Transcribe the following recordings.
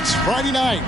It's Friday night.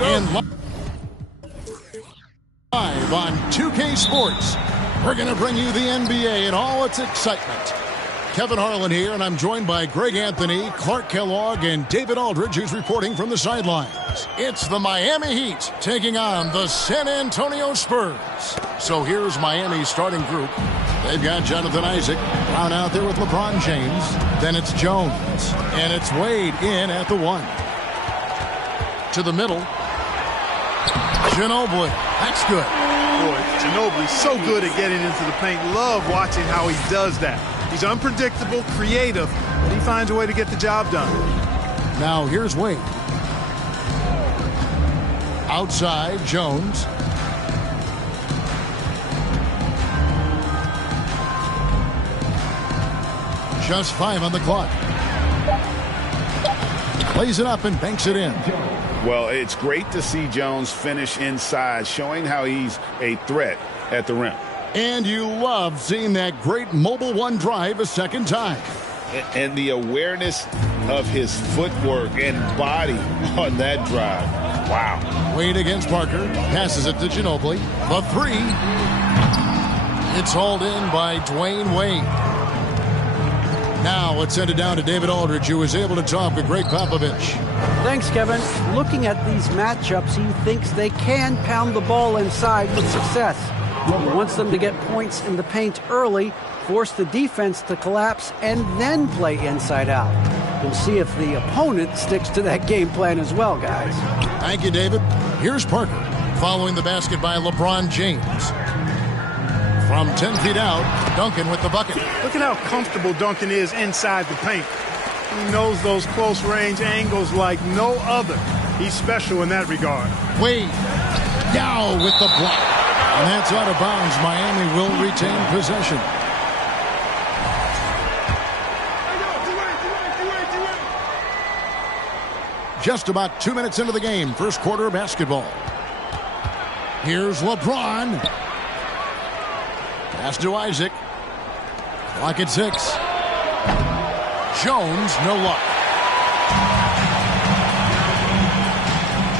And live on 2K Sports, we're going to bring you the NBA and all its excitement. Kevin Harlan here, and I'm joined by Greg Anthony, Clark Kellogg, and David Aldridge, who's reporting from the sidelines. It's the Miami Heat taking on the San Antonio Spurs. So here's Miami's starting group. They've got Jonathan Isaac, Brown out there with LeBron James. Then it's Jones, and it's Wade in at the 1. To the middle. Ginobili, that's good. Boy, Ginobili's so good at getting into the paint. Love watching how he does that. He's unpredictable, creative, but he finds a way to get the job done. Now here's Wade. Outside, Jones. Just 5 on the clock. Plays it up and banks it in. Well, it's great to see Jones finish inside, showing how he's a threat at the rim. And you love seeing that great mobile one drive a second time. And the awareness of his footwork and body on that drive. Wow. Wade against Parker. Passes it to Ginobili. The 3. It's hauled in by Dwayne Wade. Now let's send it down to David Aldridge, who was able to talk with Greg Popovich. Thanks, Kevin. Looking at these matchups, he thinks they can pound the ball inside with success. He wants them to get points in the paint early, force the defense to collapse, and then play inside out. We'll see if the opponent sticks to that game plan as well, guys. Thank you, David. Here's Parker, following the basket by LeBron James. From 10 feet out, Duncan with the bucket. Look at how comfortable Duncan is inside the paint. He knows those close-range angles like no other. He's special in that regard. Wade, Yao with the block. And that's out of bounds. Miami will retain possession. Just about 2 minutes into the game, first quarter of basketball. Here's LeBron. Pass to Isaac. Clock at 6. Jones, no luck.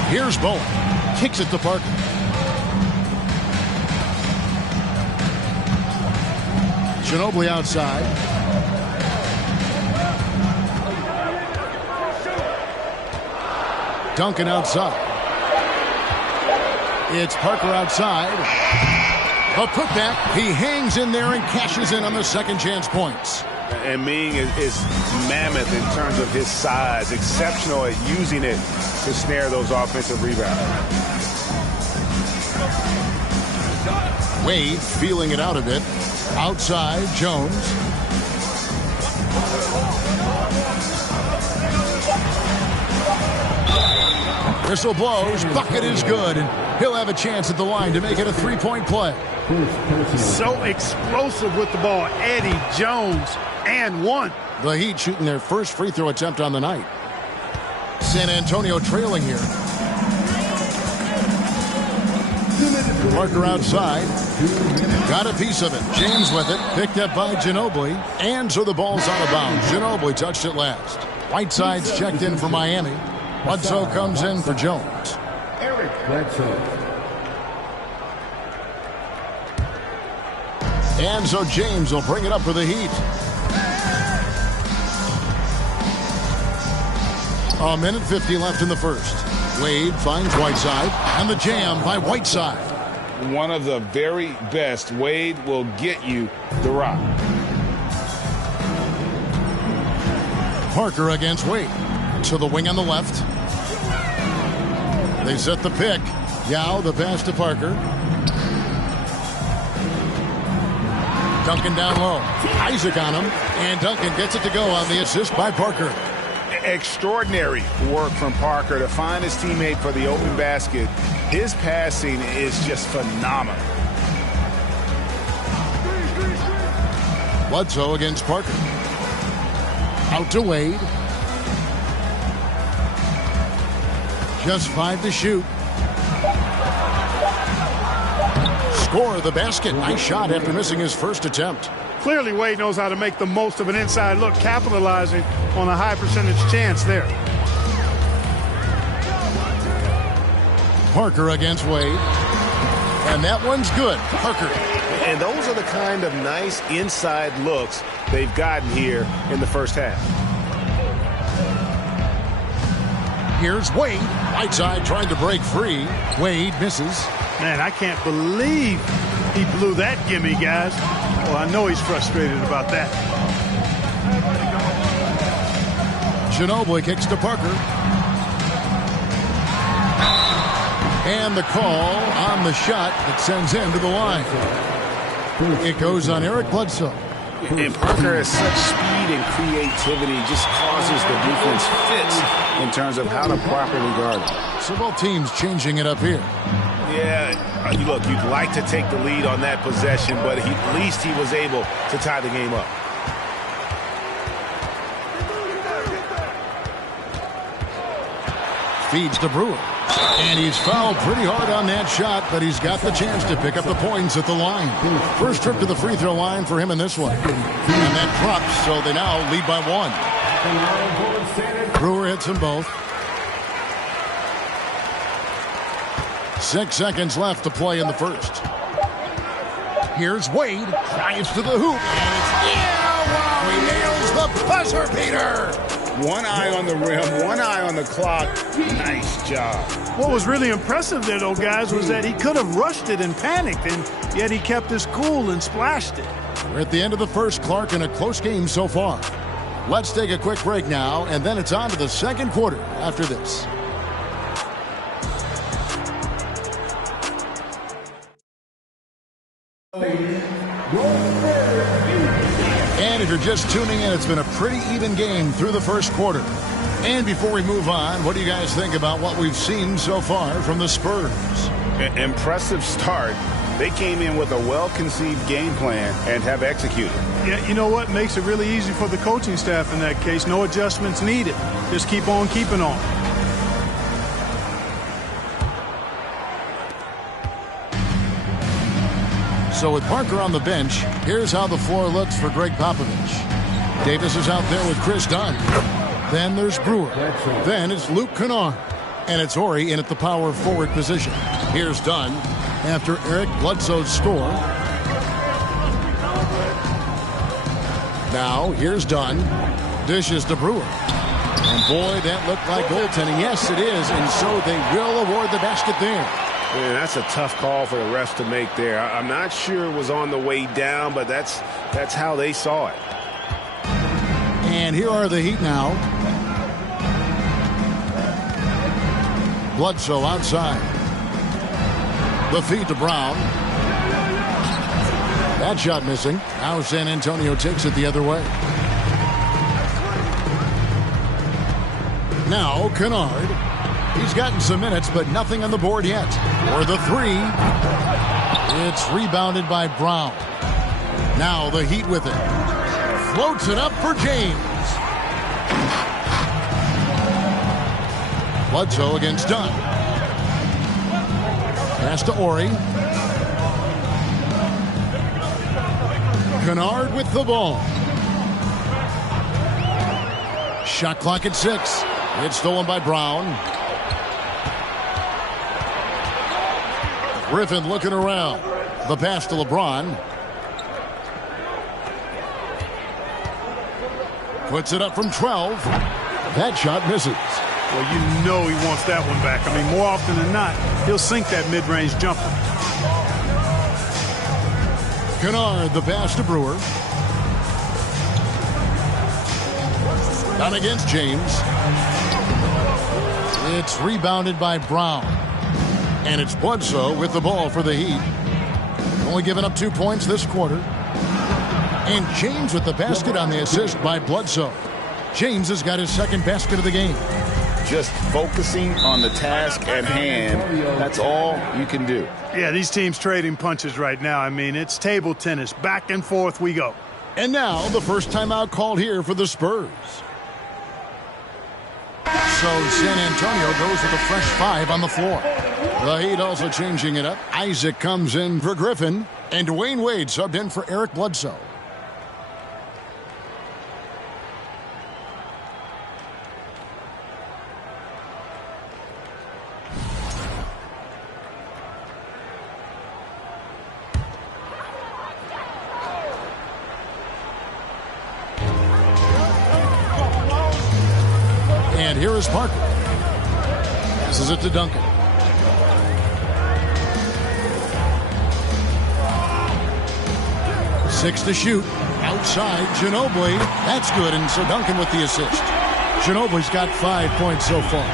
Here's Bowen. Kicks it to Parker. Ginobili outside. Duncan outside. It's Parker outside. A putback. He hangs in there and cashes in on the second chance points. And Ming is mammoth in terms of his size, exceptional at using it to snare those offensive rebounds. Wade feeling it out a bit. Outside, Jones. Whistle blows. Bucket is good. And he'll have a chance at the line to make it a three-point play. So explosive with the ball. Eddie Jones and one. The Heat shooting their first free throw attempt on the night. San Antonio trailing here. Parker outside. Got a piece of it. James with it. Picked up by Ginobili. And so the ball's out of bounds. Ginobili touched it last. Whiteside's checked in for Miami. Bledsoe comes in for Jones. Eric Bledsoe. And so James will bring it up for the Heat. A minute 50 left in the first. Wade finds Whiteside, and the jam by Whiteside. One of the very best. Wade will get you the rock. Parker against Wade. To the wing on the left. They set the pick. Yao, the pass to Parker. Duncan down low. Isaac on him. And Duncan gets it to go on the assist by Parker. Extraordinary work from Parker to find his teammate for the open basket. His passing is just phenomenal. Bledsoe against Parker. Out to Wade. Just 5 to shoot. Score the basket. Nice shot after missing his first attempt. Clearly, Wade knows how to make the most of an inside look, capitalizing on a high percentage chance there. Parker against Wade. And that one's good. Parker. And those are the kind of nice inside looks they've gotten here in the first half. Here's Wade. Whiteside trying to break free. Wade misses. Man, I can't believe he blew that gimme, guys. Well, I know he's frustrated about that. Ginobili kicks to Parker. And the call on the shot that sends him to the line. It goes on Eric Bledsoe. And Parker has such speed and creativity, just causes the defense fits in terms of how to properly guard it. So both teams changing it up here. Yeah, look, you'd like to take the lead on that possession, but at least he was able to tie the game up. Feeds to Brewer. And he's fouled pretty hard on that shot, but he's got the chance to pick up the points at the line. First trip to the free throw line for him in this one. And that drops, so they now lead by 1. Brewer hits them both. 6 seconds left to play in the first. Here's Wade. Drives to the hoop. And it's, wow, he nails the buzzer beater. One eye on the rim, one eye on the clock. Nice job. What was really impressive there, though, guys, was that he could have rushed it and panicked, and yet he kept his cool and splashed it. We're at the end of the first, Clark, in a close game so far. Let's take a quick break now, and then it's on to the second quarter after this. And if you're just tuning in, it's been a pretty even game through the first quarter. And before we move on, what do you guys think about what we've seen so far from the Spurs? Impressive start. They came in with a well-conceived game plan and have executed. Yeah, you know what? Makes it really easy for the coaching staff in that case. No adjustments needed. Just keep on keeping on. So with Parker on the bench, here's how the floor looks for Greg Popovich. Davis is out there with Chris Dunn. Then there's Brewer. Then it's Luke Kennard. And it's Horry in at the power forward position. Here's Dunn after Eric Bledsoe's score. Now here's Dunn. Dishes to Brewer. And boy, that looked like goaltending. Yes, it is. And so they will award the basket there. Man, that's a tough call for the refs to make there. I'm not sure it was on the way down, but that's how they saw it. And here are the Heat now. Bledsoe outside. The feed to Brown. That shot missing. Now San Antonio takes it the other way. Now Kennard. He's gotten some minutes, but nothing on the board yet. For the three. It's rebounded by Brown. Now the Heat with it. Floats it up for James. Bledsoe against Dunn. Pass to Ori. Kennard with the ball. Shot clock at 6. It's stolen by Brown. Griffin looking around. The pass to LeBron. Puts it up from 12. That shot misses. Well, you know he wants that one back. I mean, more often than not, he'll sink that mid-range jumper. Kennard, the pass to Brewer. Down against James. It's rebounded by Brown. And it's Bledsoe with the ball for the Heat. Only giving up 2 points this quarter. And James with the basket on the assist by Bledsoe. James has got his second basket of the game. Just focusing on the task at hand. That's all you can do. Yeah, these teams trading punches right now. I mean, it's table tennis. Back and forth we go. And now the first timeout called here for the Spurs. So San Antonio goes with a fresh 5 on the floor. The Heat also changing it up. Isaac comes in for Griffin. And Dwayne Wade subbed in for Eric Bledsoe. And here is Parker. Passes it to Duncan. Six to shoot. Outside, Ginobili. That's good, and so Duncan with the assist. Ginobili's got 5 points so far.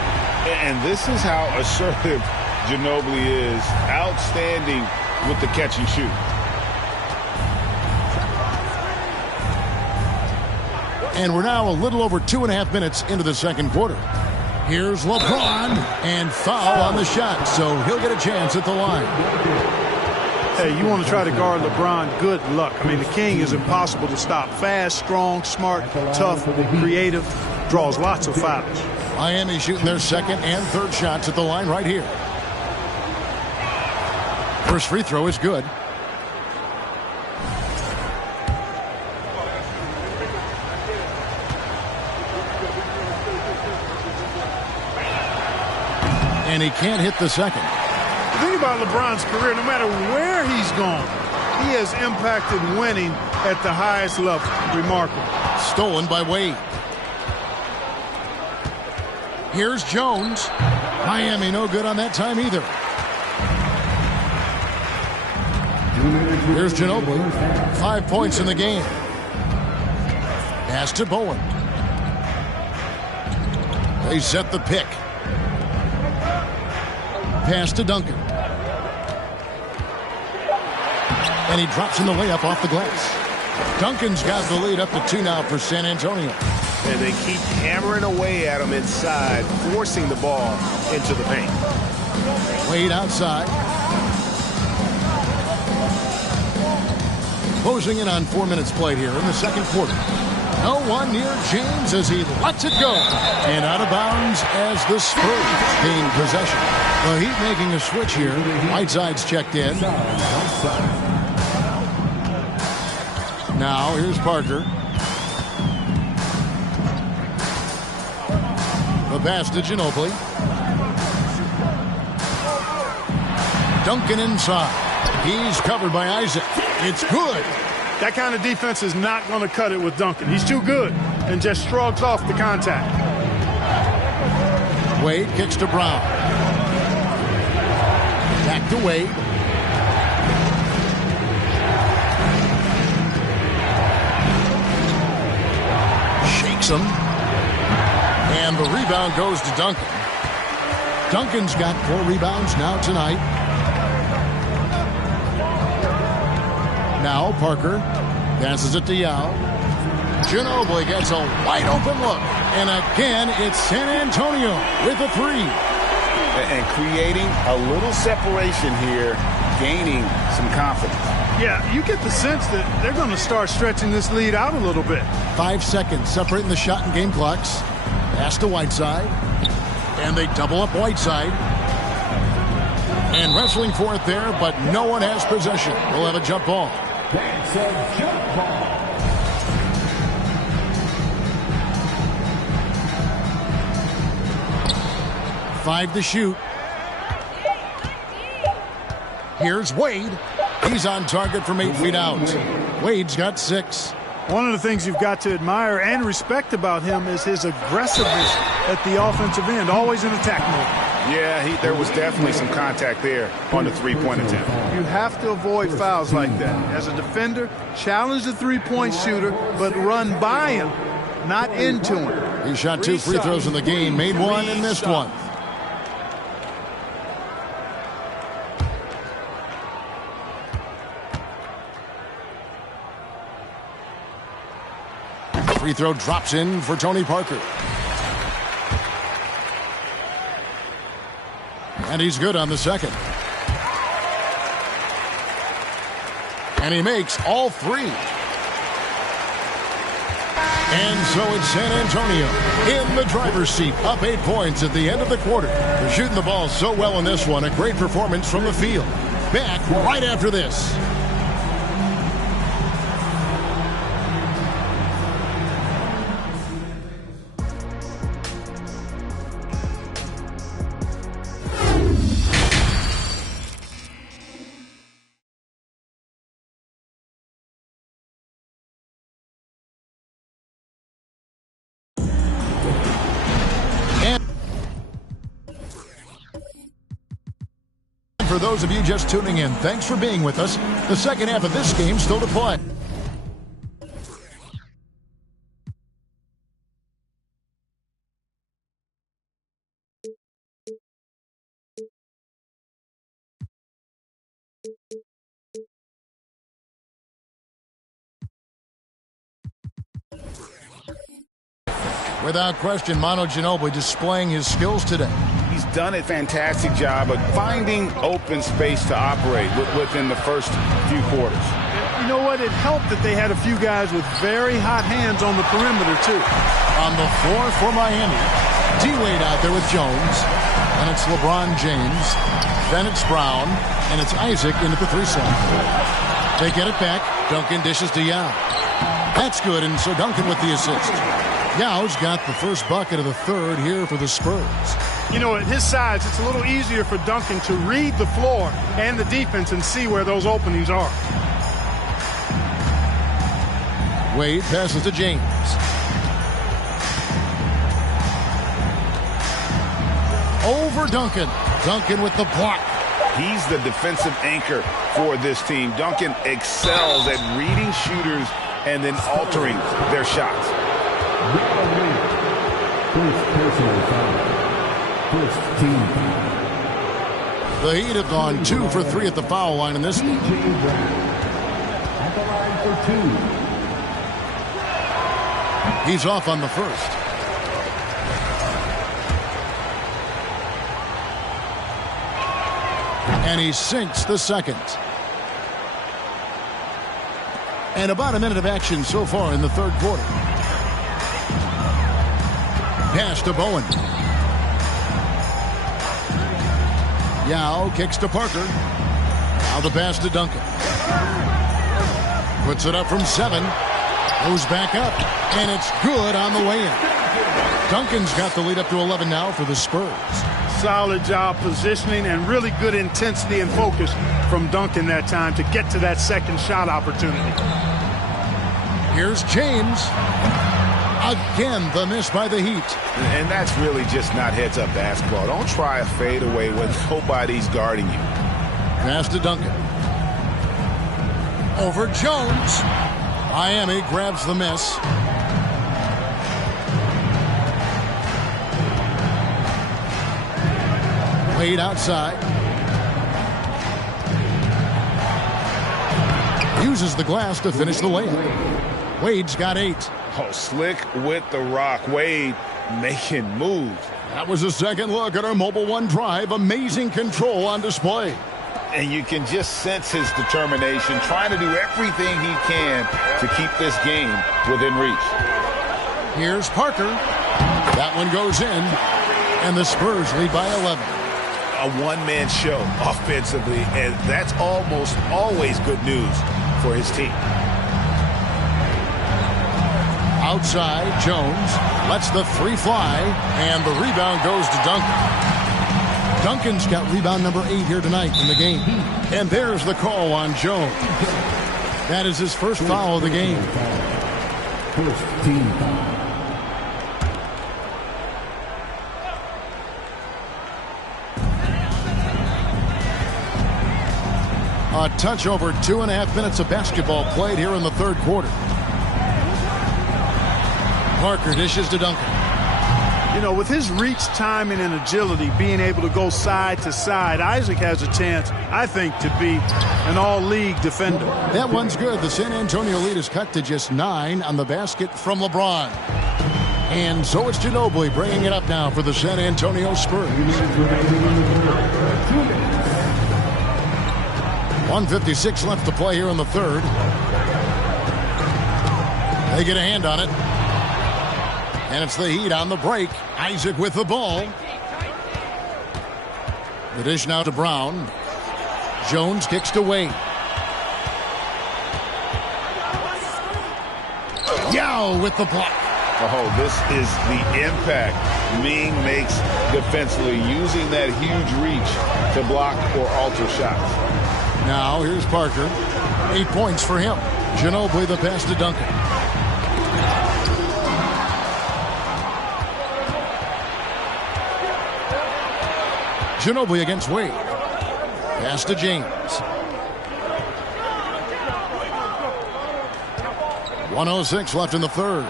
And this is how assertive Ginobili is. Outstanding with the catch and shoot. And we're now a little over 2.5 minutes into the second quarter. Here's LeBron, and foul on the shot, so he'll get a chance at the line. Hey, you want to try to guard LeBron, good luck. I mean, the king is impossible to stop. Fast, strong, smart, tough, creative, draws lots of fouls. Miami shooting their second and third shots at the line right here. First free throw is good. And he can't hit the second. The thing about LeBron's career, no matter where he's gone, he has impacted winning at the highest level. Remarkable. Stolen by Wade. Here's Jones. Miami no good on that time either. Here's Ginobili. 5 points in the game. Pass to Bowen. They set the pick. Pass to Duncan. And he drops in the layup off the glass. Duncan's got the lead up to 2 now for San Antonio. And they keep hammering away at him inside, forcing the ball into the paint. Wade outside. Closing in on 4 minutes played here in the second quarter. No one near James as he lets it go. And out of bounds as the Spurs gain possession. The Heat making a switch here. Whiteside's checked in. Now here's Parker. The pass to Ginobili. Duncan inside. He's covered by Isaac. It's good. That kind of defense is not going to cut it with Duncan. He's too good and just shrugs off the contact. Wade kicks to Brown. Back to Wade. Shakes him. And the rebound goes to Duncan. Duncan's got 4 rebounds now tonight. Now Parker passes it to Yao. Ginobili gets a wide open look. And again, it's San Antonio with a 3. And creating a little separation here, gaining some confidence. Yeah, you get the sense that they're going to start stretching this lead out a little bit. 5 seconds separating the shot and game clocks. Pass to Whiteside. And they double up Whiteside. And wrestling for it there, but no one has possession. We'll have a jump ball. That's a jump ball. 5 to shoot. Here's Wade. He's on target from 8 feet out. Wade's got 6. One of the things you've got to admire and respect about him is his aggressiveness at the offensive end, always in attack mode. Yeah, there was definitely some contact there on the three-point attempt. You have to avoid fouls like that. As a defender, challenge the three-point shooter, but run by him, not into him. He shot 2 free throws in the game, made 1 and missed 1. Free throw drops in for Tony Parker. And he's good on the second. And he makes all 3. And so it's San Antonio in the driver's seat, up 8 points at the end of the quarter. They're shooting the ball so well in this one. A great performance from the field. Back right after this. For those of you just tuning in, thanks for being with us. The second half of this game still to play. Without question, Manu Ginobili displaying his skills today. He's done a fantastic job of finding open space to operate within the first few quarters. You know what? It helped that they had a few guys with very hot hands on the perimeter, too. On the floor for Miami, D-Wade out there with Jones. And it's LeBron James. Then it's Brown. And it's Isaac into the 3 slot. They get it back. Duncan dishes to Yao. That's good, and so Duncan with the assist. Yao's got the first bucket of the third here for the Spurs. You know, at his size, it's a little easier for Duncan to read the floor and the defense and see where those openings are. Wade passes to James. Over Duncan. Duncan with the block. He's the defensive anchor for this team. Duncan excels at reading shooters and then altering their shots. First personal foul. First team foul. The Heat have gone 2 for 3 at the foul line in this game. At the line for 2. He's off on the first. And he sinks the second. And about a minute of action so far in the third quarter. Pass to Bowen. Yao kicks to Parker. Now the pass to Duncan. Puts it up from 7. Goes back up. And it's good on the way in. Duncan's got the lead up to 11 now for the Spurs. Solid job positioning and really good intensity and focus from Duncan that time to get to that second shot opportunity. Here's James. Again, the miss by the Heat. And that's really just not heads-up basketball. Don't try a fadeaway when nobody's guarding you. Pass to Duncan. Over Jones. Miami grabs the miss. Wade outside. Uses the glass to finish the layup. Wade's got 8. Oh, slick with the rock. Wade making moves. That was a second look at our Mobile One drive. Amazing control on display. And you can just sense his determination, trying to do everything he can to keep this game within reach. Here's Parker. That one goes in, and the Spurs lead by 11. A one-man show offensively, and that's almost always good news for his team. Outside, Jones lets the 3 fly, and the rebound goes to Duncan. Duncan's got rebound number 8 here tonight in the game. And there's the call on Jones. That is his first foul of the game. First team foul. A touch over 2.5 minutes of basketball played here in the third quarter. Parker dishes to Duncan. You know, with his reach, timing, and agility, being able to go side to side, Isaac has a chance, I think, to be an all-league defender. That one's good. The San Antonio lead is cut to just 9 on the basket from LeBron. And so it's Ginobili bringing it up now for the San Antonio Spurs. 1:56 left to play here in the third. They get a hand on it. And it's the Heat on the break. Isaac with the ball. The dish now to Brown. Jones kicks to Wade. Yao with the block. Oh, this is the impact Ming makes defensively, using that huge reach to block or alter shots. Now here's Parker. 8 points for him. Ginobili the pass to Duncan. Ginobili against Wade. Pass to James. 1:06 left in the third.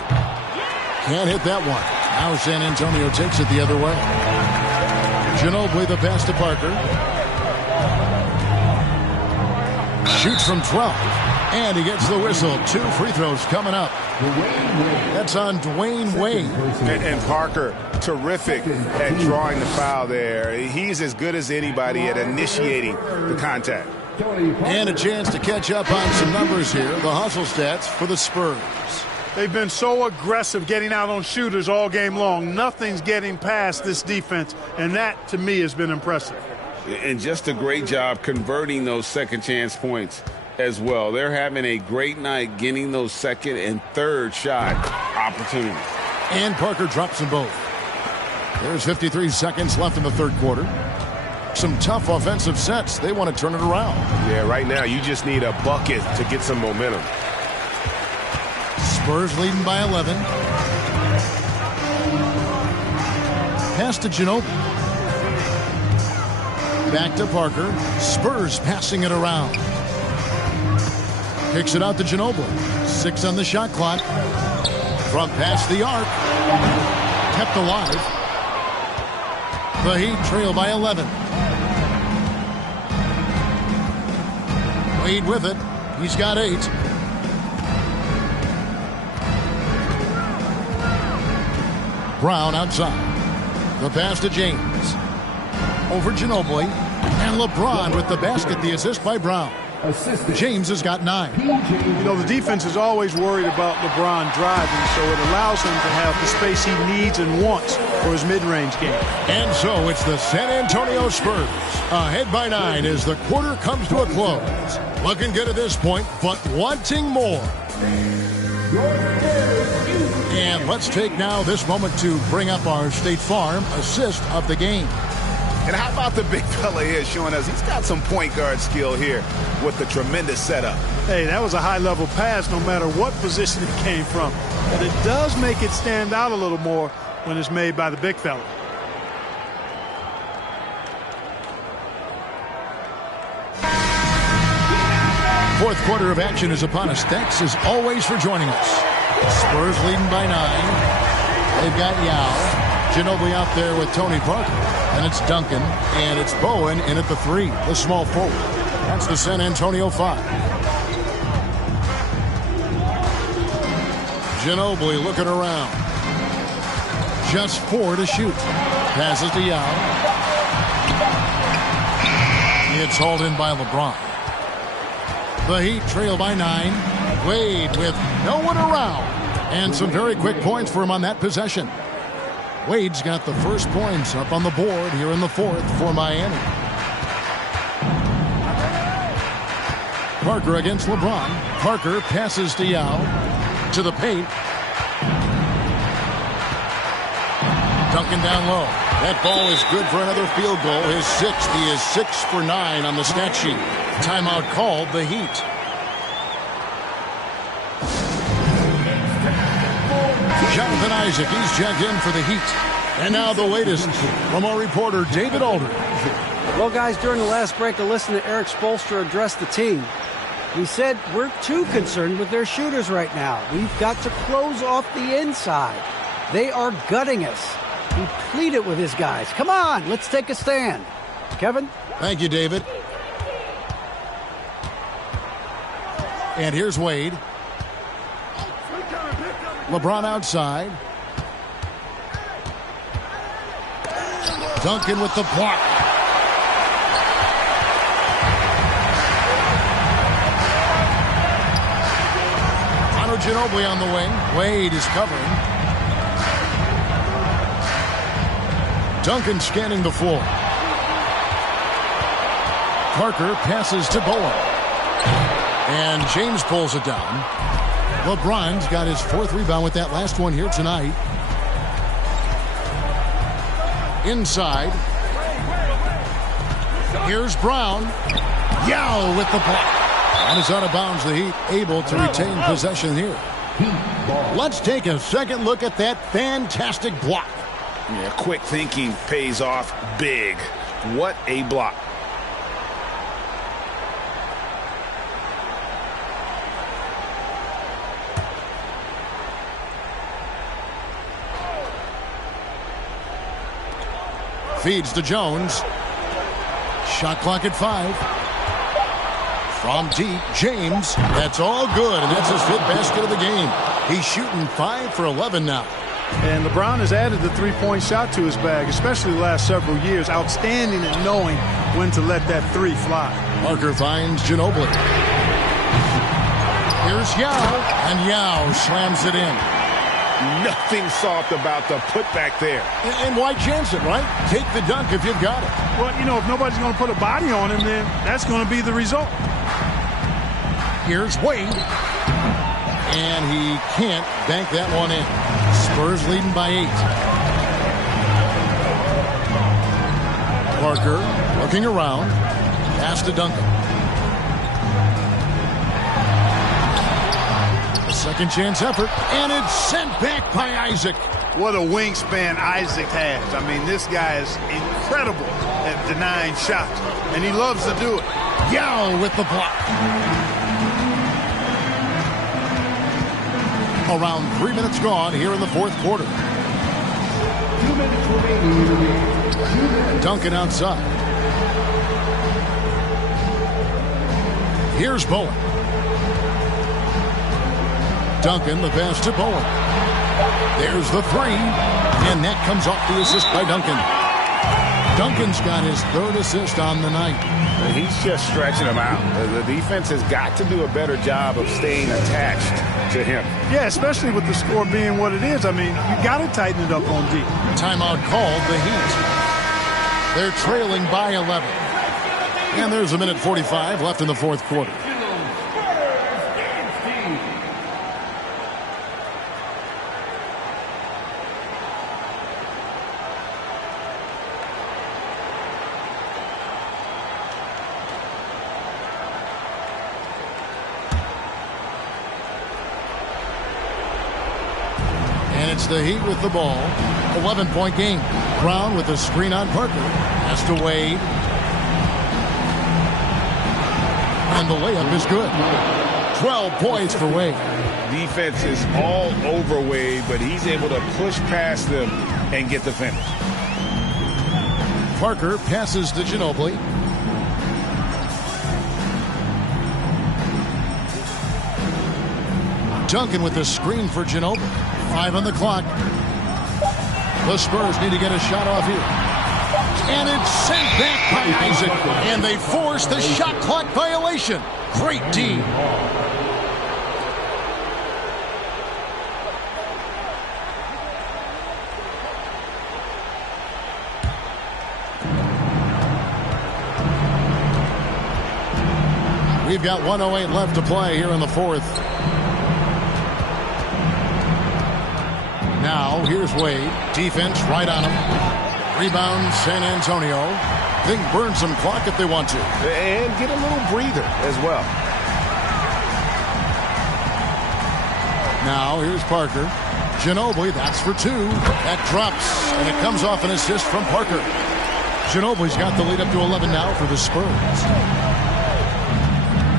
Can't hit that one. Now San Antonio takes it the other way. Ginobili the pass to Parker. Shoots from 12. And he gets the whistle. 2 free throws coming up. That's on Dwayne Wade. And Parker, terrific at drawing the foul there. He's as good as anybody at initiating the contact. And a chance to catch up on some numbers here. The hustle stats for the Spurs. They've been so aggressive getting out on shooters all game long. Nothing's getting past this defense, and that, to me, has been impressive. And just a great job converting those second chance points as well. They're having a great night getting those second and third shot opportunities. And Parker drops them both. There's 53 seconds left in the third quarter. Some tough offensive sets. They want to turn it around. Yeah, right now you just need a bucket to get some momentum. Spurs leading by 11. Pass to Ginobili. Back to Parker. Spurs passing it around. Kicks it out to Ginobili. 6 on the shot clock. From past the arc. Kept alive. The Heat trail by 11. Wade with it. He's got 8. Brown outside. The pass to James. Over Ginobili. And LeBron with the basket. The assist by Brown. James has got 9. You know, the defense is always worried about LeBron driving, so it allows him to have the space he needs and wants for his mid-range game. And so it's the San Antonio Spurs ahead by 9 as the quarter comes to a close. Looking good at this point, but wanting more. And let's take now this moment to bring up our State Farm assist of the game. And how about the big fella here showing us he's got some point guard skill here with the tremendous setup. Hey, that was a high-level pass no matter what position it came from. But it does make it stand out a little more when it's made by the big fella. Fourth quarter of action is upon us. Thanks as always for joining us. Spurs leading by 9. They've got Yao. Ginobili out there with Tony Parker. And it's Duncan. And it's Bowen in at the 3, the small forward. That's the San Antonio 5. Ginobili looking around. Just 4 to shoot. Passes to Yao. It's hauled in by LeBron. The Heat trail by 9. Wade with no one around. And some very quick points for him on that possession. Wade's got the first points up on the board here in the 4th for Miami. Parker against LeBron. Parker passes to Yao. To the paint. Duncan down low. That ball is good for another field goal. His 6th. He is 6 for 9 on the stat sheet. Timeout called, the Heat. Jonathan Isaac, he's checked in for the Heat. And now the latest from our reporter, David Aldridge. Well, guys, during the last break, I listened to Eric Spoelstra address the team. He said, we're too concerned with their shooters right now. We've got to close off the inside. They are gutting us. He pleaded with his guys. Come on, let's take a stand. Kevin? Thank you, David. And here's Wade. LeBron outside. Duncan with the block. Manu Ginobili on the wing. Wade is covering. Duncan scanning the floor. Parker passes to Bowen. And James pulls it down. LeBron's got his 4th rebound with that last one here tonight. Inside. Here's Brown. Yao with the block. And it's out of bounds. The Heat able to retain possession here. Let's take a second look at that fantastic block. Yeah, quick thinking pays off big. What a block. Feeds to Jones. Shot clock at 5. From deep, James. That's all good, and that's his 5th basket of the game. He's shooting 5 for 11 now. And LeBron has added the three-point shot to his bag, especially the last several years. Outstanding at knowing when to let that 3 fly. Parker finds Ginobili. Here's Yao, and Yao slams it in. Nothing soft about the putback there. And why chance it, right? Take the dunk if you've got it. Well, you know, if nobody's going to put a body on him, then that's going to be the result. Here's Wade. And he can't bank that one in. Spurs leading by 8. Parker looking around. Pass to Duncan. Second chance effort, and it's sent back by Isaac. What a wingspan Isaac has. I mean, this guy is incredible at denying shots, and he loves to do it. Yao with the block. Around 3 minutes gone here in the 4th quarter. 2 minutes remaining. Duncan outside. Here's Bowen. Duncan, the pass to Bowen. There's the 3, and that comes off the assist by Duncan. Duncan's got his 3rd assist on the night. He's just stretching him out. The defense has got to do a better job of staying attached to him. Yeah, especially with the score being what it is. I mean, you got to tighten it up on D. Timeout called, the Heat. They're trailing by 11. And there's a minute 45 left in the 4th quarter. it's the Heat with the ball. 11-point game. Brown with a screen on Parker. Pass to Wade. And the layup is good. 12 points for Wade. Defense is all over Wade, but he's able to push past them and get the finish. Parker passes to Ginobili. Duncan with the screen for Ginobili. 5 on the clock. The Spurs need to get a shot off here. And it's sent back by Isaac. And they force the shot clock violation. Great D. We've got 1:08 left to play here in the fourth. Now, here's Wade. Defense right on him. Rebound, San Antonio. They can burn some clock if they want to. And get a little breather as well. Now, here's Parker. Ginobili, that's for 2. That drops, and it comes off an assist from Parker. Ginobili's got the lead up to 11 now for the Spurs.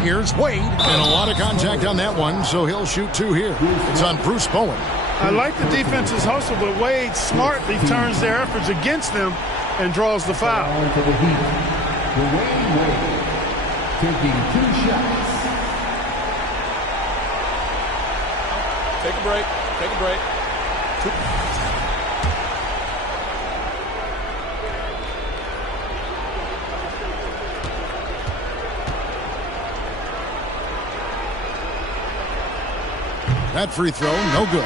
Here's Wade, and a lot of contact on that one, so he'll shoot 2 here. It's on Bruce Bowen. I like the defense's hustle, but Wade smartly turns their efforts against them and draws the foul. For the Heat, Dwayne Wade taking 2 shots. Take a break. Take a break. That free throw, no good.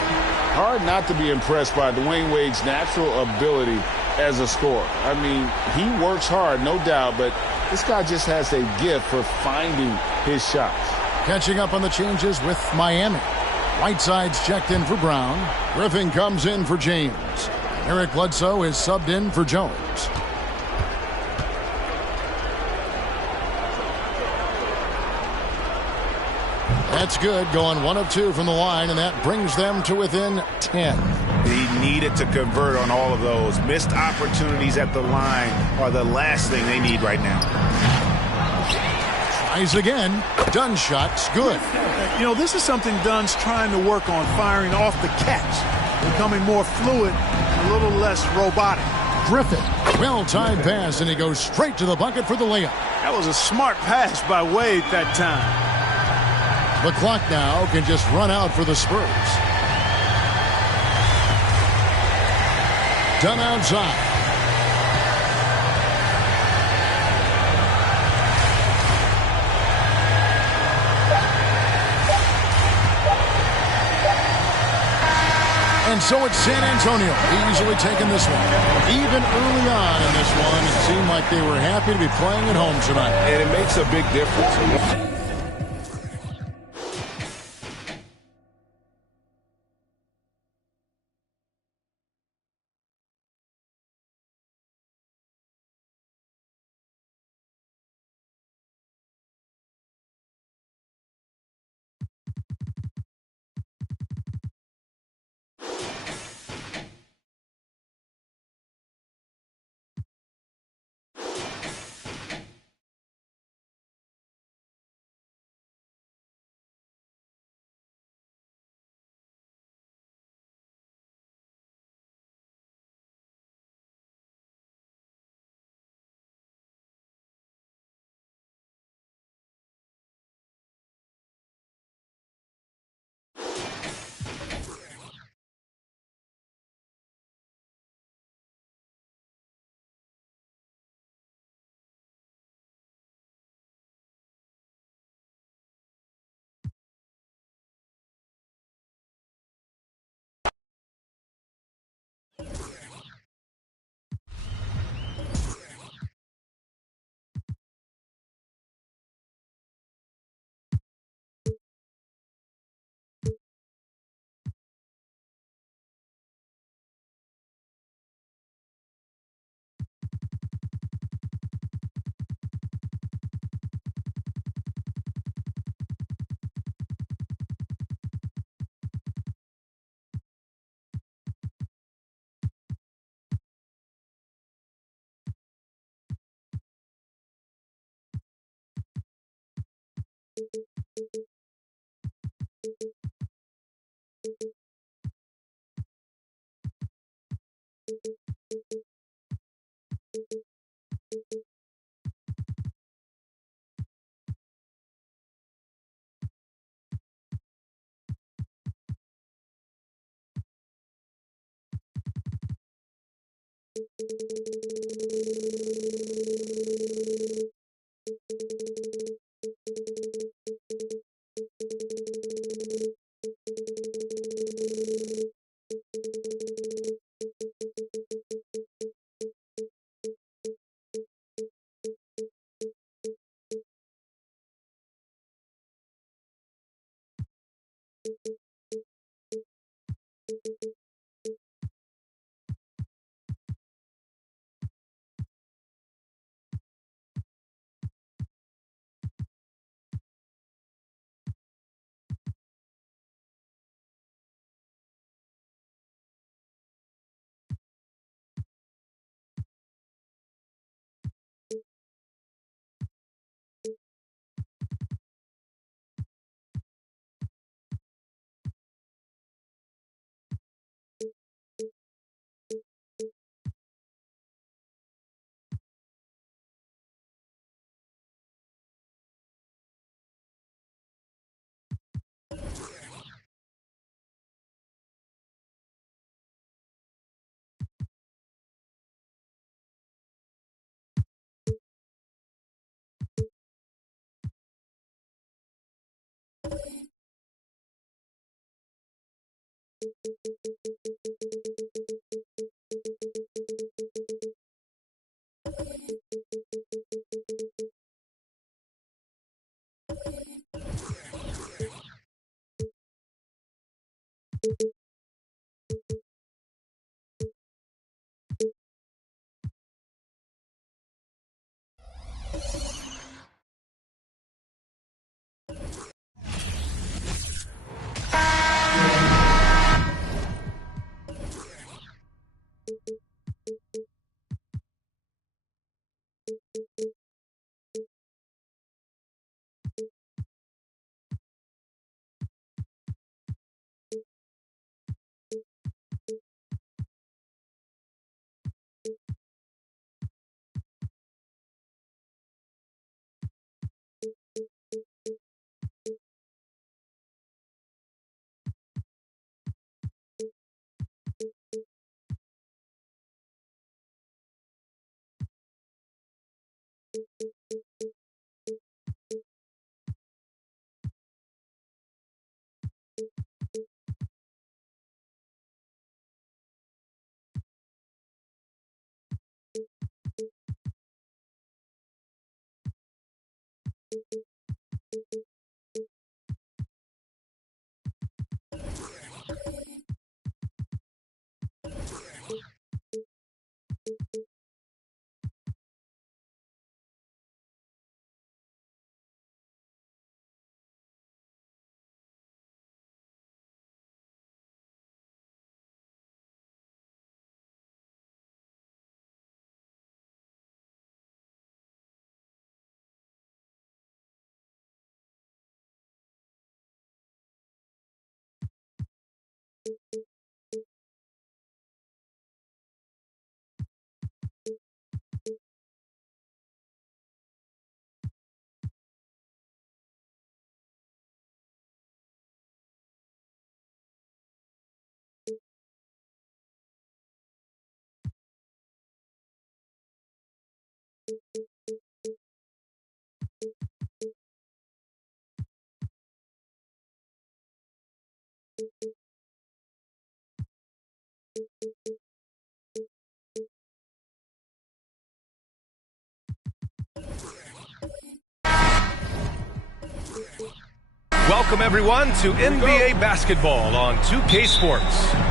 Hard not to be impressed by Dwayne Wade's natural ability as a scorer. I mean, he works hard, no doubt, but this guy just has a gift for finding his shots. Catching up on the changes with Miami. Whiteside's checked in for Brown. Griffin comes in for James. Eric Bledsoe is subbed in for Jones. That's good, going 1 of 2 from the line, and that brings them to within 10. He needed to convert on all of those. Missed opportunities at the line are the last thing they need right now. Tries again. Dunn shot's good. You know, this is something Dunn's trying to work on, firing off the catch, becoming more fluid, a little less robotic. Griffin, well-timed pass, and he goes straight to the bucket for the layup. That was a smart pass by Wade that time. The clock now can just run out for the Spurs. Dunn outside. And so it's San Antonio easily taking this one. Even early on in this one, it seemed like they were happy to be playing at home tonight. And it makes a big difference. Welcome, everyone, to NBA basketball on 2K Sports.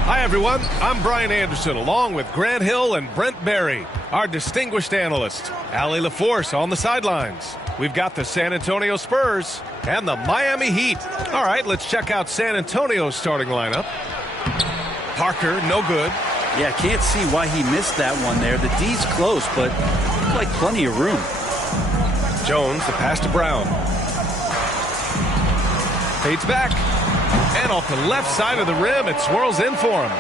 Hi, everyone. I'm Brian Anderson, along with Grant Hill and Brent Barry, our distinguished analyst, Allie LaForce on the sidelines. We've got the San Antonio Spurs and the Miami Heat. All right, let's check out San Antonio's starting lineup. Parker, no good. Yeah, can't see why he missed that one there. The D's close, but looked like plenty of room. Jones, the pass to Brown. Fades back. And off the left side of the rim, it swirls in for him.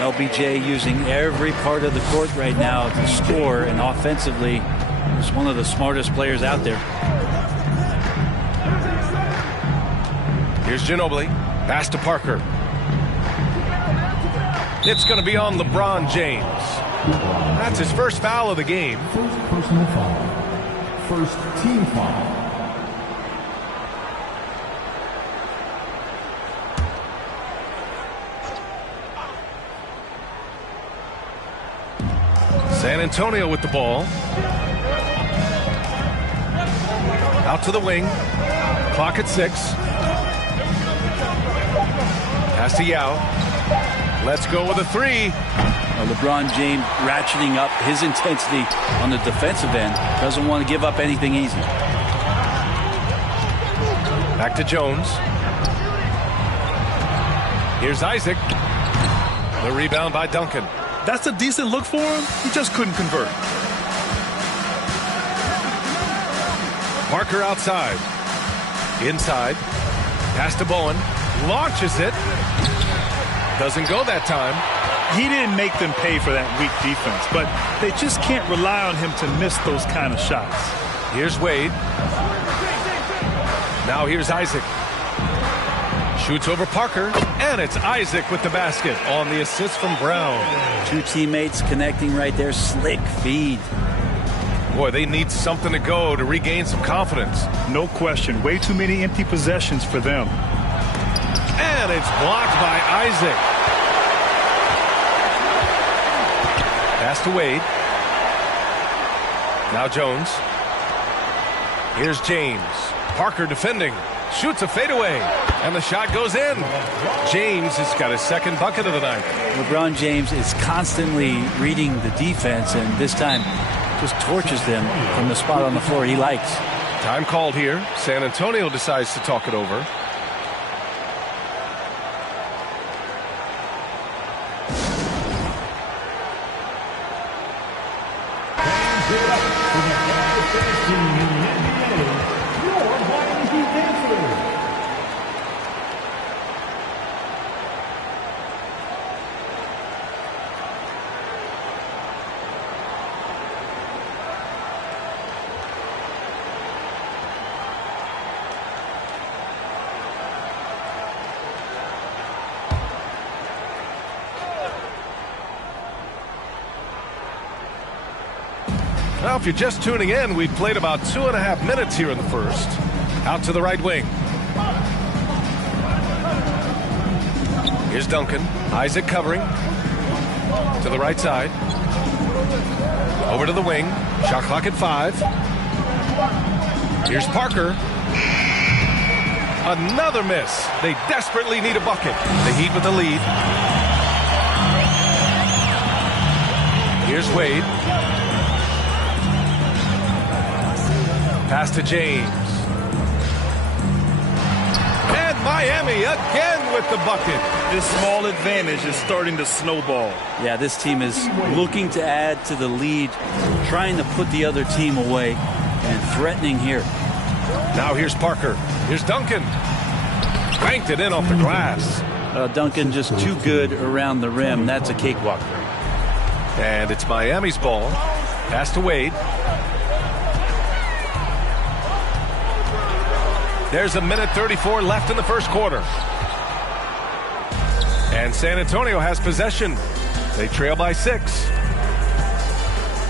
LBJ using every part of the court right now to score, and offensively, he's one of the smartest players out there. Here's Ginobili. Pass to Parker. It's going to be on LeBron James. That's his first foul of the game. First personal foul. First team foul. San Antonio with the ball. Out to the wing. Clock at 6. Pass to Yao. Let's go with a 3. LeBron James ratcheting up his intensity on the defensive end. Doesn't want to give up anything easy. Back to Jones. Here's Isaac. The rebound by Duncan. That's a decent look for him. He just couldn't convert. Parker outside. Inside. Pass to Bowen. Launches it. Doesn't go that time. He didn't make them pay for that weak defense, but they just can't rely on him to miss those kind of shots. Here's Wade. Now here's Isaac. Shoots over Parker, and it's Isaac with the basket on the assist from Brown. 2 teammates connecting right there. Slick feed. Boy, they need something to go to regain some confidence. No question. Way too many empty possessions for them. And it's blocked by Isaac. Pass to Wade. Now Jones. Here's James. Parker defending. Shoots a fadeaway. And the shot goes in. James has got his second bucket of the night. LeBron James is constantly reading the defense, and this time just torches them from the spot on the floor he likes. Time called here. San Antonio decides to talk it over. Now, if you're just tuning in, we've played about 2.5 minutes here in the first. Out to the right wing. Here's Duncan. Isaac covering. To the right side. Over to the wing. Shot clock at 5. Here's Parker. Another miss. They desperately need a bucket. The Heat with the lead. Here's Wade. Pass to James. And Miami again with the bucket. This small advantage is starting to snowball. Yeah, this team is looking to add to the lead, trying to put the other team away, and threatening here. Now here's Parker. Here's Duncan. Banked it in off the glass. Duncan just too good around the rim. That's a cakewalk. And it's Miami's ball. Pass to Wade. There's 1:34 left in the first quarter. And San Antonio has possession. They trail by 6.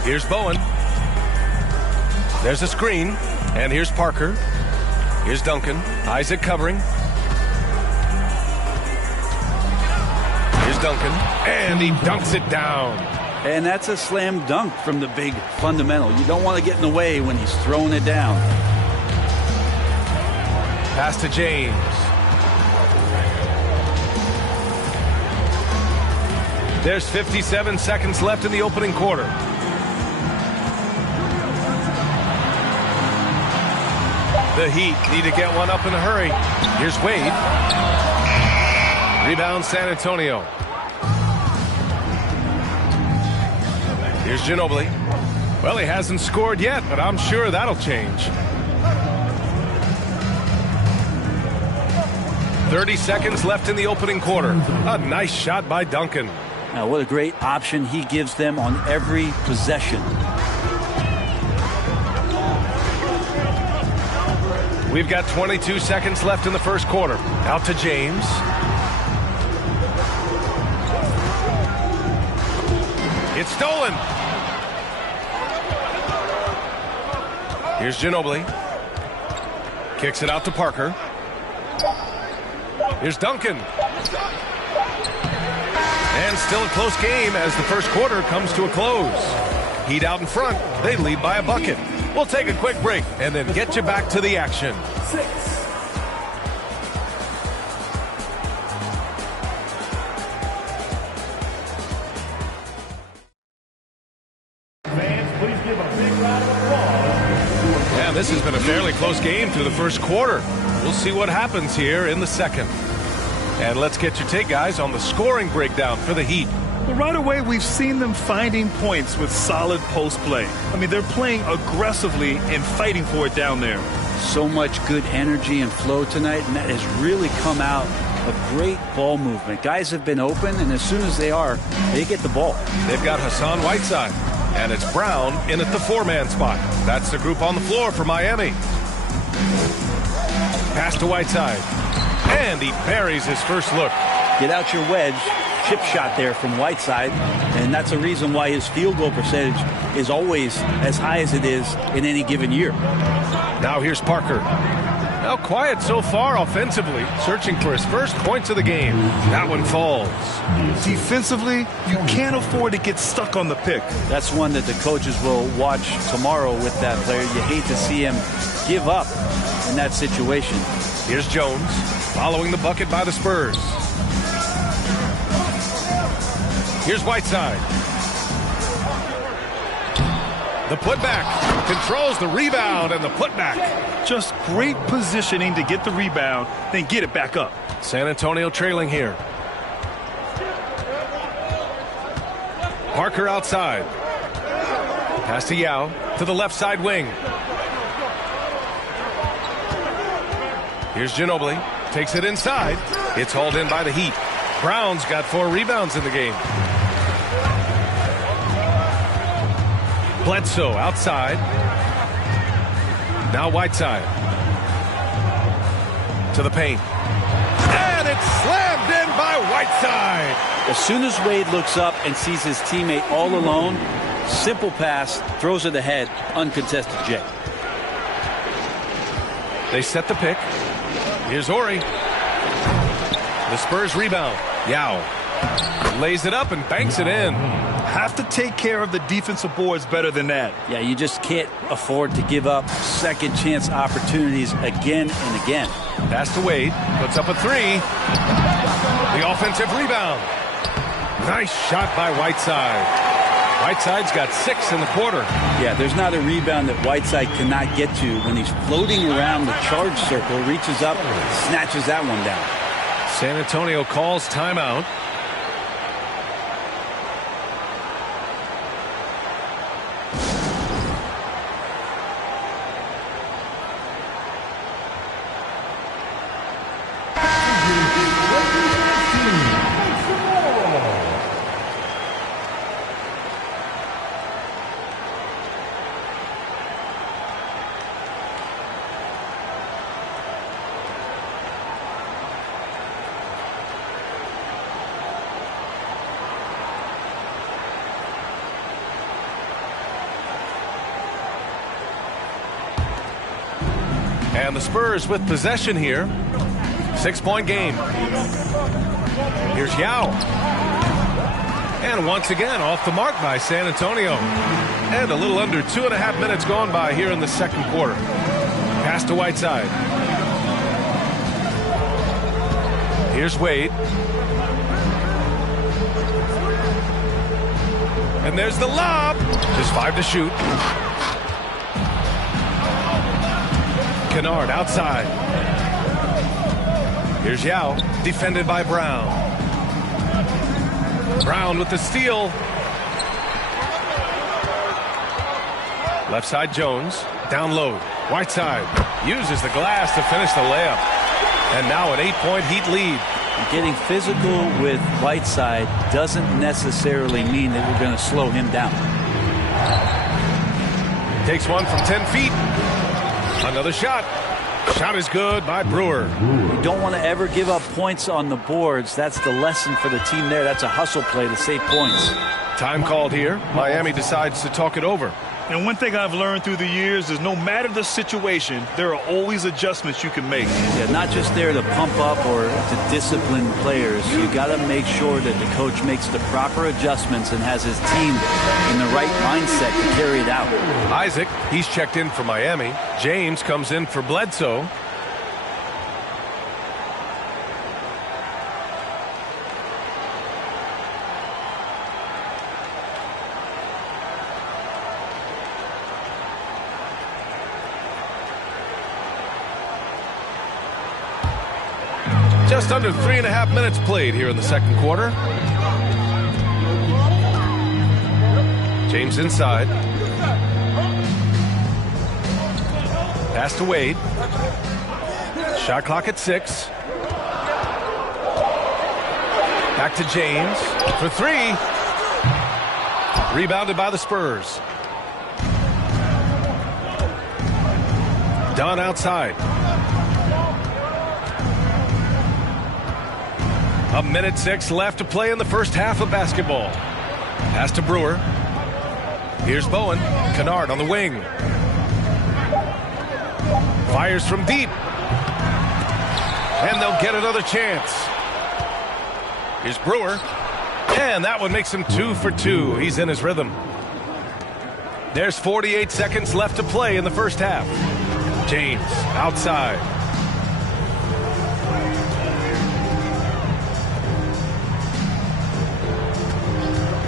Here's Bowen. There's a screen. And here's Parker. Here's Duncan. Isaac covering. Here's Duncan. And he dunks it down. And that's a slam dunk from the big fundamental. You don't want to get in the way when he's throwing it down. Pass to James. There's 57 seconds left in the opening quarter. The Heat need to get one up in a hurry. Here's Wade. Rebound San Antonio. Here's Ginobili. Well, he hasn't scored yet, but I'm sure that'll change. 30 seconds left in the opening quarter. A nice shot by Duncan. Now, what a great option he gives them on every possession. We've got 22 seconds left in the first quarter. Out to James. It's stolen. Here's Ginobili. Kicks it out to Parker. Here's Duncan. And still a close game as the first quarter comes to a close. Heat out in front. They lead by a bucket. We'll take a quick break and then get you back to the action. And this has been a fairly close game through the first quarter. We'll see what happens here in the second. And let's get your take, guys, on the scoring breakdown for the Heat. Well, right away, we've seen them finding points with solid post play. I mean, they're playing aggressively and fighting for it down there. So much good energy and flow tonight, and that has really come out of great ball movement. Guys have been open, and as soon as they are, they get the ball. They've got Hassan Whiteside, and it's Brown in at the four-man spot. That's the group on the floor for Miami. Pass to Whiteside, and he buries his first look. Get out your wedge. Chip shot there from Whiteside, and that's a reason why his field goal percentage is always as high as it is in any given year. Now here's Parker. Now quiet so far offensively, searching for his first points of the game. That one falls. Defensively, you can't afford to get stuck on the pick. That's one that the coaches will watch tomorrow with that player. You hate to see him give up in that situation. Here's Jones, following the bucket by the Spurs. Here's Whiteside. The putback. Controls the rebound and the putback. Just great positioning to get the rebound, then get it back up. San Antonio trailing here. Parker outside. Pass to Yao to the left side wing. Here's Ginobili. Takes it inside. It's hauled in by the Heat. Brown's got 4 rebounds in the game. Bledsoe outside. Now Whiteside. To the paint. And it's slammed in by Whiteside. As soon as Wade looks up and sees his teammate all alone, simple pass, throws it ahead, uncontested J. They set the pick. Here's Horry. The Spurs rebound. Yao lays it up and banks it in. Have to take care of the defensive boards better than that. Yeah, you just can't afford to give up second chance opportunities again and again. Pass to Wade. Puts up a 3. The offensive rebound. Nice shot by Whiteside. Whiteside's got 6 in the quarter. Yeah, there's not a rebound that Whiteside cannot get to when he's floating around the charge circle, reaches up, snatches that one down. San Antonio calls timeout. And the Spurs with possession here. 6-point game. Here's Yao. And once again, off the mark by San Antonio. And a little under 2.5 minutes gone by here in the second quarter. Pass to Whiteside. Here's Wade. And there's the lob. Just 5 to shoot. Kennard outside. Here's Yao, defended by Brown. Brown with the steal. Left side Jones, down low. Whiteside uses the glass to finish the layup. And now an 8-point Heat lead. Getting physical with Whiteside doesn't necessarily mean that we're going to slow him down. Takes one from 10 feet. Another shot. Shot is good by Brewer. You don't want to ever give up points on the boards. That's the lesson for the team there. That's a hustle play to save points. Time called here. Miami decides to talk it over. And one thing I've learned through the years is no matter the situation, there are always adjustments you can make. Yeah, not just there to pump up or to discipline players. You got to make sure that the coach makes the proper adjustments and has his team in the right mindset to carry it out. Isaac, he's checked in for Miami. James comes in for Bledsoe. Just under 3.5 minutes played here in the second quarter. James inside. Pass to Wade. Shot clock at 6. Back to James for 3. Rebounded by the Spurs. Dunn outside. 1:06 left to play in the first half of basketball. Pass to Brewer. Here's Bowen. Kennard on the wing. Fires from deep. And they'll get another chance. Here's Brewer. And that one makes him 2 for 2. He's in his rhythm. There's 48 seconds left to play in the first half. James outside.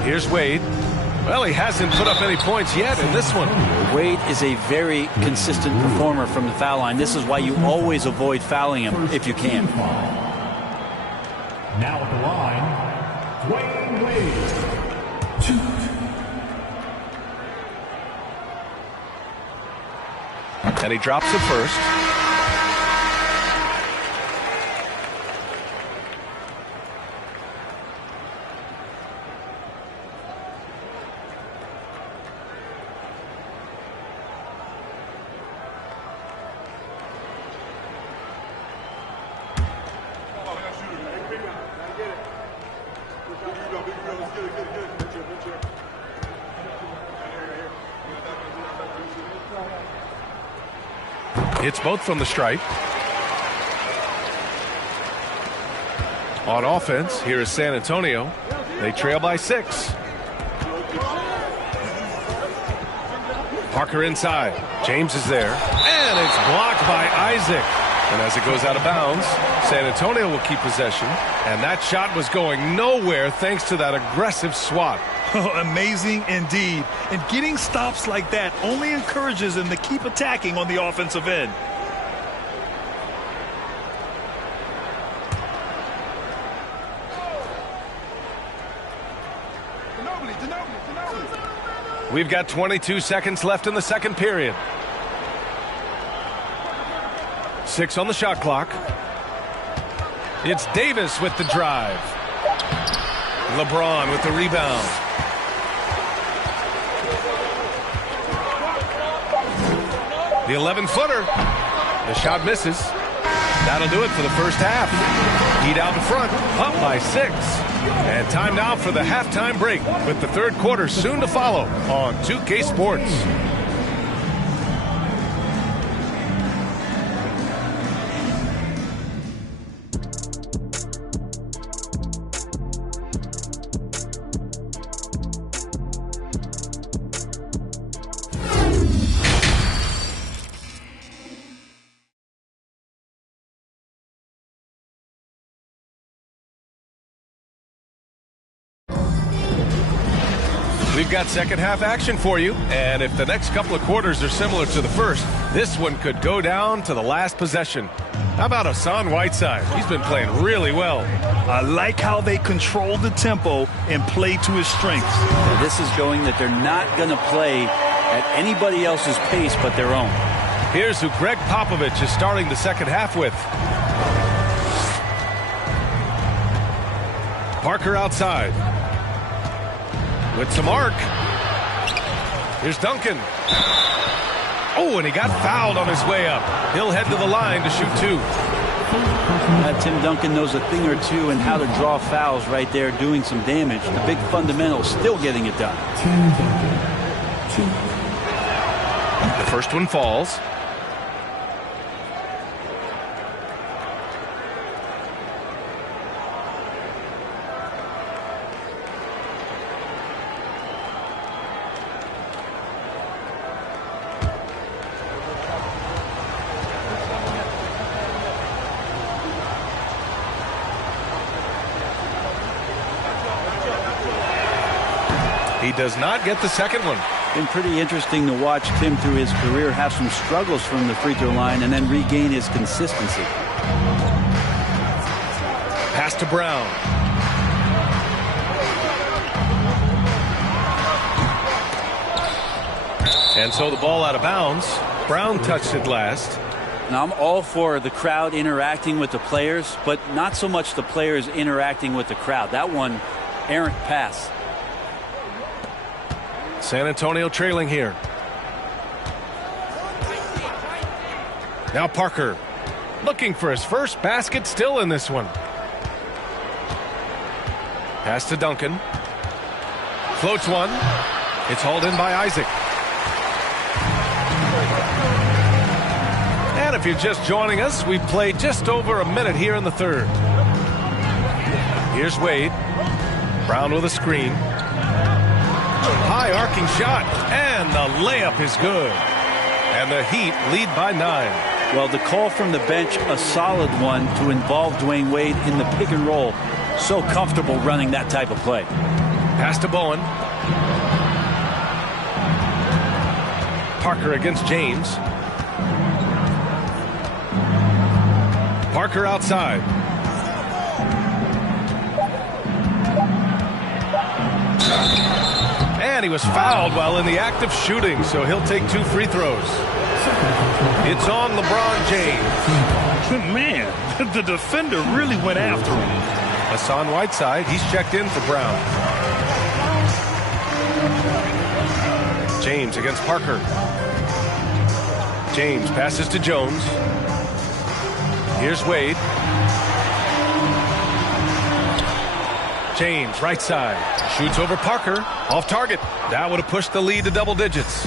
Here's Wade. Well, he hasn't put up any points yet in this one. Wade is a very consistent performer from the foul line. This is why you always avoid fouling him if you can. Now at the line, Dwyane Wade. 2. And he drops it first. It's both from the stripe. On offense, here is San Antonio. They trail by 6. Parker inside. James is there. And it's blocked by Isaac. And as it goes out of bounds, San Antonio will keep possession. And that shot was going nowhere thanks to that aggressive swat. Amazing indeed. And getting stops like that only encourages them to keep attacking on the offensive end. We've got 22 seconds left in the second period. 6 on the shot clock. It's Davis with the drive. LeBron with the rebound. The 11-footer. The shot misses. That'll do it for the first half. Heat out in front, up by 6. And time now for the halftime break, with the third quarter soon to follow on 2K Sports. We've got second half action for you, and if the next couple of quarters are similar to the first, this one could go down to the last possession. How about Hassan Whiteside? He's been playing really well. I like how they control the tempo and play to his strengths. Now, this is showing that they're not going to play at anybody else's pace but their own. Here's who Greg Popovich is starting the second half with. Parker outside. With some arc. Here's Duncan. Oh, and he got fouled on his way up. He'll head to the line to shoot 2. Tim Duncan knows a thing or two in how to draw fouls right there, doing some damage. The big fundamentals still getting it done. The first one falls. He does not get the second one. Been pretty interesting to watch Tim through his career have some struggles from the free throw line and then regain his consistency. Pass to Brown. And so the ball out of bounds. Brown touched it last. Now, I'm all for the crowd interacting with the players, but not so much the players interacting with the crowd. That one, errant pass. San Antonio trailing here. Now Parker looking for his first basket, still in this one. Pass to Duncan. Floats one. It's hauled in by Isaac. And if you're just joining us, we've played just over a minute here in the third. Here's Wade. Brown with a screen. High arcing shot, and the layup is good. And the Heat lead by 9. Well, the call from the bench, a solid one to involve Dwayne Wade in the pick and roll. So comfortable running that type of play. Pass to Bowen. Parker against James. Parker outside. And he was fouled while in the act of shooting, so he'll take 2 free throws. It's on LeBron James. Man, the defender really went after him. Hassan Whiteside, he's checked in for Brown. James against Parker. James passes to Jones. Here's Wade. James, right side. Shoots over Parker. Off target. That would have pushed the lead to double digits.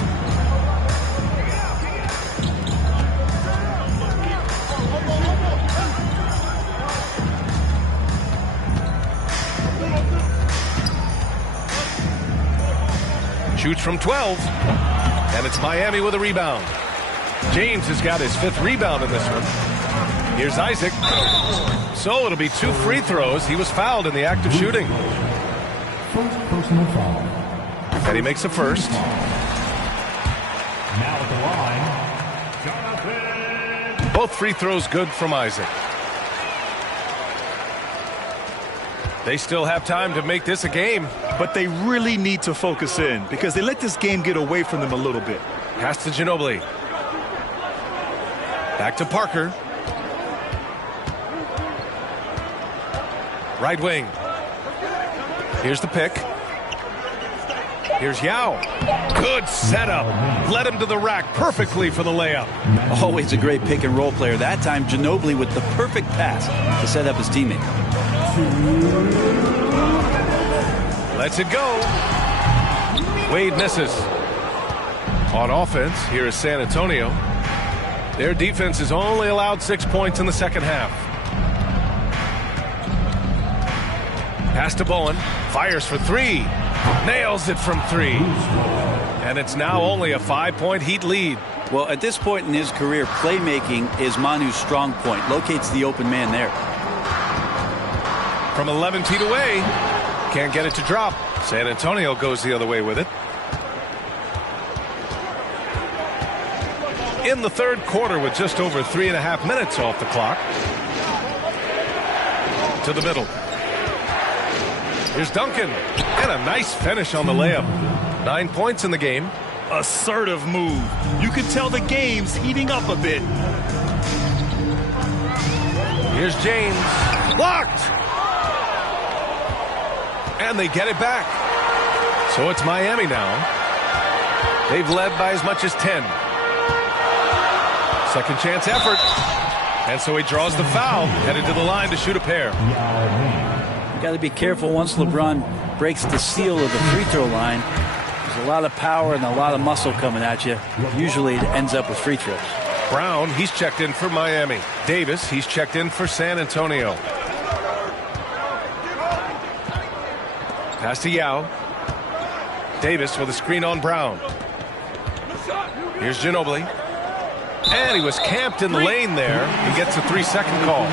Shoots from 12. And it's Miami with a rebound. James has got his 5th rebound in this one. Here's Isaac. So it'll be 2 free throws. He was fouled in the act of shooting. First personal foul. And he makes the first. Now at the line, Jonathan. Both free throws good from Isaac. They still have time to make this a game. But they really need to focus in because they let this game get away from them a little bit. Pass to Ginobili. Back to Parker. Right wing. Here's the pick. Here's Yao. Good setup. Led him to the rack perfectly for the layup. Always a great pick and roll player. That time Ginobili with the perfect pass to set up his teammate. Lets it go. Wade misses. On offense, here is San Antonio. Their defense has only allowed 6 points in the second half. Pass to Bowen. Fires for 3. Nails it from 3. And it's now only a 5-point Heat lead. Well, at this point in his career, playmaking is Manu's strong point. Locates the open man there. From 11 feet away. Can't get it to drop. San Antonio goes the other way with it. In the third quarter with just over 3.5 minutes off the clock. To the middle. Here's Duncan. And a nice finish on the layup. 9 points in the game. Assertive move. You can tell the game's heating up a bit. Here's James. Blocked. And they get it back. So it's Miami now. They've led by as much as 10. Second chance effort. And so he draws the foul, headed to the line to shoot a pair. You got to be careful once LeBron breaks the seal of the free throw line. There's a lot of power and a lot of muscle coming at you. Usually it ends up with free throws. Brown, he's checked in for Miami. Davis, he's checked in for San Antonio. Pass to Yao. Davis with a screen on Brown. Here's Ginobili. And he was camped in the lane there. He gets a 3-second call.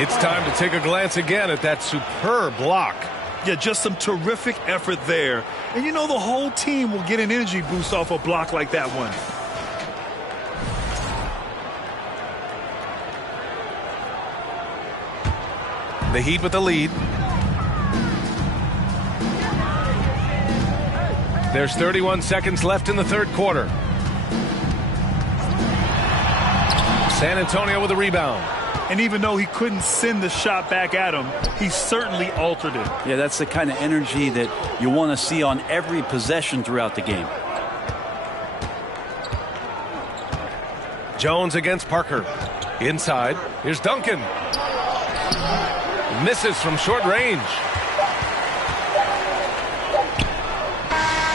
It's time to take a glance again at that superb block. Yeah, just some terrific effort there. And you know the whole team will get an energy boost off a block like that one. The Heat with the lead. There's 31 seconds left in the third quarter. San Antonio with a rebound. And even though he couldn't send the shot back at him, he certainly altered it. Yeah, that's the kind of energy that you want to see on every possession throughout the game. Jones against Parker. Inside. Here's Duncan. Misses from short range.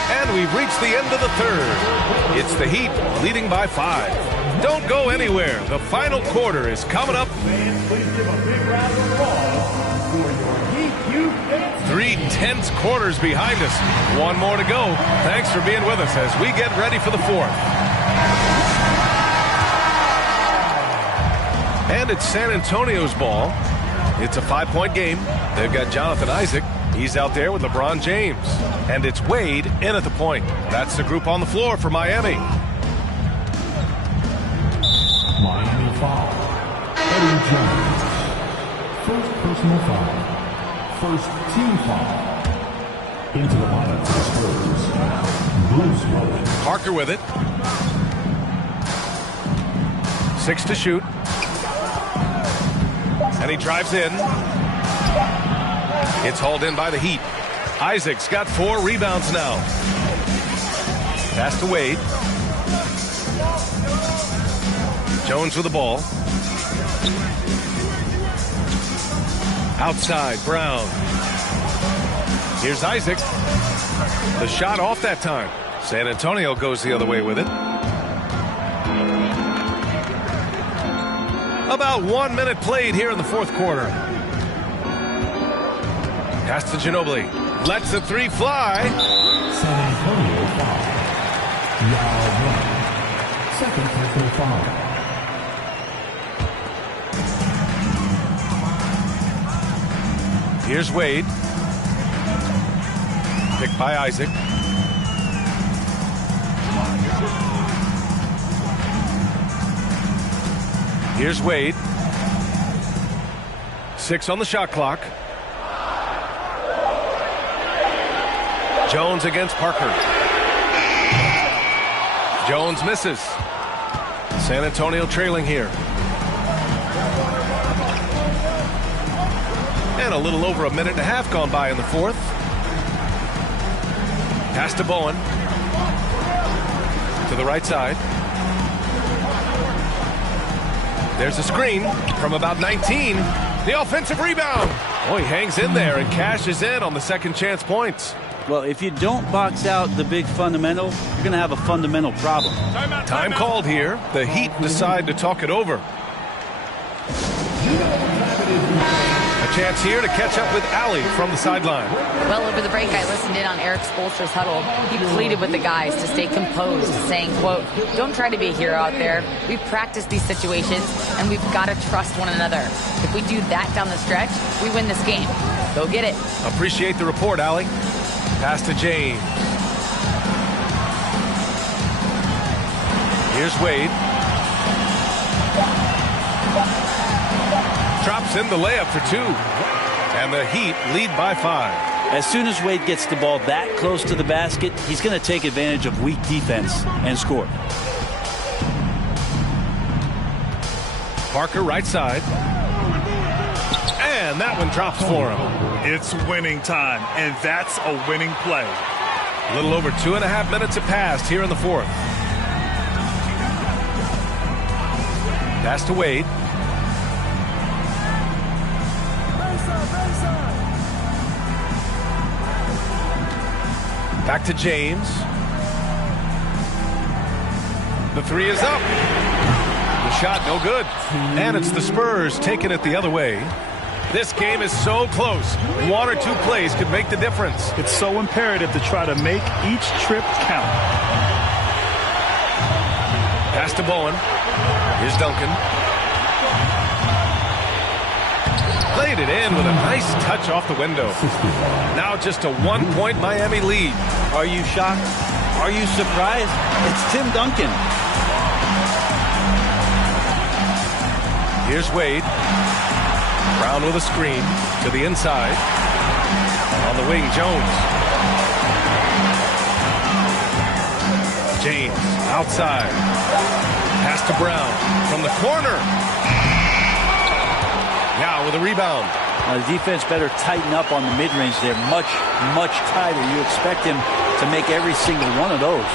And we've reached the end of the third. It's the Heat leading by 5. Don't go anywhere. The final quarter is coming up. 3/10 quarters behind us. One more to go. Thanks for being with us as we get ready for the fourth. And it's San Antonio's ball. It's a 5-point game. They've got Jonathan Isaac. He's out there with LeBron James. And it's Wade in at the point. That's the group on the floor for Miami. Miami foul. Eddie Jones. First personal foul. First team foul. Into the lineup for Spurs. Bruce Bowen. Parker with it. 6 to shoot. And he drives in. It's hauled in by the Heat. Isaac's got 4 rebounds now. Pass to Wade. Jones with the ball. Outside, Brown. Here's Isaac. The shot off that time. San Antonio goes the other way with it. About 1 minute played here in the fourth quarter. Pass to Ginobili. Lets the 3 fly. San Antonio foul. Yao Ming. Second personal foul. Here's Wade. Picked by Isaac. Here's Wade. 6 on the shot clock. Jones against Parker. Jones misses. San Antonio trailing here. And a little over a minute and a half gone by in the fourth. Pass to Bowen. To the right side. There's a screen from about 19. The offensive rebound. Oh, he hangs in there and cashes in on the second chance points. Well, if you don't box out the big fundamental, you're going to have a fundamental problem. Time called here. The Heat decide to talk it over. A chance here to catch up with Allie from the sideline. Well, over the break, I listened in on Eric Spoelstra's huddle. He pleaded with the guys to stay composed, saying, quote, "Don't try to be a hero out there. We've practiced these situations, and we've got to trust one another. If we do that down the stretch, we win this game. Go get it." Appreciate the report, Allie. Pass to James. Here's Wade. Drops in the layup for 2. And the Heat lead by 5. As soon as Wade gets the ball that close to the basket, he's going to take advantage of weak defense and score. Parker right side. And that one drops for him. It's winning time, and that's a winning play. A little over 2.5 minutes have passed here in the fourth. Pass to Wade. Back to James. The three is up. The shot no good. And it's the Spurs taking it the other way. This game is so close. 1 or 2 plays could make the difference. It's so imperative to try to make each trip count. Pass to Bowen. Here's Duncan. Played it in with a nice touch off the window. Now just a 1-point Miami lead. Are you shocked? Are you surprised? It's Tim Duncan. Here's Wade. Brown with a screen to the inside. On the wing, Jones. James outside. Pass to Brown from the corner. Now with a rebound. The defense better tighten up on the mid-range. They're much, much tighter. You expect him to make every single one of those.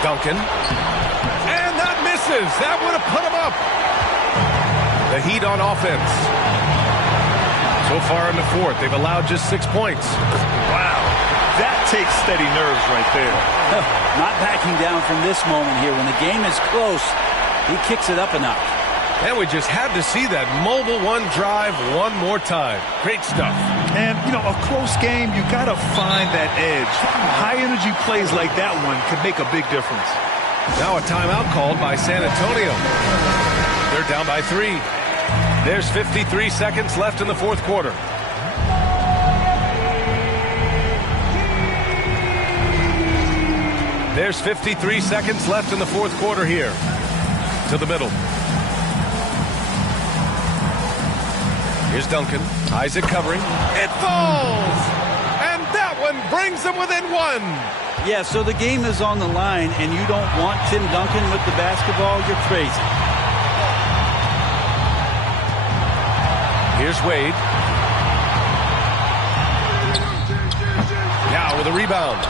Duncan. And that misses. That would have put him up. The Heat on offense. So far in the fourth, they've allowed just 6 points. Wow. That takes steady nerves right there. Not backing down from this moment here. When the game is close, he kicks it up a notch. And we just had to see that mobile one drive one more time. Great stuff. And, you know, a close game, you got to find that edge. High-energy plays like that one could make a big difference. Now a timeout called by San Antonio. They're down by 3. There's 53 seconds left in the fourth quarter. There's 53 seconds left in the fourth quarter here. To the middle. Here's Duncan. Isaac covering. It falls! And that one brings them within 1. Yeah, so the game is on the line, and you don't want Tim Duncan with the basketball. You're crazy. Here's Wade. Now with a rebound.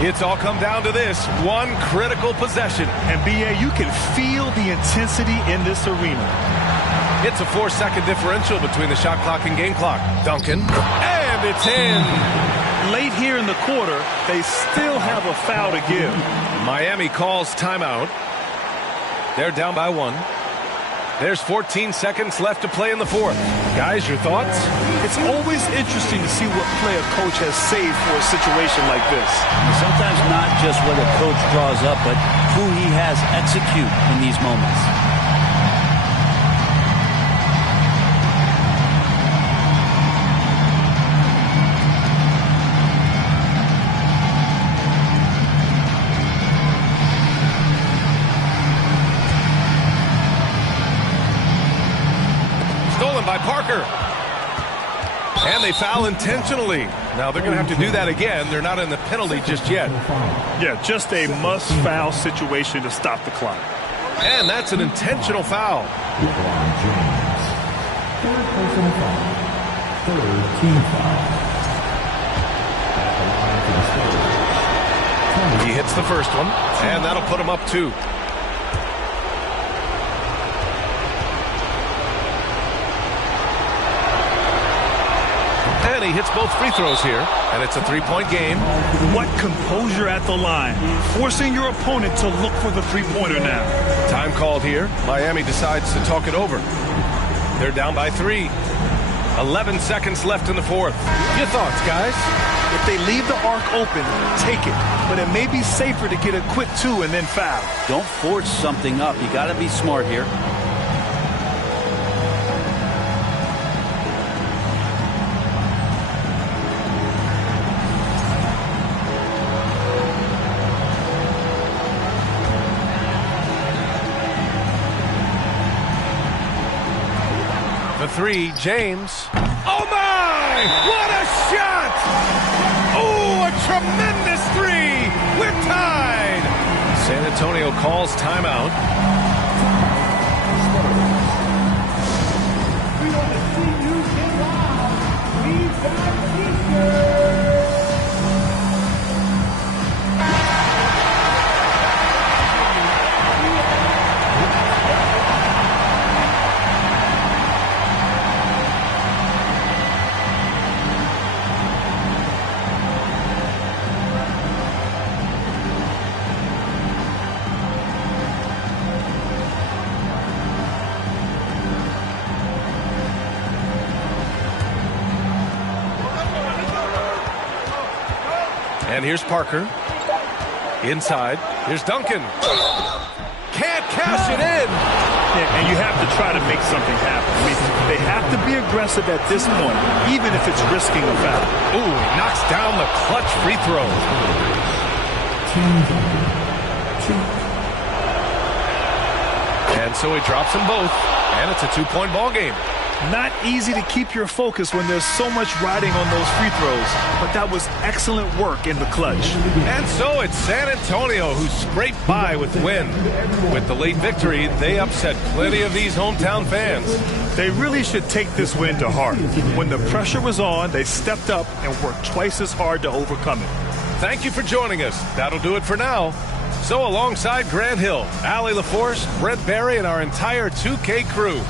It's all come down to this one critical possession. And B.A., you can feel the intensity in this arena. It's a 4-second differential between the shot clock and game clock. Duncan. And it's in. Late here in the quarter, they still have a foul to give. Miami calls timeout. They're down by 1. There's 14 seconds left to play in the fourth. Guys, your thoughts? It's always interesting to see what play a coach has saved for a situation like this. Sometimes not just what a coach draws up, but who he has execute in these moments. By Parker. And they foul intentionally. Now they're going to have to do that again. They're not in the penalty just yet. Yeah, just a must-foul situation to stop the clock. And that's an intentional foul. LeBron James. Third personal foul. Third team foul. At the line for the Spurs. He hits the first one, and that'll put him up 2. And he hits both free throws here, and it's a 3-point game. What composure at the line, forcing your opponent to look for the three-pointer now. Time called here. Miami decides to talk it over. They're down by 3. 11 seconds left in the fourth. Your thoughts, guys? If they leave the arc open, take it. But it may be safer to get a quick 2 and then foul. Don't force something up. You got to be smart here. The 3, James. Oh, my! What a shot! Oh, a tremendous 3! We're tied! San Antonio calls timeout. And here's Parker. Inside. Here's Duncan. Can't cash it in. Yeah, and you have to try to make something happen. I mean, they have to be aggressive at this point, even if it's risking a foul. Ooh, he knocks down the clutch free throw. And so he drops them both, and it's a 2-point ball game. Not easy to keep your focus when there's so much riding on those free throws, but that was excellent work in the clutch. And so it's San Antonio who scraped by with the win. With the late victory, they upset plenty of these hometown fans. They really should take this win to heart. When the pressure was on, they stepped up and worked twice as hard to overcome it. Thank you for joining us. That'll do it for now. So alongside Grant Hill, Allie LaForce, Brent Barry, and our entire 2K crew,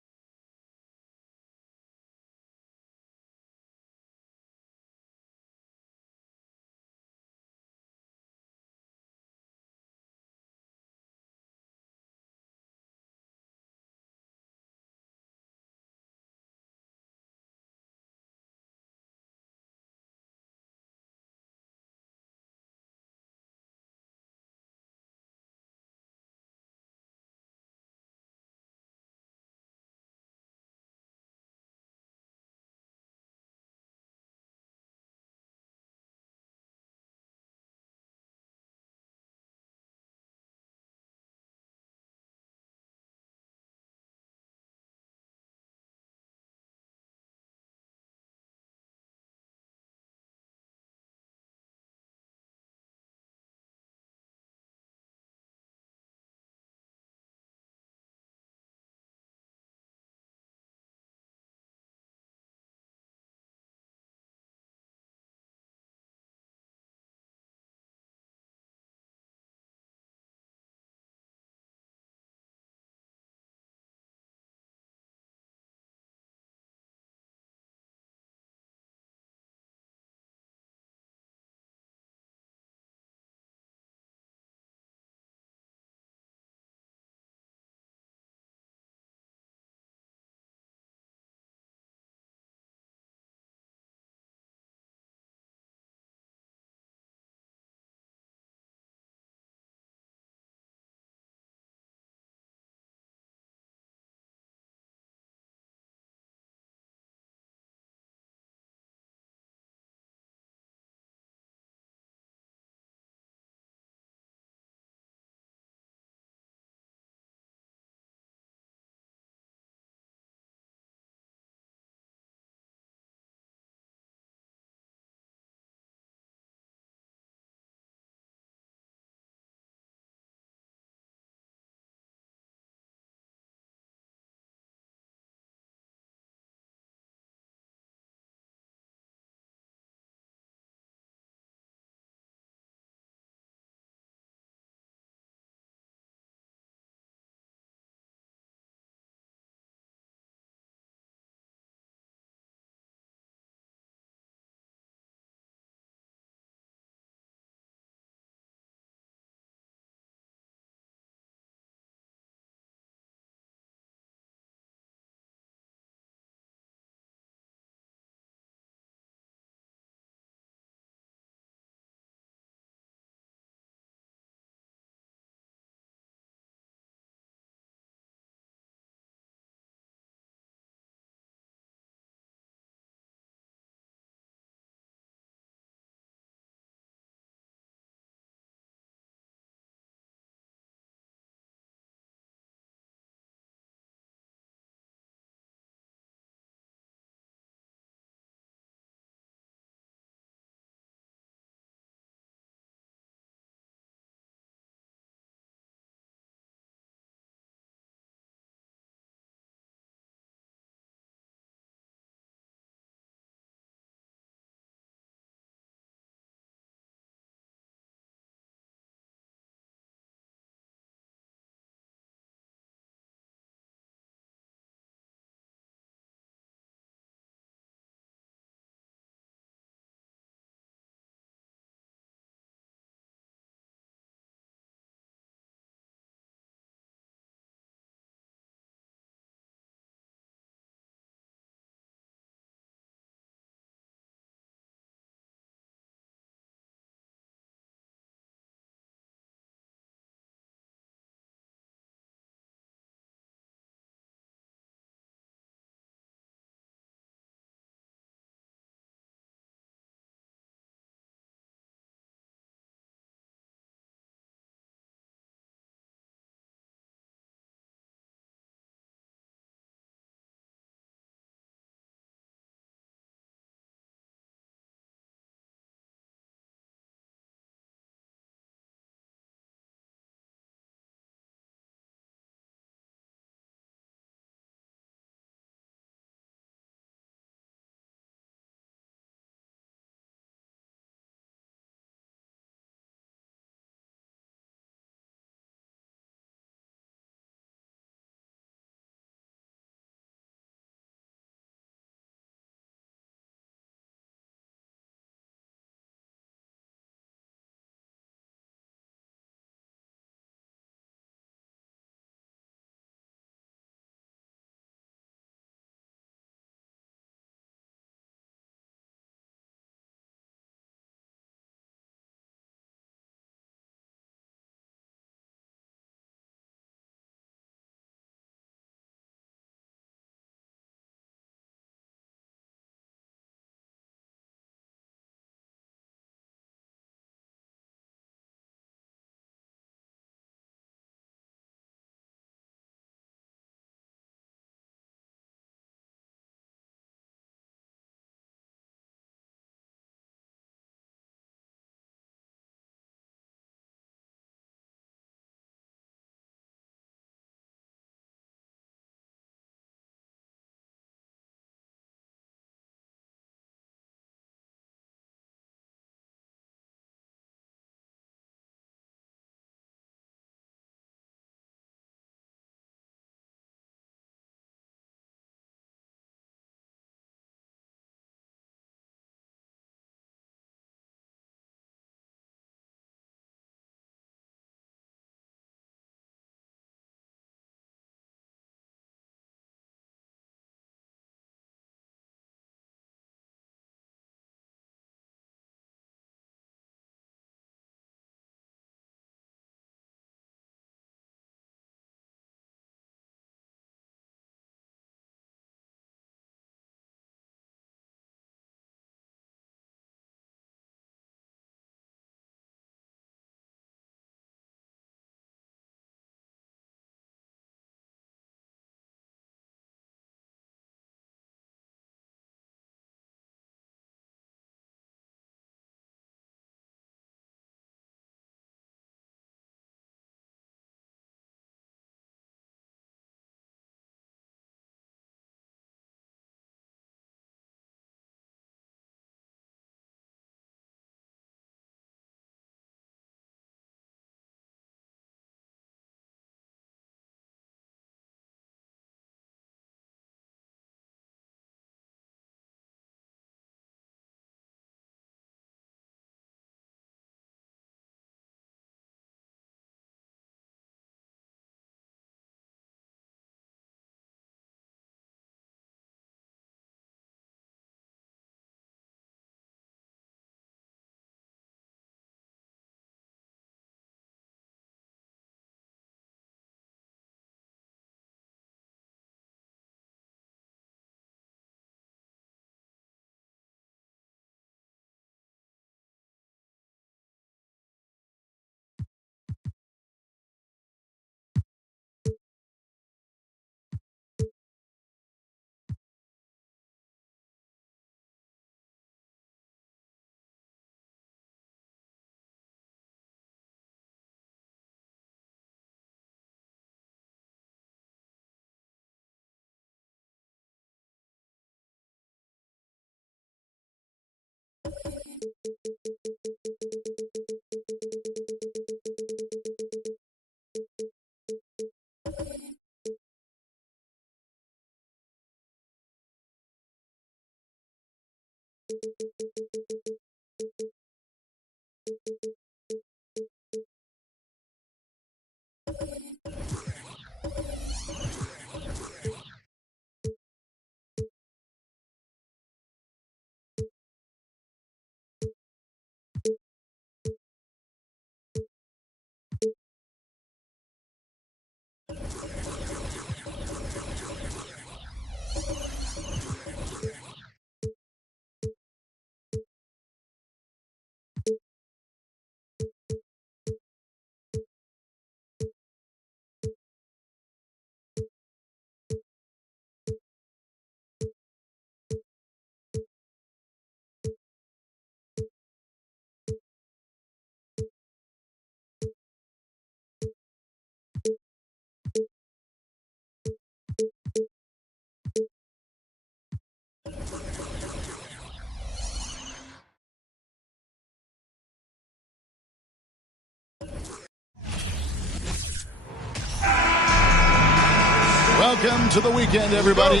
Welcome to the weekend, everybody.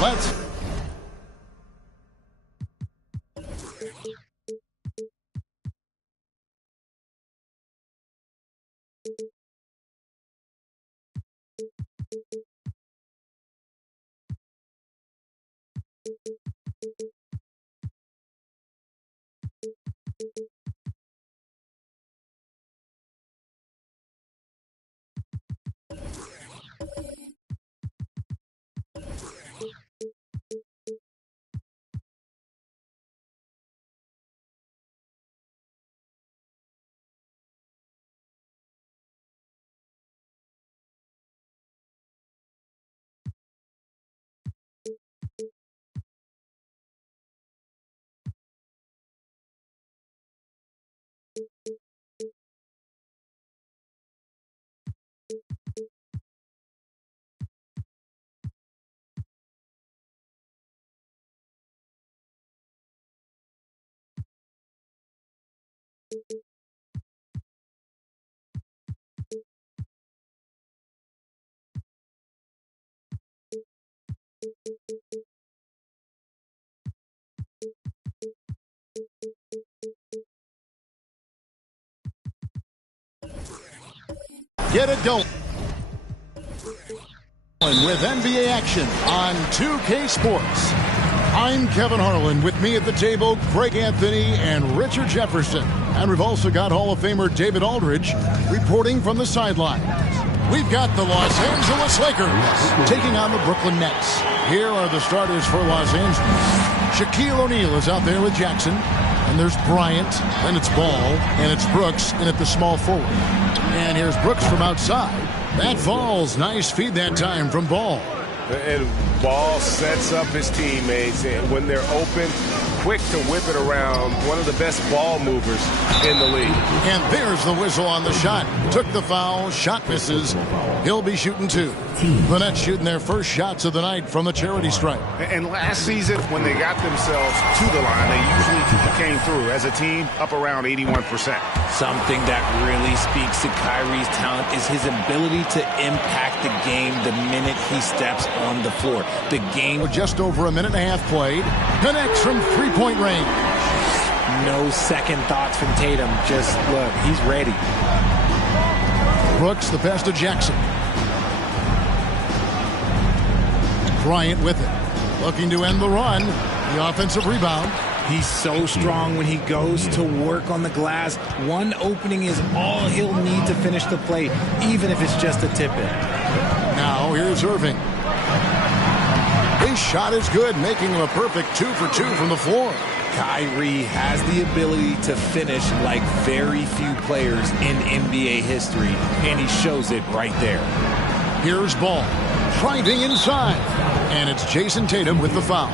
Let's get it going with NBA action on 2K Sports. I'm Kevin Harlan. With me at the table, Greg Anthony and Richard Jefferson. And we've also got Hall of Famer David Aldridge reporting from the sideline. We've got the Los Angeles Lakers taking on the Brooklyn Nets. Here are the starters for Los Angeles. Shaquille O'Neal is out there with Jackson. And there's Bryant, then it's Ball, and it's Brooks in at the small forward. And here's Brooks from outside. That falls. Nice feed that time from Ball. And Ball sets up his teammates, and when they're open, quick to whip it around. One of the best ball movers in the league. And there's the whistle on the shot. Took the foul, shot misses. He'll be shooting two. The Nets shooting their first shots of the night from the charity stripe. And last season, when they got themselves to the line, they usually came through as a team up around 81%. Something that really speaks to Kyrie's talent is his ability to impact the game the minute he steps on the floor. The game just over a minute and a half played. Connects from three-point range. No second thoughts from Tatum. Just look, he's ready. Brooks, the pass to Jackson. Bryant with it. Looking to end the run. The offensive rebound. He's so strong when he goes to work on the glass. One opening is all he'll need to finish the play, even if it's just a tip-in. Now here's Irving. His shot is good, making him a perfect 2 for 2 from the floor. Kyrie has the ability to finish like very few players in NBA history, and he shows it right there. Here's Ball, driving inside, and it's Jason Tatum with the foul.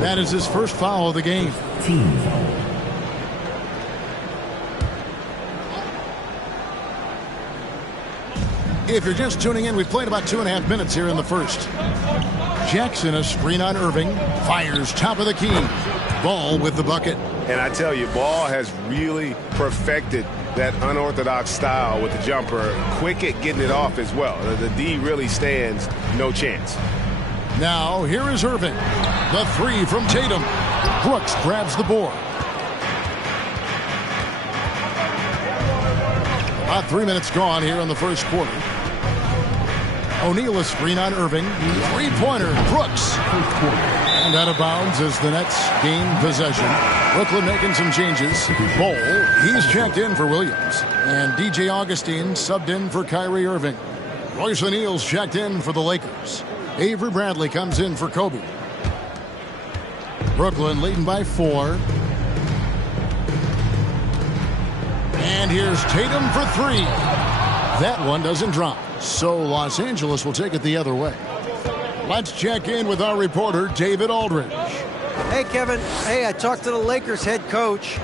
That is his first foul of the game. If you're just tuning in, we've played about 2.5 minutes here in the first. Jackson, a screen on Irving, fires top of the key. Ball with the bucket. And I tell you, Ball has really perfected that unorthodox style with the jumper. Quick at getting it off as well. The D really stands no chance. Now, here is Irving. The three from Tatum. Brooks grabs the board. About 3 minutes gone here in the first quarter. O'Neal a screen on Irving. Three-pointer, Brooks. And out of bounds as the Nets gain possession. Brooklyn making some changes. Bol, he's checked in for Williams. And DJ Augustine subbed in for Kyrie Irving. Royce O'Neal's checked in for the Lakers. Avery Bradley comes in for Kobe. Brooklyn leading by 4. And here's Tatum for 3. That one doesn't drop. So Los Angeles will take it the other way. Let's check in with our reporter, David Aldridge. Hey, Kevin. Hey, I talked to the Lakers head coach.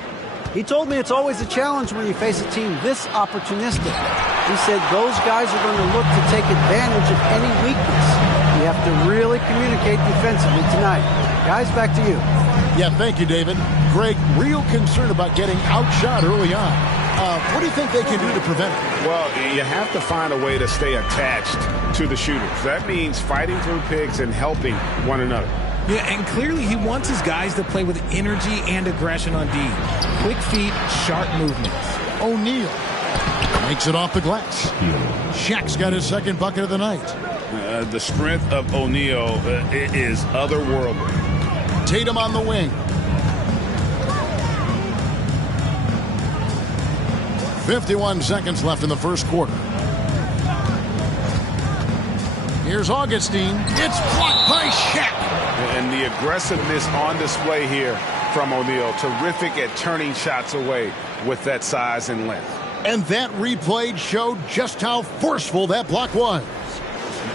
He told me it's always a challenge when you face a team this opportunistic. He said those guys are going to look to take advantage of any weakness. You have to really communicate defensively tonight. Guys, back to you. Yeah, thank you, David. Greg, real concern about getting outshot early on. What do you think they can do to prevent it? Well, you have to find a way to stay attached to the shooters. That means fighting through picks and helping one another. Yeah, and clearly he wants his guys to play with energy and aggression on D. Quick feet, sharp movements. O'Neal makes it off the glass. Shaq's got his second bucket of the night. The strength of O'Neal is otherworldly. Tatum on the wing. 51 seconds left in the first quarter. Here's Augustine. It's blocked by Shaq. And the aggressiveness on display here from O'Neal. Terrific at turning shots away with that size and length. And that replay showed just how forceful that block was.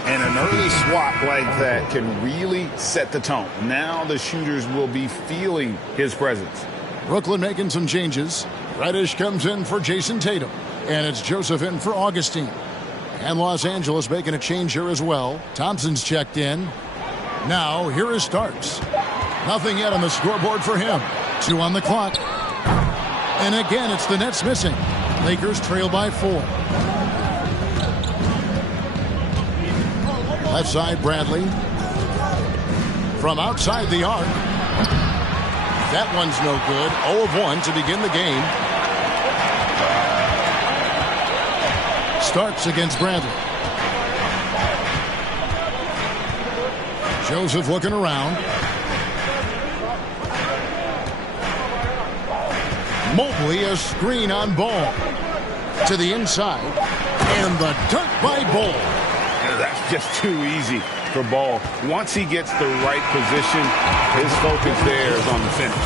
And an early swat like that can really set the tone. Now the shooters will be feeling his presence. Brooklyn making some changes. Reddish comes in for Jason Tatum. And it's Joseph in for Augustine. And Los Angeles making a change here as well. Thompson's checked in. Now, here is Starks. Nothing yet on the scoreboard for him. 2 on the clock. And again, it's the Nets missing. Lakers trail by 4. Left side, Bradley. From outside the arc. That one's no good. 0 of 1 to begin the game. Starks against Bradley. Joseph looking around. Mobley a screen on Ball. To the inside. And the dunk by Ball. That's just too easy for Ball. Once he gets the right position, his focus there is on the finish.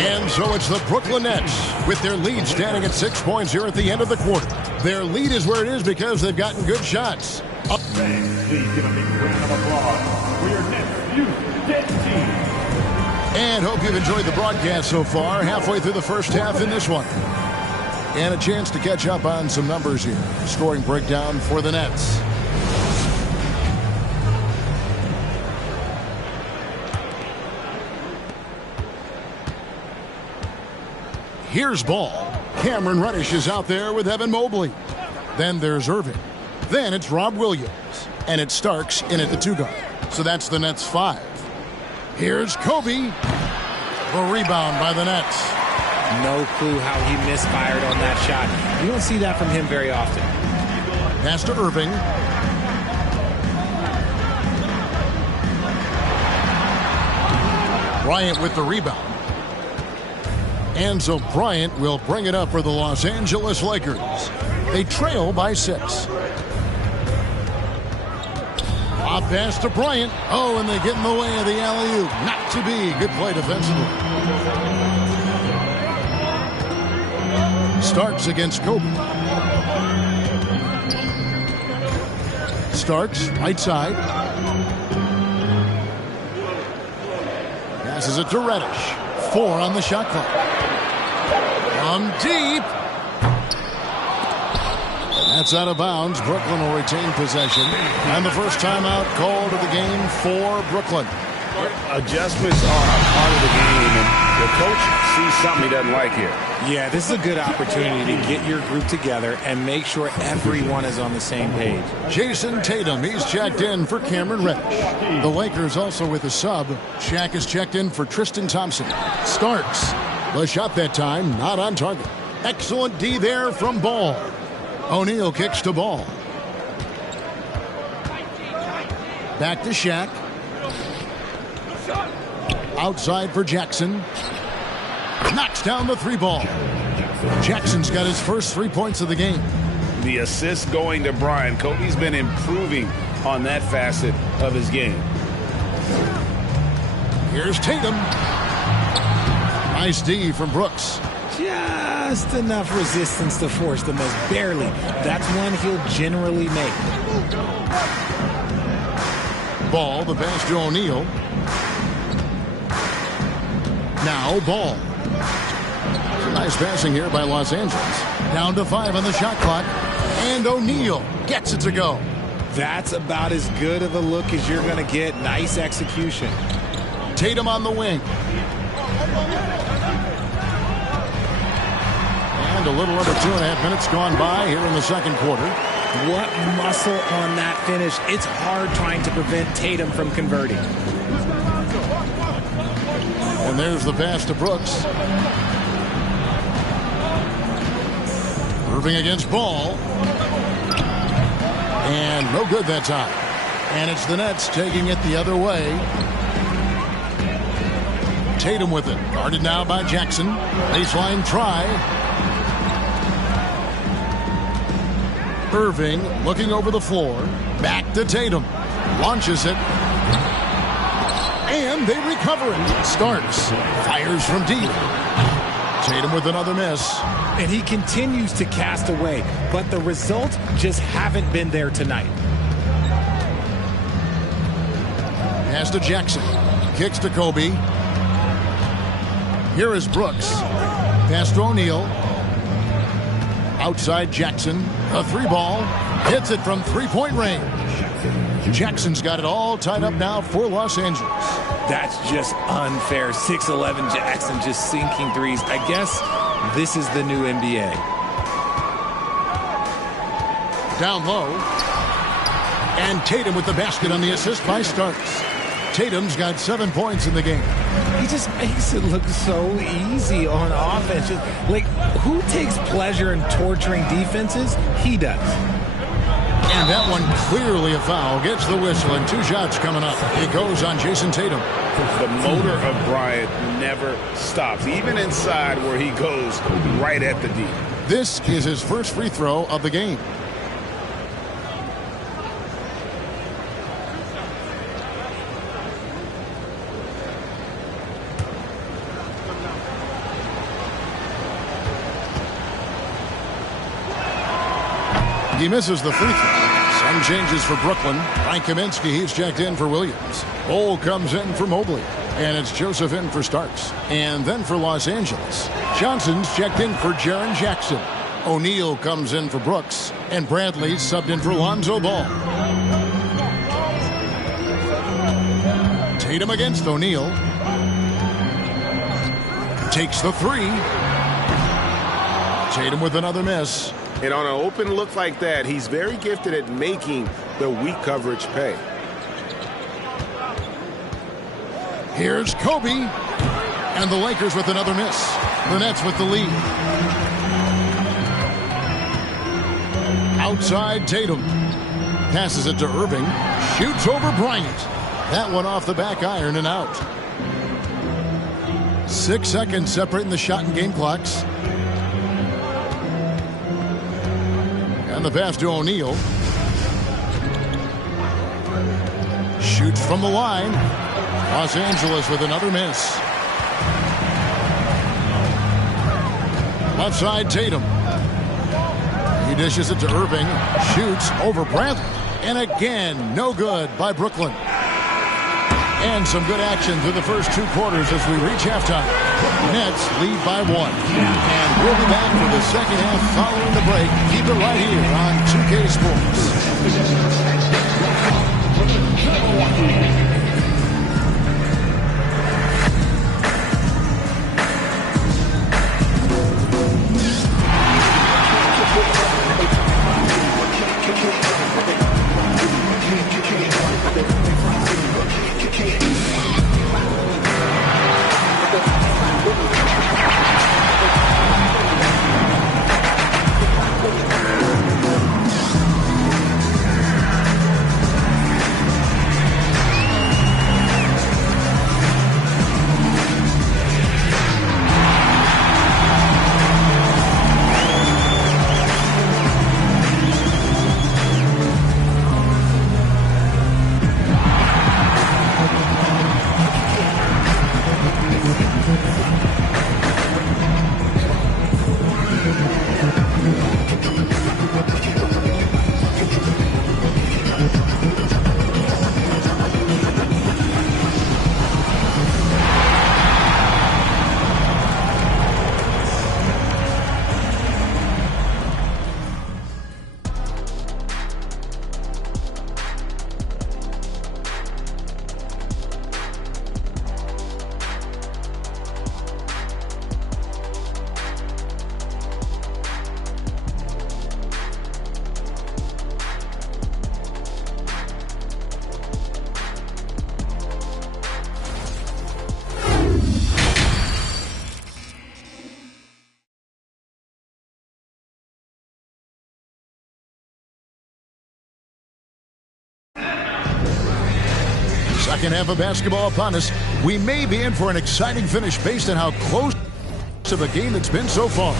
And so it's the Brooklyn Nets with their lead standing at 6 points here at the end of the quarter. Their lead is where it is because they've gotten good shots. Please give a big round of applause for your Nets Youth Dead Team. And hope you've enjoyed the broadcast so far. Halfway through the first half in this one. And a chance to catch up on some numbers here. Scoring breakdown for the Nets. Here's Ball. Cameron Reddish is out there with Evan Mobley. Then there's Irving. Then it's Rob Williams. And it's Starks in at the 2 guard. So that's the Nets 5. Here's Kobe. The rebound by the Nets. No clue how he misfired on that shot. You don't see that from him very often. Pass to Irving. Bryant with the rebound. And so Bryant will bring it up for the Los Angeles Lakers. They trail by 6. Off pass to Bryant. Oh, and they get in the way of the alley-oop. Not to be. Good play defensively. Starks against Kobe. Starks, right side. Passes it to Reddish. 4 on the shot clock. From deep. That's out of bounds. Brooklyn will retain possession. And the first timeout called of the game for Brooklyn. Adjustments are a part of the game, and the coach sees something he doesn't like here. Yeah, this is a good opportunity to get your group together and make sure everyone is on the same page. Jason Tatum, he's checked in for Cameron Reddish. The Lakers also with a sub. Shaq is checked in for Tristan Thompson. Starks, the shot that time, not on target. Excellent D there from Ball. O'Neal kicks to Ball. Back to Shaq. Outside for Jackson. Knocks down the 3-ball. Jackson's got his first 3 points of the game. The assist going to Brian. Kobe's been improving on that facet of his game. Here's Tatum. Nice D from Brooks. Just enough resistance to force the miss. Barely. That's one he'll generally make. Ball, the pass to O'Neal. Now Ball. Nice passing here by Los Angeles. Down to 5 on the shot clock. And O'Neal gets it to go. That's about as good of a look as you're going to get. Nice execution. Tatum on the wing. And a little over 2.5 minutes gone by here in the second quarter. What muscle on that finish. It's hard trying to prevent Tatum from converting. And there's the pass to Brooks. Irving against Ball. And no good that time. And it's the Nets taking it the other way. Tatum with it. Guarded now by Jackson. Baseline try. Irving looking over the floor. Back to Tatum. Launches it. And they recover it. Starks. Fires from deep. Tatum with another miss. And he continues to cast away, but the results just haven't been there tonight. Pass to Jackson. Kicks to Kobe. Here is Brooks. Pass to O'Neal. Outside Jackson. A 3-ball. Hits it from 3-point range. Jackson's got it all tied up now for Los Angeles. That's just unfair. 6'11" Jackson just sinking threes. I guess this is the new NBA. Down low. And Tatum with the basket on the assist by Starks. Tatum's got 7 points in the game. He just makes it look so easy on offense. Like, who takes pleasure in torturing defenses? He does. And that one clearly a foul. Gets the whistle, and 2 shots coming up. It goes on Jason Tatum. The motor of Bryant never stops, even inside where he goes right at the D. This is his first free throw of the game. He misses the free throw. Some changes for Brooklyn. Frank Kaminsky, he's checked in for Williams. Bol comes in for Mobley. And it's Joseph in for Starks. And then for Los Angeles, Johnson's checked in for Jaren Jackson. O'Neal comes in for Brooks. And Bradley's subbed in for Lonzo Ball. Tatum against O'Neal. Takes the 3. Tatum with another miss. And on an open look like that, he's very gifted at making the weak coverage pay. Here's Kobe. And the Lakers with another miss. The Nets with the lead. Outside Tatum. Passes it to Irving. Shoots over Bryant. That one off the back iron and out. 6 seconds separating the shot and game clocks. And the pass to O'Neal. Shoots from the line. Los Angeles with another miss. Left side Tatum. He dishes it to Irving. Shoots over Bradley. And again, no good by Brooklyn. And some good action through the first 2 quarters as we reach halftime. Nets lead by 1. And we'll be back for the second half following the break. Keep it right here on 2K Sports. Second half of basketball upon us. We may be in for an exciting finish based on how close to the game it's been so far.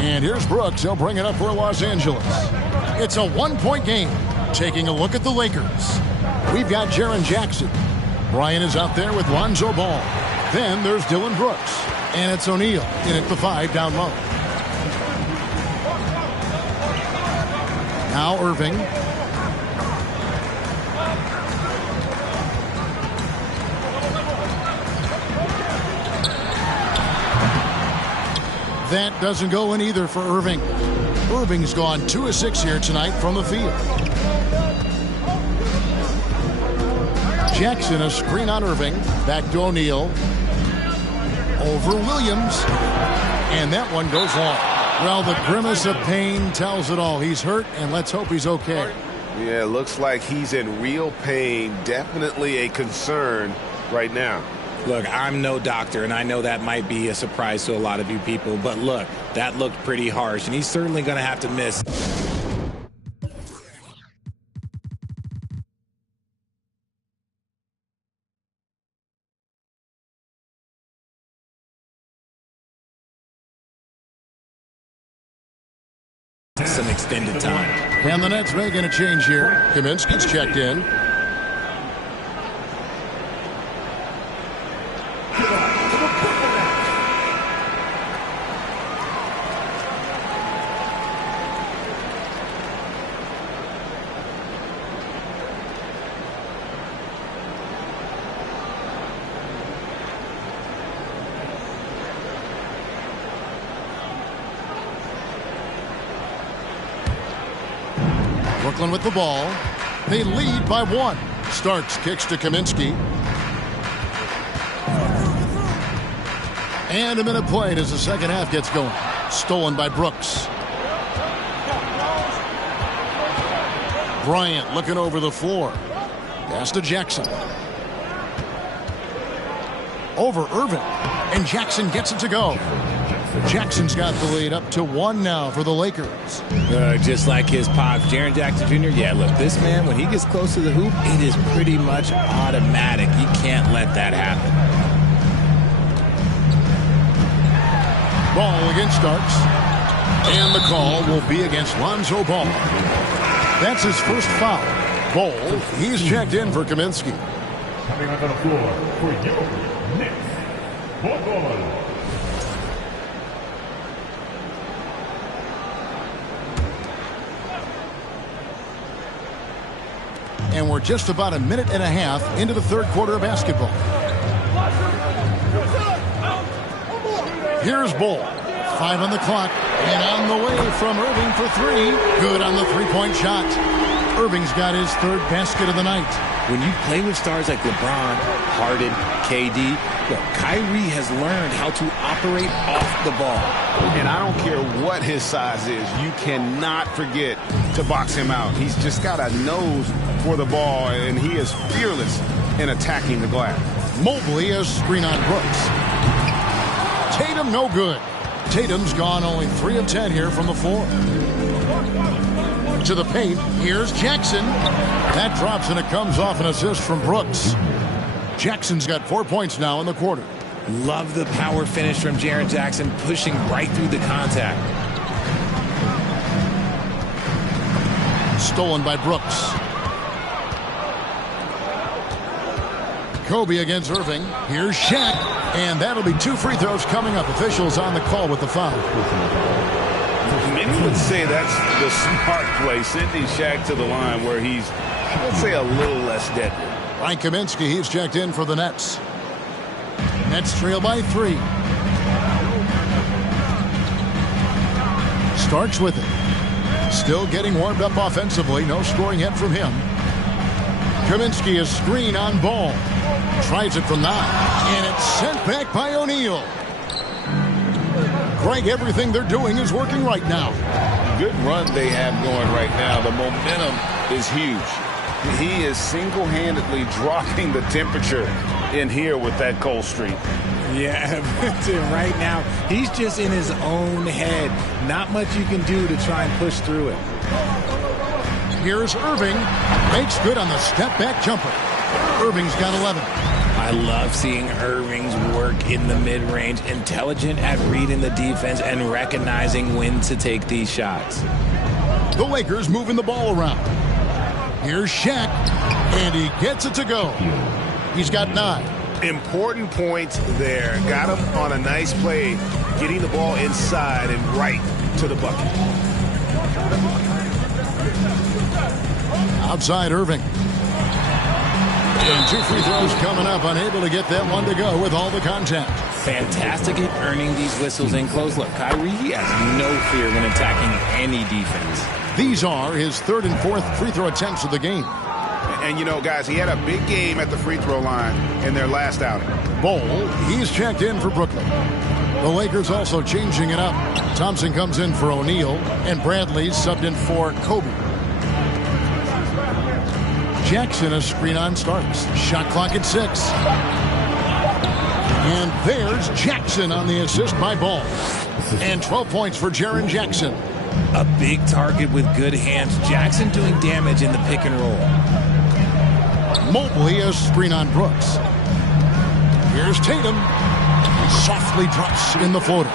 And here's Brooks. He'll bring it up for Los Angeles. It's a one-point game. Taking a look at the Lakers. We've got Jaren Jackson. Bryant is out there with Lonzo Ball. Then there's Dillon Brooks. And it's O'Neal in at the 5 down low. Now Irving. That doesn't go in either for Irving. Irving's gone 2 of 6 here tonight from the field. Jackson, a screen on Irving. Back to O'Neal. Over Williams. And that one goes long. Well, the grimace of pain tells it all. He's hurt, and let's hope he's okay. Yeah, looks like he's in real pain. Definitely a concern right now. Look, I'm no doctor, and I know that might be a surprise to a lot of you people, but look, that looked pretty harsh, and he's certainly going to have to miss. Some extended time. And the Nets making a change here. Kaminsky's checked in. Brooklyn with the ball. They lead by 1. Starks kicks to Kaminsky. And a minute played as the second half gets going. Stolen by Brooks. Bryant looking over the floor. Pass to Jackson. Over Irving. And Jackson gets it to go. Jackson's got the lead up to 1 now for the Lakers. Just like his pops, Jaren Jackson Jr. Yeah, look, this man, when he gets close to the hoop, it is pretty much automatic. You can't let that happen. Ball against Starks. And the call will be against Lonzo Ball. That's his first foul. Ball, he's checked in for Kaminsky. Coming onto the floor for your Knicks, Ball. And we're just about a minute and a half into the third quarter of basketball. Here's Ball. 5 on the clock. And on the way from Irving for 3. Good on the three-point shot. Irving's got his third basket of the night. When you play with stars like LeBron, Harden, KD, look, Kyrie has learned how to operate off the ball. And I don't care what his size is, you cannot forget to box him out. He's just got a nose for the ball, and he is fearless in attacking the glass. Mobley has screen on Brooks. Tatum no good. Tatum's gone only 3 of 10 here from the floor. To the paint, here's Jackson. That drops and it comes off an assist from Brooks. Jackson's got 4 points now in the quarter. Love the power finish from Jaren Jackson, pushing right through the contact. Stolen by Brooks. Kobe against Irving. Here's Shaq. And that'll be 2 free throws coming up. Officials on the call with the foul. Many You would say that's the smart play, sending Shaq to the line where he's, let's say, a little less deadly. Frank Kaminsky, he's checked in for the Nets. Nets trail by 3. Starks with it. Still getting warmed up offensively. No scoring yet from him. Kaminsky is screen on Ball. Tries it from 9. And it's sent back by O'Neal. Greg, everything they're doing is working right now. Good run they have going right now. The momentum is huge. He is single-handedly dropping the temperature in here with that cold streak. Yeah, right now, he's just in his own head. Not much you can do to try and push through it. Here's Irving. Makes good on the step-back jumper. Irving's got 11. I love seeing Irving's work in the mid-range, intelligent at reading the defense and recognizing when to take these shots. The Lakers moving the ball around. Here's Shaq, and he gets it to go. He's got 9. Important points there. Got him on a nice play, getting the ball inside and right to the bucket. Outside Irving. And 2 free throws coming up. Unable to get that one to go with all the contact. Fantastic at earning these whistles in close. Look, Kyrie, he has no fear when attacking any defense. These are his 3rd and 4th free throw attempts of the game. And, you know, guys, he had a big game at the free throw line in their last outing. Ball, he's checked in for Brooklyn. The Lakers also changing it up. Thompson comes in for O'Neal, and Bradley's subbed in for Kobe. Jackson a screen on Starks. Shot clock at 6. And there's Jackson on the assist by Ball. And 12 points for Jaren Jackson. A big target with good hands. Jackson doing damage in the pick and roll. Mobley a screen on Brooks. Here's Tatum. Softly drops in the floater.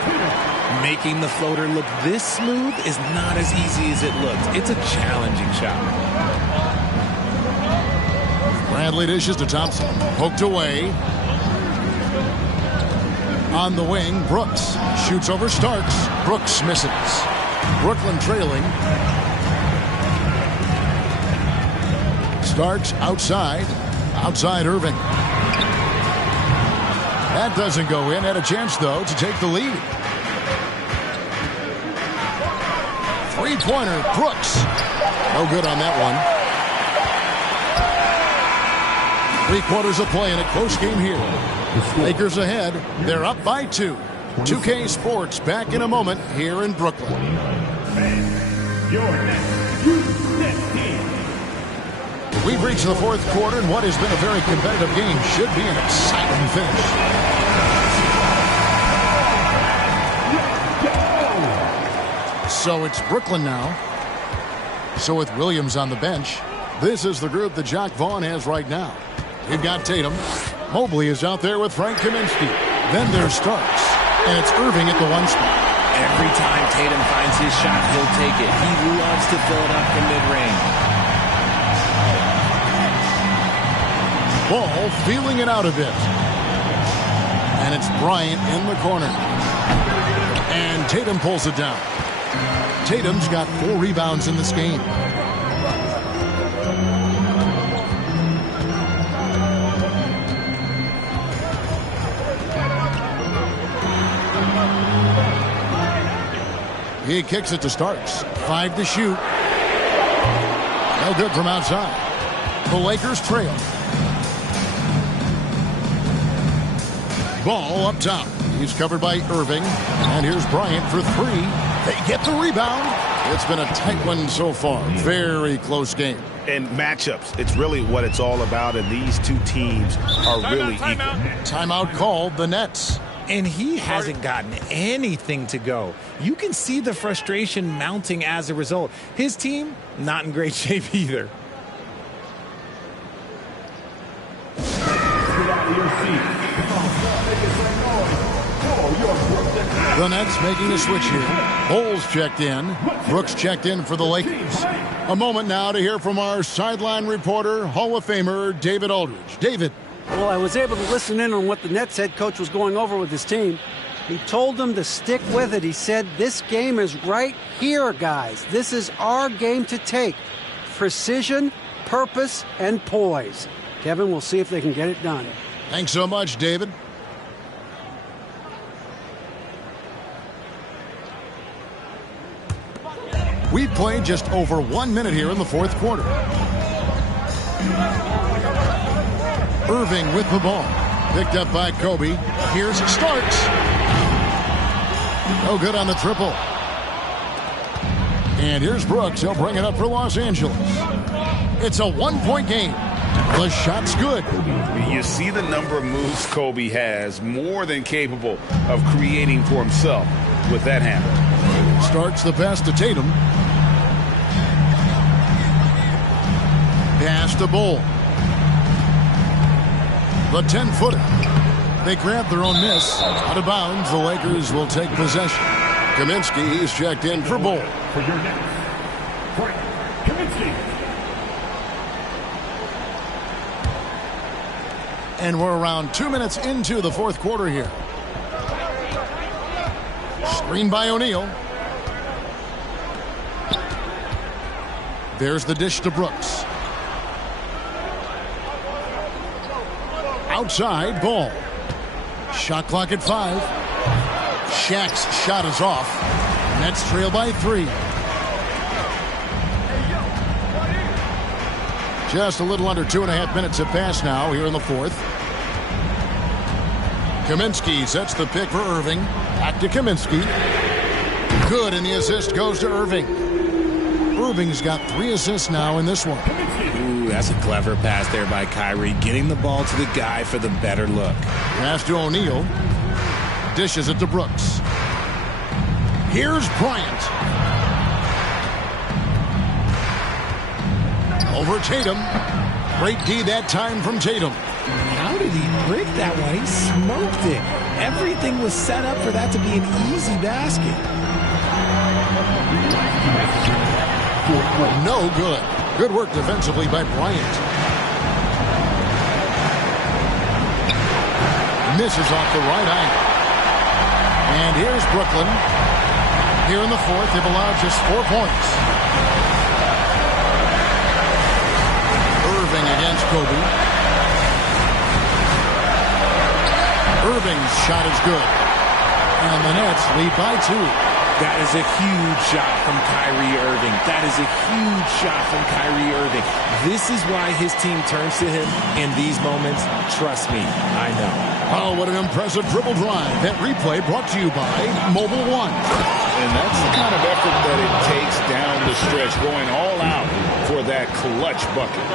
Making the floater look this smooth is not as easy as it looks. It's a challenging shot. Bradley dishes to Thompson. Poked away. On the wing, Brooks shoots over Starks. Brooks misses. Brooklyn trailing. Starks outside. Outside Irving. That doesn't go in. Had a chance, though, to take the lead. Three-pointer, Brooks. No good on that one. 3/4 of play in a close game here. Lakers ahead. They're up by 2. 2K Sports back in a moment here in Brooklyn. We've reached the 4th quarter, and what has been a very competitive game should be an exciting finish. So it's Brooklyn now. So with Williams on the bench, this is the group that Jacque Vaughn has right now. We've got Tatum. Mobley is out there with Frank Kaminsky. Then there's Starks. And it's Irving at the 1 spot. Every time Tatum finds his shot, he'll take it. He loves to fill it up from mid-range. Ball feeling it out a bit. And it's Bryant in the corner. And Tatum pulls it down. Tatum's got 4 rebounds in this game. He kicks it to Starks. 5 to shoot. No good from outside. The Lakers trail. Ball up top. He's covered by Irving. And here's Bryant for 3. They get the rebound. It's been a tight one so far. Very close game. And matchups, it's really what it's all about, and these two teams are really equal. Timeout called the Nets. And he hasn't gotten anything to go. You can see the frustration mounting as a result. His team, not in great shape either. The Nets making a switch here. Bulls checked in. Brooks checked in for the Lakers. A moment now to hear from our sideline reporter, Hall of Famer David Aldridge. David. Well, I was able to listen in on what the Nets head coach was going over with his team. He told them to stick with it. He said, this game is right here, guys. This is our game to take. Precision, purpose, and poise. Kevin, we'll see if they can get it done. Thanks so much, David. We've played just over 1 minute here in the fourth quarter. Irving with the ball. Picked up by Kobe. Here's Starks. No good on the triple. And here's Brooks. He'll bring it up for Los Angeles. It's a one-point game. The shot's good. You see the number of moves Kobe has, more than capable of creating for himself with that handle. Starts the pass to Tatum. Pass to Bull. The 10-footer. They grab their own miss. Out of bounds, the Lakers will take possession. Kaminsky is checked in for Bull. For your next, Frank Kaminsky. And we're around 2 minutes into the fourth quarter here. Screen by O'Neal. There's the dish to Brooks. Outside, Ball. Shot clock at 5. Shaq's shot is off. Nets trail by 3. Just a little under 2.5 minutes have passed now here in the fourth. Kaminsky sets the pick for Irving. Back to Kaminsky. Good, and the assist goes to Irving. Irving's got 3 assists now in this one. Ooh, that's a clever pass there by Kyrie, getting the ball to the guy for the better look. Pass to O'Neal. Dishes it to Brooks. Here's Bryant. Over Tatum. Great D that time from Tatum. How did he break that one? He smoked it. Everything was set up for that to be an easy basket. No good. Good work defensively by Bryant. Misses off the right angle. And here's Brooklyn. Here in the fourth, they've allowed just 4 points. Irving against Kobe. Irving's shot is good. And the Nets lead by 2. That is a huge shot from Kyrie Irving. That is a huge shot from Kyrie Irving. This is why his team turns to him in these moments. Trust me, I know. Oh, what an impressive dribble drive. That replay brought to you by Mobile One. And that's the kind of effort that it takes down the stretch, going all out for that clutch bucket.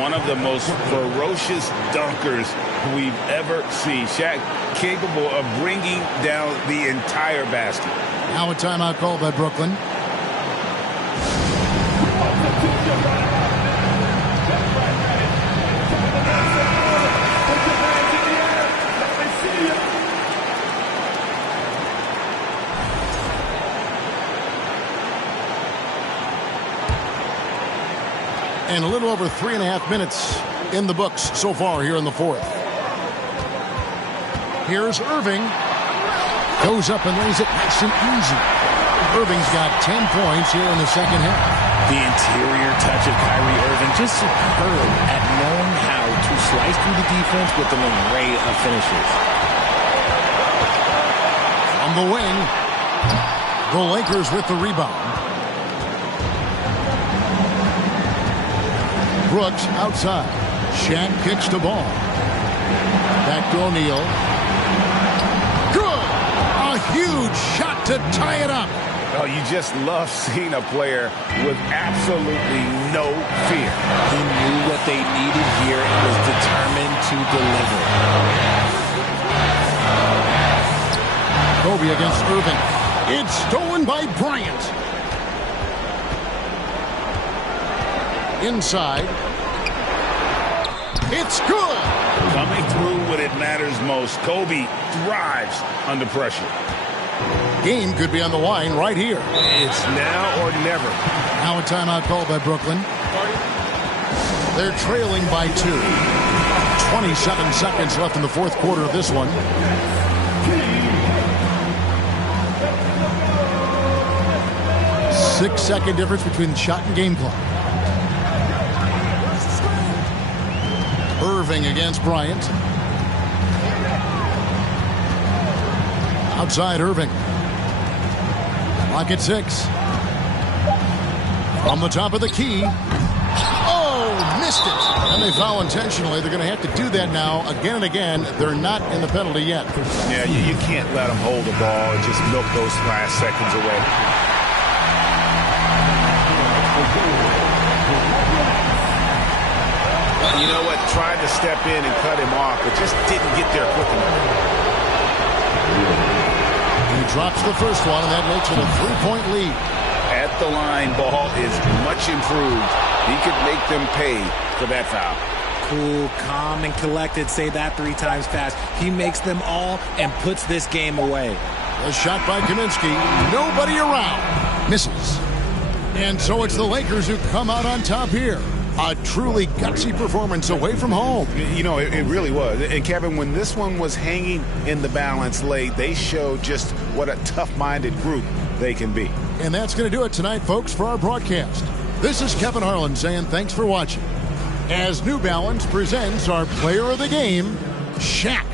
One of the most ferocious dunkers we've ever seen. Shaq capable of bringing down the entire basket. Now a timeout called by Brooklyn. And a little over 3.5 minutes in the books so far here in the fourth. Here's Irving. Goes up and lays it nice and easy. Irving's got 10 points here in the second half. The interior touch of Kyrie Irving, just superb at knowing how to slice through the defense with an array of finishes. On the wing, the Lakers with the rebound. Brooks outside. Shaq kicks the ball. Back to O'Neal. Good! A huge shot to tie it up. Oh, you just love seeing a player with absolutely no fear. He knew what they needed here and was determined to deliver. Kobe against Irving. It's stolen by Bryant. Inside. It's good. Coming through when it matters most. Kobe thrives under pressure. Game could be on the line right here. It's now or never. Now a timeout called by Brooklyn. They're trailing by 2. 27 seconds left in the fourth quarter of this one. 6-second difference between the shot and game clock. Irving against Bryant. Outside Irving. Clock at 6. From the top of the key. Oh, missed it. And they foul intentionally. They're going to have to do that now again and again. They're not in the penalty yet. Yeah, you can't let them hold the ball and just milk those last seconds away. You know what? Tried to step in and cut him off, but just didn't get there quick enough. He drops the first one, and that makes it a 3-point lead. At the line, ball is much improved. He could make them pay for that foul. Cool, calm, and collected. Say that 3 times fast. He makes them all and puts this game away. A shot by Kaminsky. Nobody around. Misses. And so it's the Lakers who come out on top here. A truly gutsy performance away from home. You know, it really was. And, Kevin, when this one was hanging in the balance late, they showed just what a tough-minded group they can be. And that's going to do it tonight, folks, for our broadcast. This is Kevin Harlan saying thanks for watching. As New Balance presents our player of the game, Shaq.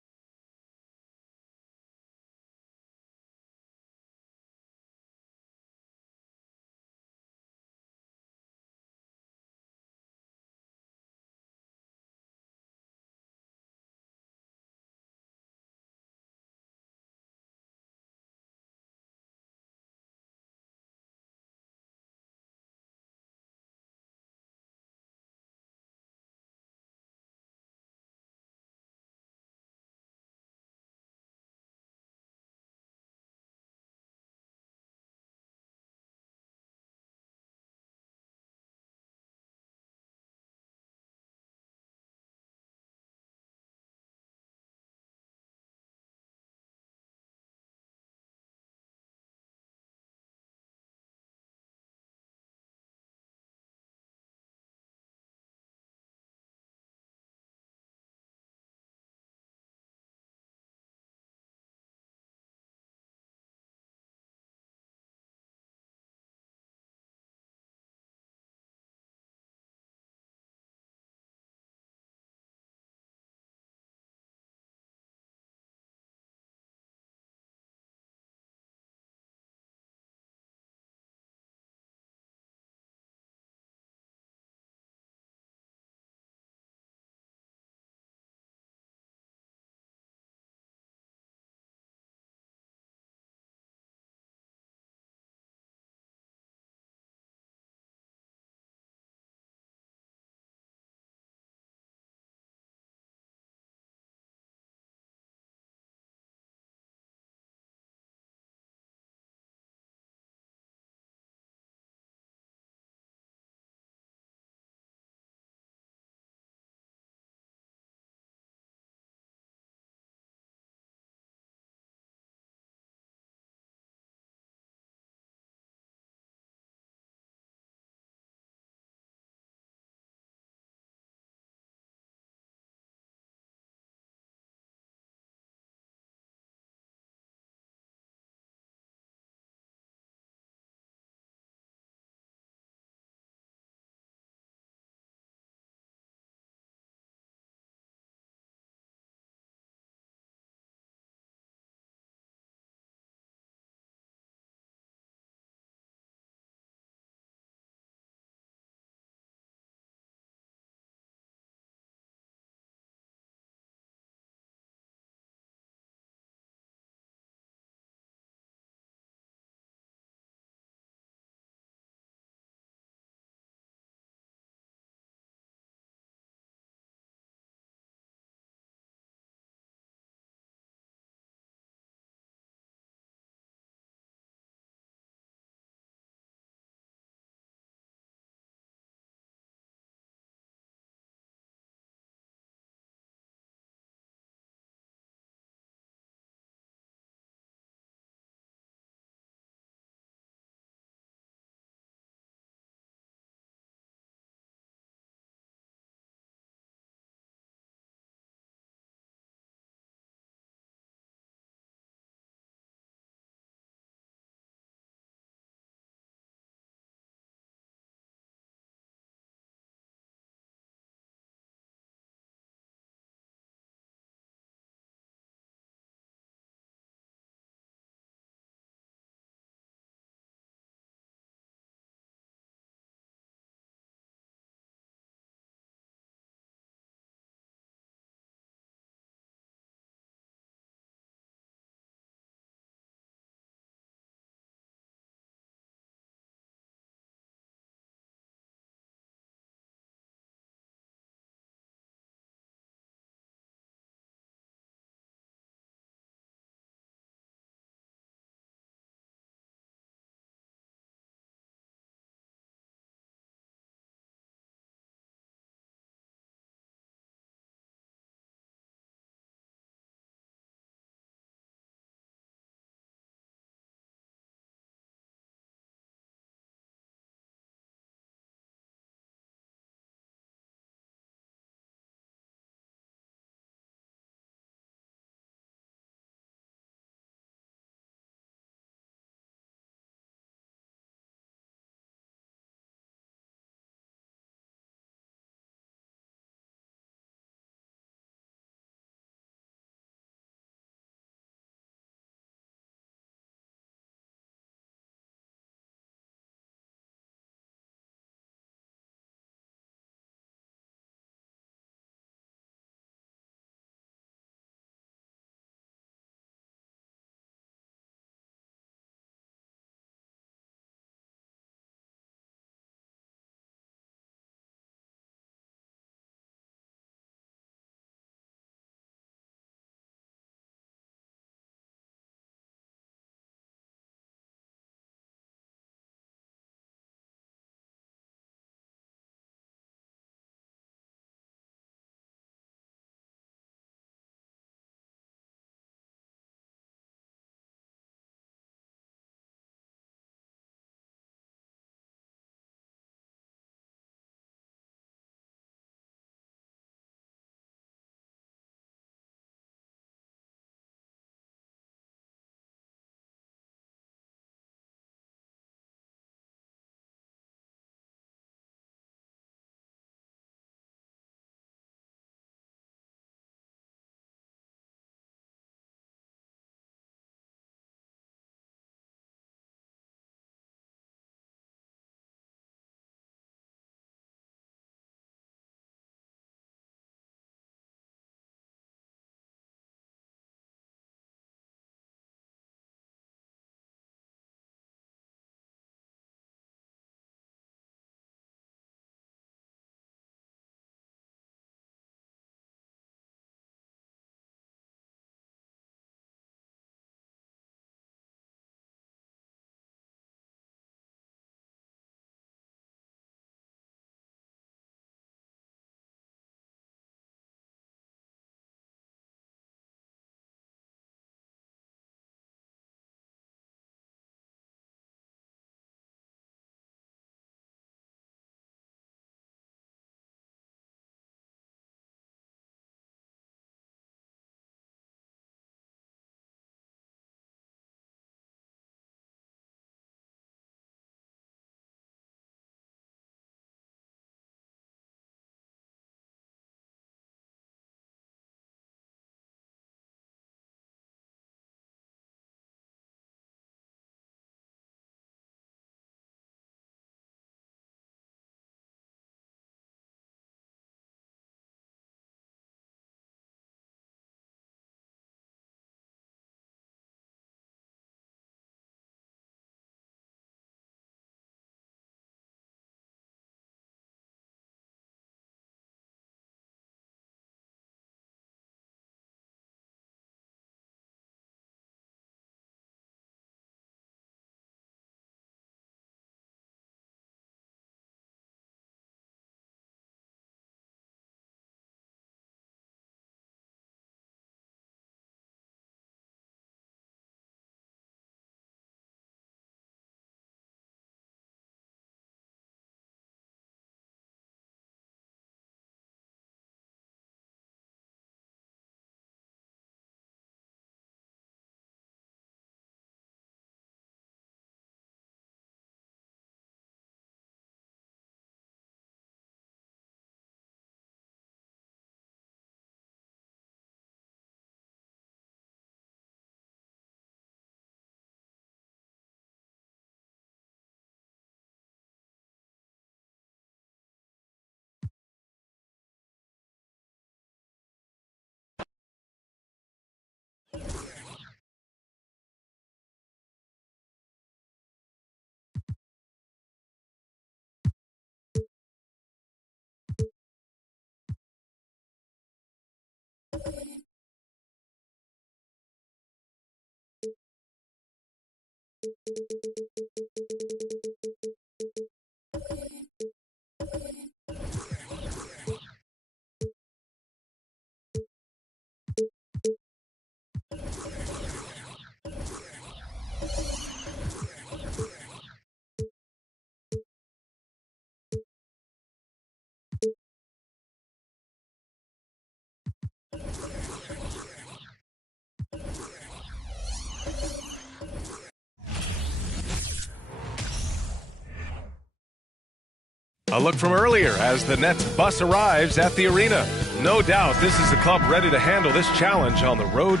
A look from earlier as the Nets bus arrives at the arena. No doubt this is the club ready to handle this challenge on the road.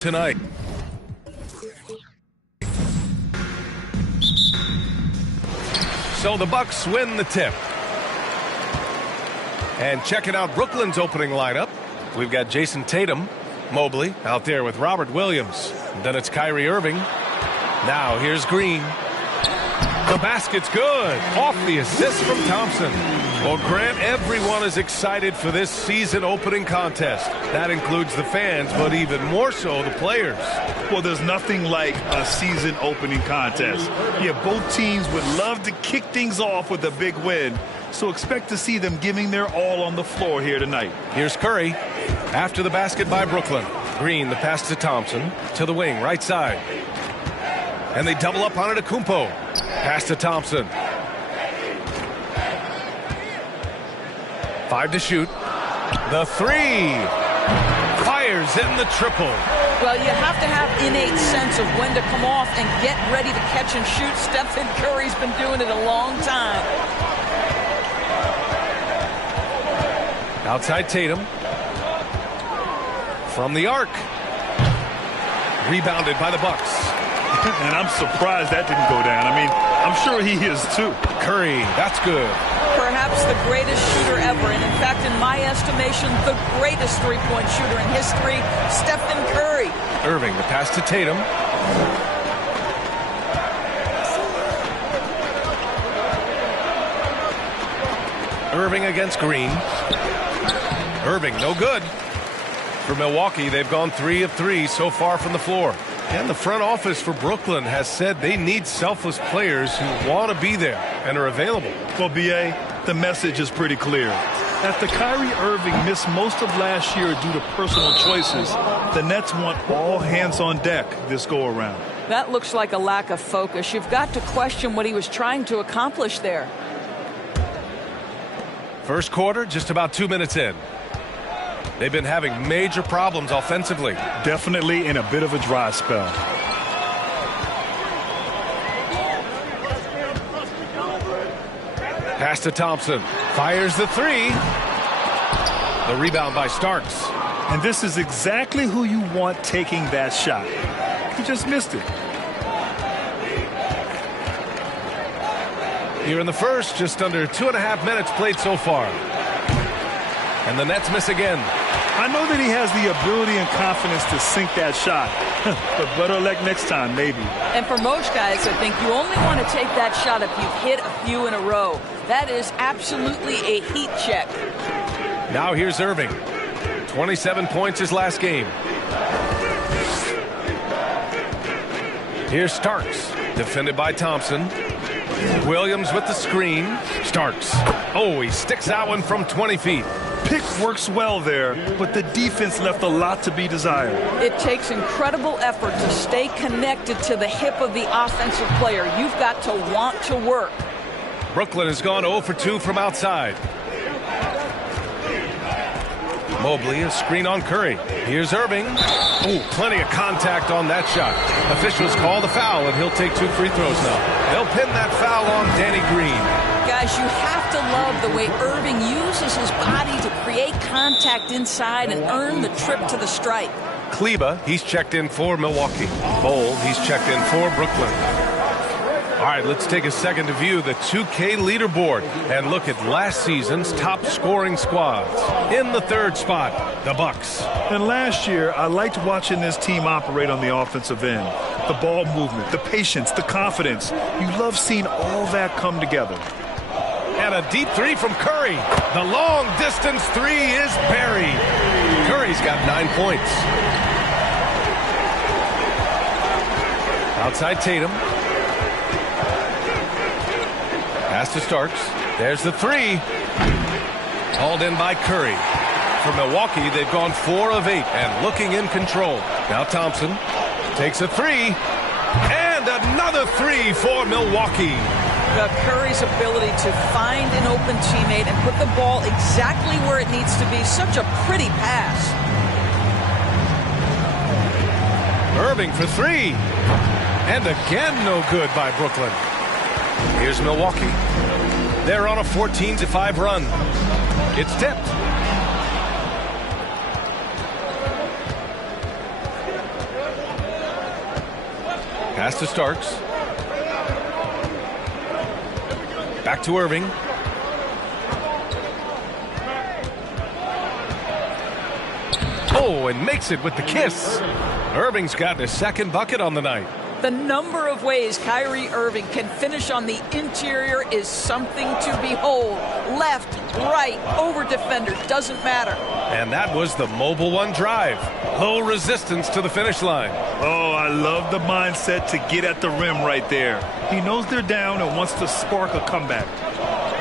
Tonight. So the Bucks win the tip. And checking out Brooklyn's opening lineup, we've got Jason Tatum, Mobley out there with Robert Williams. Then it's Kyrie Irving. Now here's Green. The basket's good. Off the assist from Thompson. Well, Grant, everyone is excited for this season opening contest. That includes the fans, but even more so the players. Well, there's nothing like a season opening contest. Yeah, both teams would love to kick things off with a big win. So expect to see them giving their all on the floor here tonight. Here's Curry. After the basket by Brooklyn. Green, the pass to Thompson. To the wing, right side. And they double up on it to Kumpo. Pass to Thompson. 5 to shoot. The three. Fires in the triple. Well, you have to have innate sense of when to come off and get ready to catch and shoot. Stephen Curry's been doing it a long time. Outside Tatum. From the arc. Rebounded by the Bucks. And I'm surprised that didn't go down. I mean, I'm sure he is too. Curry, that's good. Perhaps the greatest shooter ever. And in fact, in my estimation, the greatest three-point shooter in history, Stephen Curry. Irving, the pass to Tatum. Irving against Green. Irving, no good. For Milwaukee, they've gone 3 of 3 so far from the floor. And the front office for Brooklyn has said they need selfless players who want to be there and are available. Well, B.A., the message is pretty clear. After Kyrie Irving missed most of last year due to personal choices, the Nets want all hands on deck this go-around. That looks like a lack of focus. You've got to question what he was trying to accomplish there. First quarter, just about 2 minutes in. They've been having major problems offensively. Definitely in a bit of a dry spell. Pass to Thompson. Fires the three. The rebound by Starks. And this is exactly who you want taking that shot. He just missed it. Here in the first, just under 2.5 minutes played so far. And the Nets miss again. I know that he has the ability and confidence to sink that shot. But better luck next time, maybe. And for most guys, I think you only want to take that shot if you've hit a few in a row. That is absolutely a heat check. Now here's Irving. 27 points his last game. Here's Starks, defended by Thompson. Williams with the screen. Starks. Oh, he sticks that one from 20 feet. Pick works well there, but the defense left a lot to be desired. It takes incredible effort to stay connected to the hip of the offensive player. You've got to want to work. Brooklyn has gone 0 for 2 from outside. Mobley, a screen on Curry. Here's Irving. Oh, plenty of contact on that shot. Officials call the foul, and he'll take 2 free throws now. They'll pin that foul on Danny Green. Guys, you have to love the way Irving uses his body to create contact inside and earn the trip to the stripe. Kleba, he's checked in for Milwaukee. Bol, he's checked in for Brooklyn. All right, let's take a second to view the 2K leaderboard and look at last season's top scoring squads. In the third spot, the Bucks. And last year, I liked watching this team operate on the offensive end. The ball movement, the patience, the confidence. You love seeing all that come together. And a deep 3 from Curry. The long distance 3 is buried. Curry's got 9 points. Outside Tatum. Pass to Starks. There's the 3. Hauled in by Curry. For Milwaukee, they've gone 4 of 8 and looking in control. Now Thompson takes a 3. And another 3 for Milwaukee. Curry's ability to find an open teammate and put the ball exactly where it needs to be. Such a pretty pass. Irving for 3. And again, no good by Brooklyn. Here's Milwaukee. They're on a 14-5 run. It's tipped. Pass to Starks. Back to Irving. Oh, and makes it with the kiss. Irving's got his second bucket on the night. The number of ways Kyrie Irving can finish on the interior is something to behold. Left, right, over defender, doesn't matter. And that was the Mobile One drive. Low resistance to the finish line. Oh, I love the mindset to get at the rim right there. He knows they're down and wants to spark a comeback.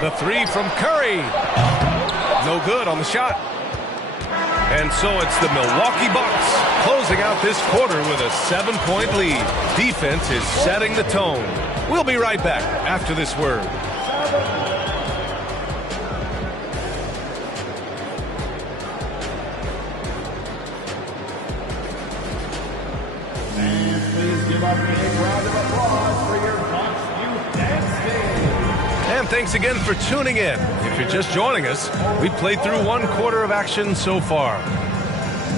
The 3 from Curry. No good on the shot. And so it's the Milwaukee Bucks closing out this quarter with a 7-point lead. Defense is setting the tone. We'll be right back after this word. Please give up a big round of applause for your Bucks Youth Dance Team. And thanks again for tuning in. If you're just joining us, we've played through 1 quarter of action so far.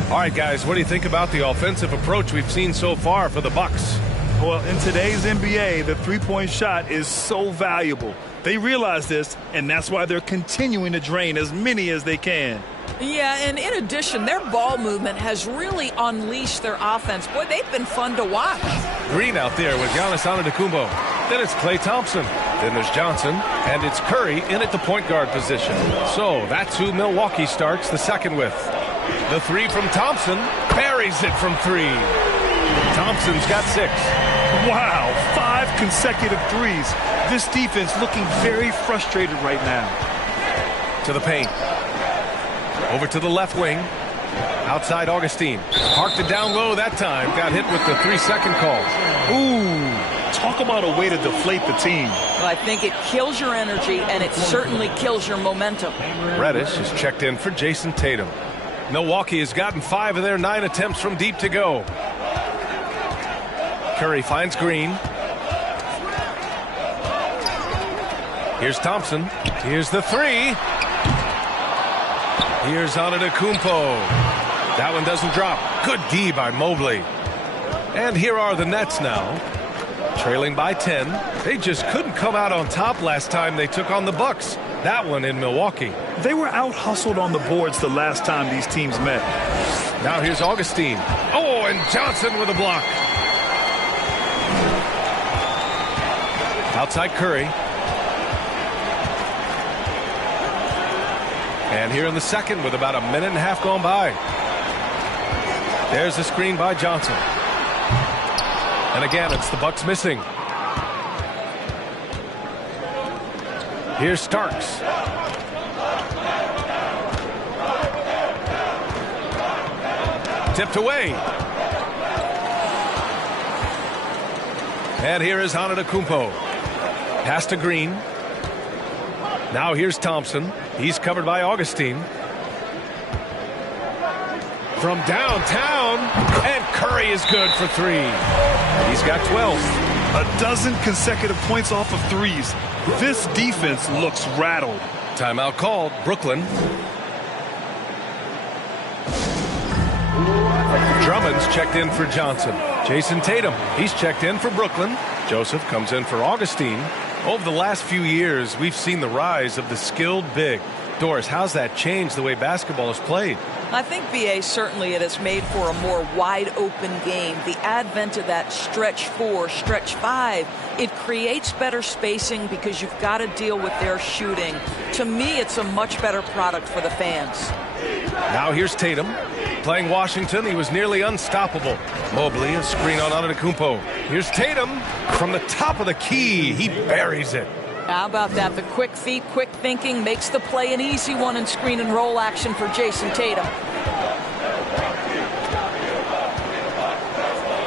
All right, guys, what do you think about the offensive approach we've seen so far for the Bucks? Well, in today's NBA, the three-point shot is so valuable. They realize this, and that's why they're continuing to drain as many as they can. Yeah, and in addition, their ball movement has really unleashed their offense. Boy, they've been fun to watch. Green out there with Giannis Antetokounmpo. Then it's Klay Thompson. Then there's Johnson. And it's Curry in at the point guard position. So that's who Milwaukee starts the second with. The 3 from Thompson. Buries it from 3. Thompson's got 6. Wow, 5 consecutive threes. This defense looking very frustrated right now. To the paint. Over to the left wing. Outside Augustine. Parked it down low that time. Got hit with the 3-second call. Ooh, talk about a way to deflate the team. Well, I think it kills your energy, and it certainly kills your momentum. Reddish is checked in for Jason Tatum. Milwaukee has gotten 5 of their 9 attempts from deep to go. Curry finds Green. Here's Thompson. Here's the 3. Here's Antetokounmpo. That one doesn't drop. Good D by Mobley. And here are the Nets now. Trailing by 10. They just couldn't come out on top last time they took on the Bucks. That one in Milwaukee. They were out-hustled on the boards the last time these teams met. Now here's Augustine. Oh, and Johnson with a block. Outside Curry. And here in the second with about a minute and a half gone by. There's the screen by Johnson. And again, it's the Bucks missing. Here's Starks. Tipped away. And here is Antetokounmpo. Pass to Green. Now here's Thompson. He's covered by Augustine. From downtown, and Curry is good for 3. He's got 12. A dozen consecutive points off of threes. This defense looks rattled. Timeout called. Brooklyn. Drummond's checked in for Johnson. Jason Tatum, he's checked in for Brooklyn. Joseph comes in for Augustine. Over the last few years, we've seen the rise of the skilled big. Doris, how's that changed the way basketball is played? I think, B.A., certainly it has made for a more wide-open game. The advent of that stretch 4, stretch 5, it creates better spacing because you've got to deal with their shooting. To me, it's a much better product for the fans. Now here's Tatum. Playing Washington, he was nearly unstoppable. Mobley, a screen on Antetokounmpo. Here's Tatum from the top of the key. He buries it. How about that? The quick feet, quick thinking makes the play an easy one in screen and roll action for Jason Tatum.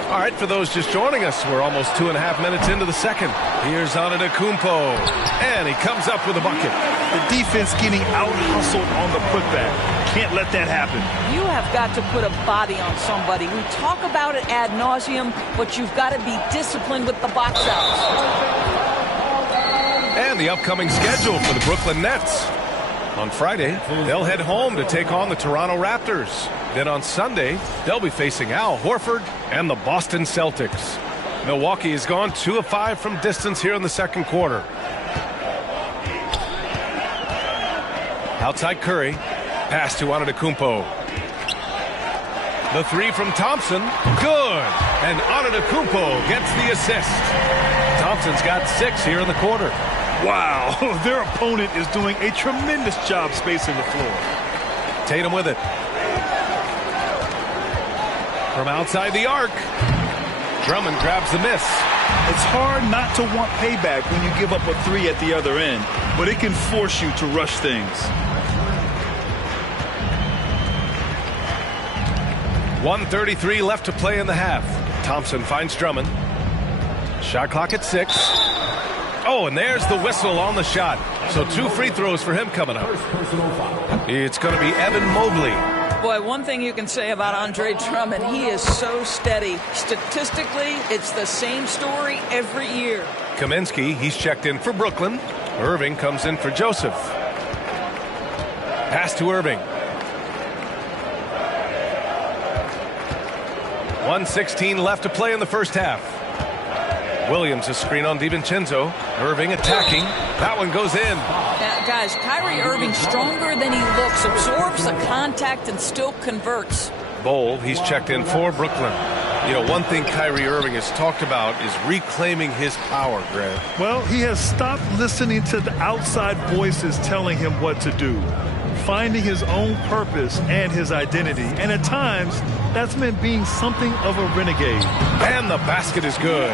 All right, for those just joining us, we're almost 2.5 minutes into the second. Here's Antetokounmpo, and he comes up with a bucket. The defense getting out-hustled on the putback. Can't let that happen. You have got to put a body on somebody. We talk about it ad nauseum, but you've got to be disciplined with the box outs. And the upcoming schedule for the Brooklyn Nets. On Friday, they'll head home to take on the Toronto Raptors. Then on Sunday, they'll be facing Al Horford and the Boston Celtics. Milwaukee has gone 2 of 5 from distance here in the second quarter. Outside Curry. Pass to Antetokounmpo. The 3 from Thompson. Good. And Antetokounmpo gets the assist. Thompson's got 6 here in the quarter. Wow, their opponent is doing a tremendous job spacing the floor. Tatum with it. From outside the arc. Drummond grabs the miss. It's hard not to want payback when you give up a 3 at the other end, but it can force you to rush things. 1:33 left to play in the half. Thompson finds Drummond. Shot clock at 6. Oh, and there's the whistle on the shot. So 2 free throws for him coming up. It's going to be Evan Mobley. Boy, one thing you can say about Andre Drummond, he is so steady. Statistically, it's the same story every year. Kaminsky, he's checked in for Brooklyn. Irving comes in for Joseph. Pass to Irving. 1:16 left to play in the first half. Williams, a screen on DiVincenzo. Irving attacking. That one goes in. Guys, Kyrie Irving stronger than he looks, absorbs the contact and still converts. Bol, he's checked in for Brooklyn. You know, one thing Kyrie Irving has talked about is reclaiming his power, Greg. Well, he has stopped listening to the outside voices telling him what to do, finding his own purpose and his identity. And at times, that's meant being something of a renegade. And the basket is good.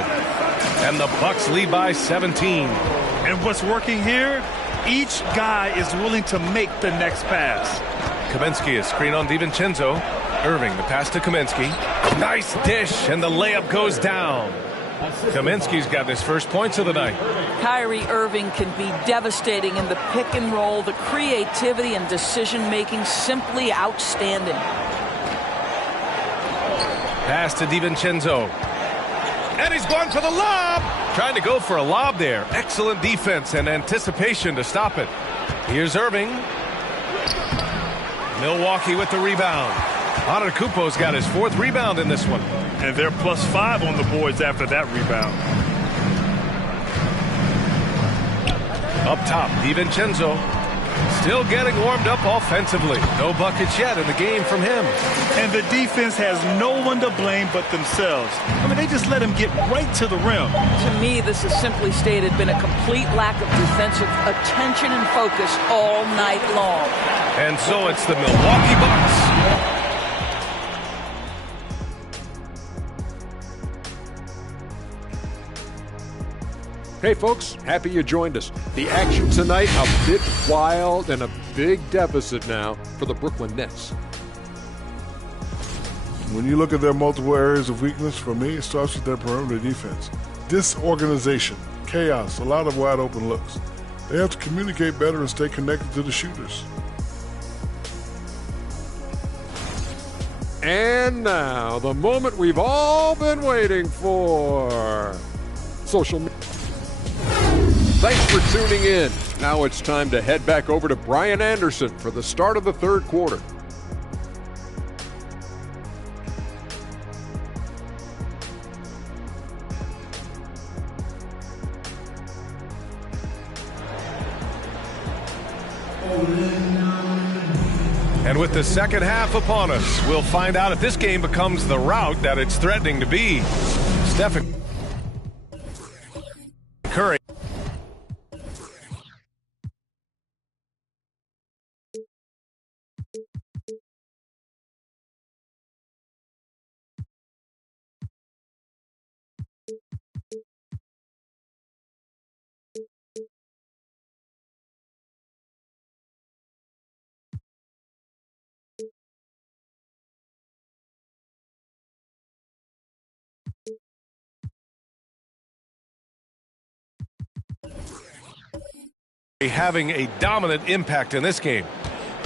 And the Bucks lead by 17. And what's working here? Each guy is willing to make the next pass. Kaminsky, a screen on DiVincenzo. Irving, the pass to Kaminsky. Nice dish, and the layup goes down. Kaminsky's got his first points of the night. Kyrie Irving can be devastating in the pick and roll. The creativity and decision-making simply outstanding. Pass to DiVincenzo. And he's going for the lob. Trying to go for a lob there. Excellent defense and anticipation to stop it. Here's Irving. Milwaukee with the rebound. Antetokounmpo's got his 4th rebound in this one. And they're +5 on the boards after that rebound. Up top, DiVincenzo. Still getting warmed up offensively. No buckets yet in the game from him. And the defense has no one to blame but themselves. I mean, they just let him get right to the rim. To me, this is simply stated been a complete lack of defensive attention and focus all night long. And so it's the Milwaukee Bucks. Hey folks, happy you joined us. The action tonight a bit wild and a big deficit now for the Brooklyn Nets. When you look at their multiple areas of weakness, for me, it starts with their perimeter defense. Disorganization, chaos, a lot of wide open looks. They have to communicate better and stay connected to the shooters. And now, the moment we've all been waiting for. Social media. Thanks for tuning in. Now it's time to head back over to Brian Anderson for the start of the third quarter. And with the second half upon us, we'll find out if this game becomes the rout that it's threatening to be. Stephen Curry. Having a dominant impact in this game.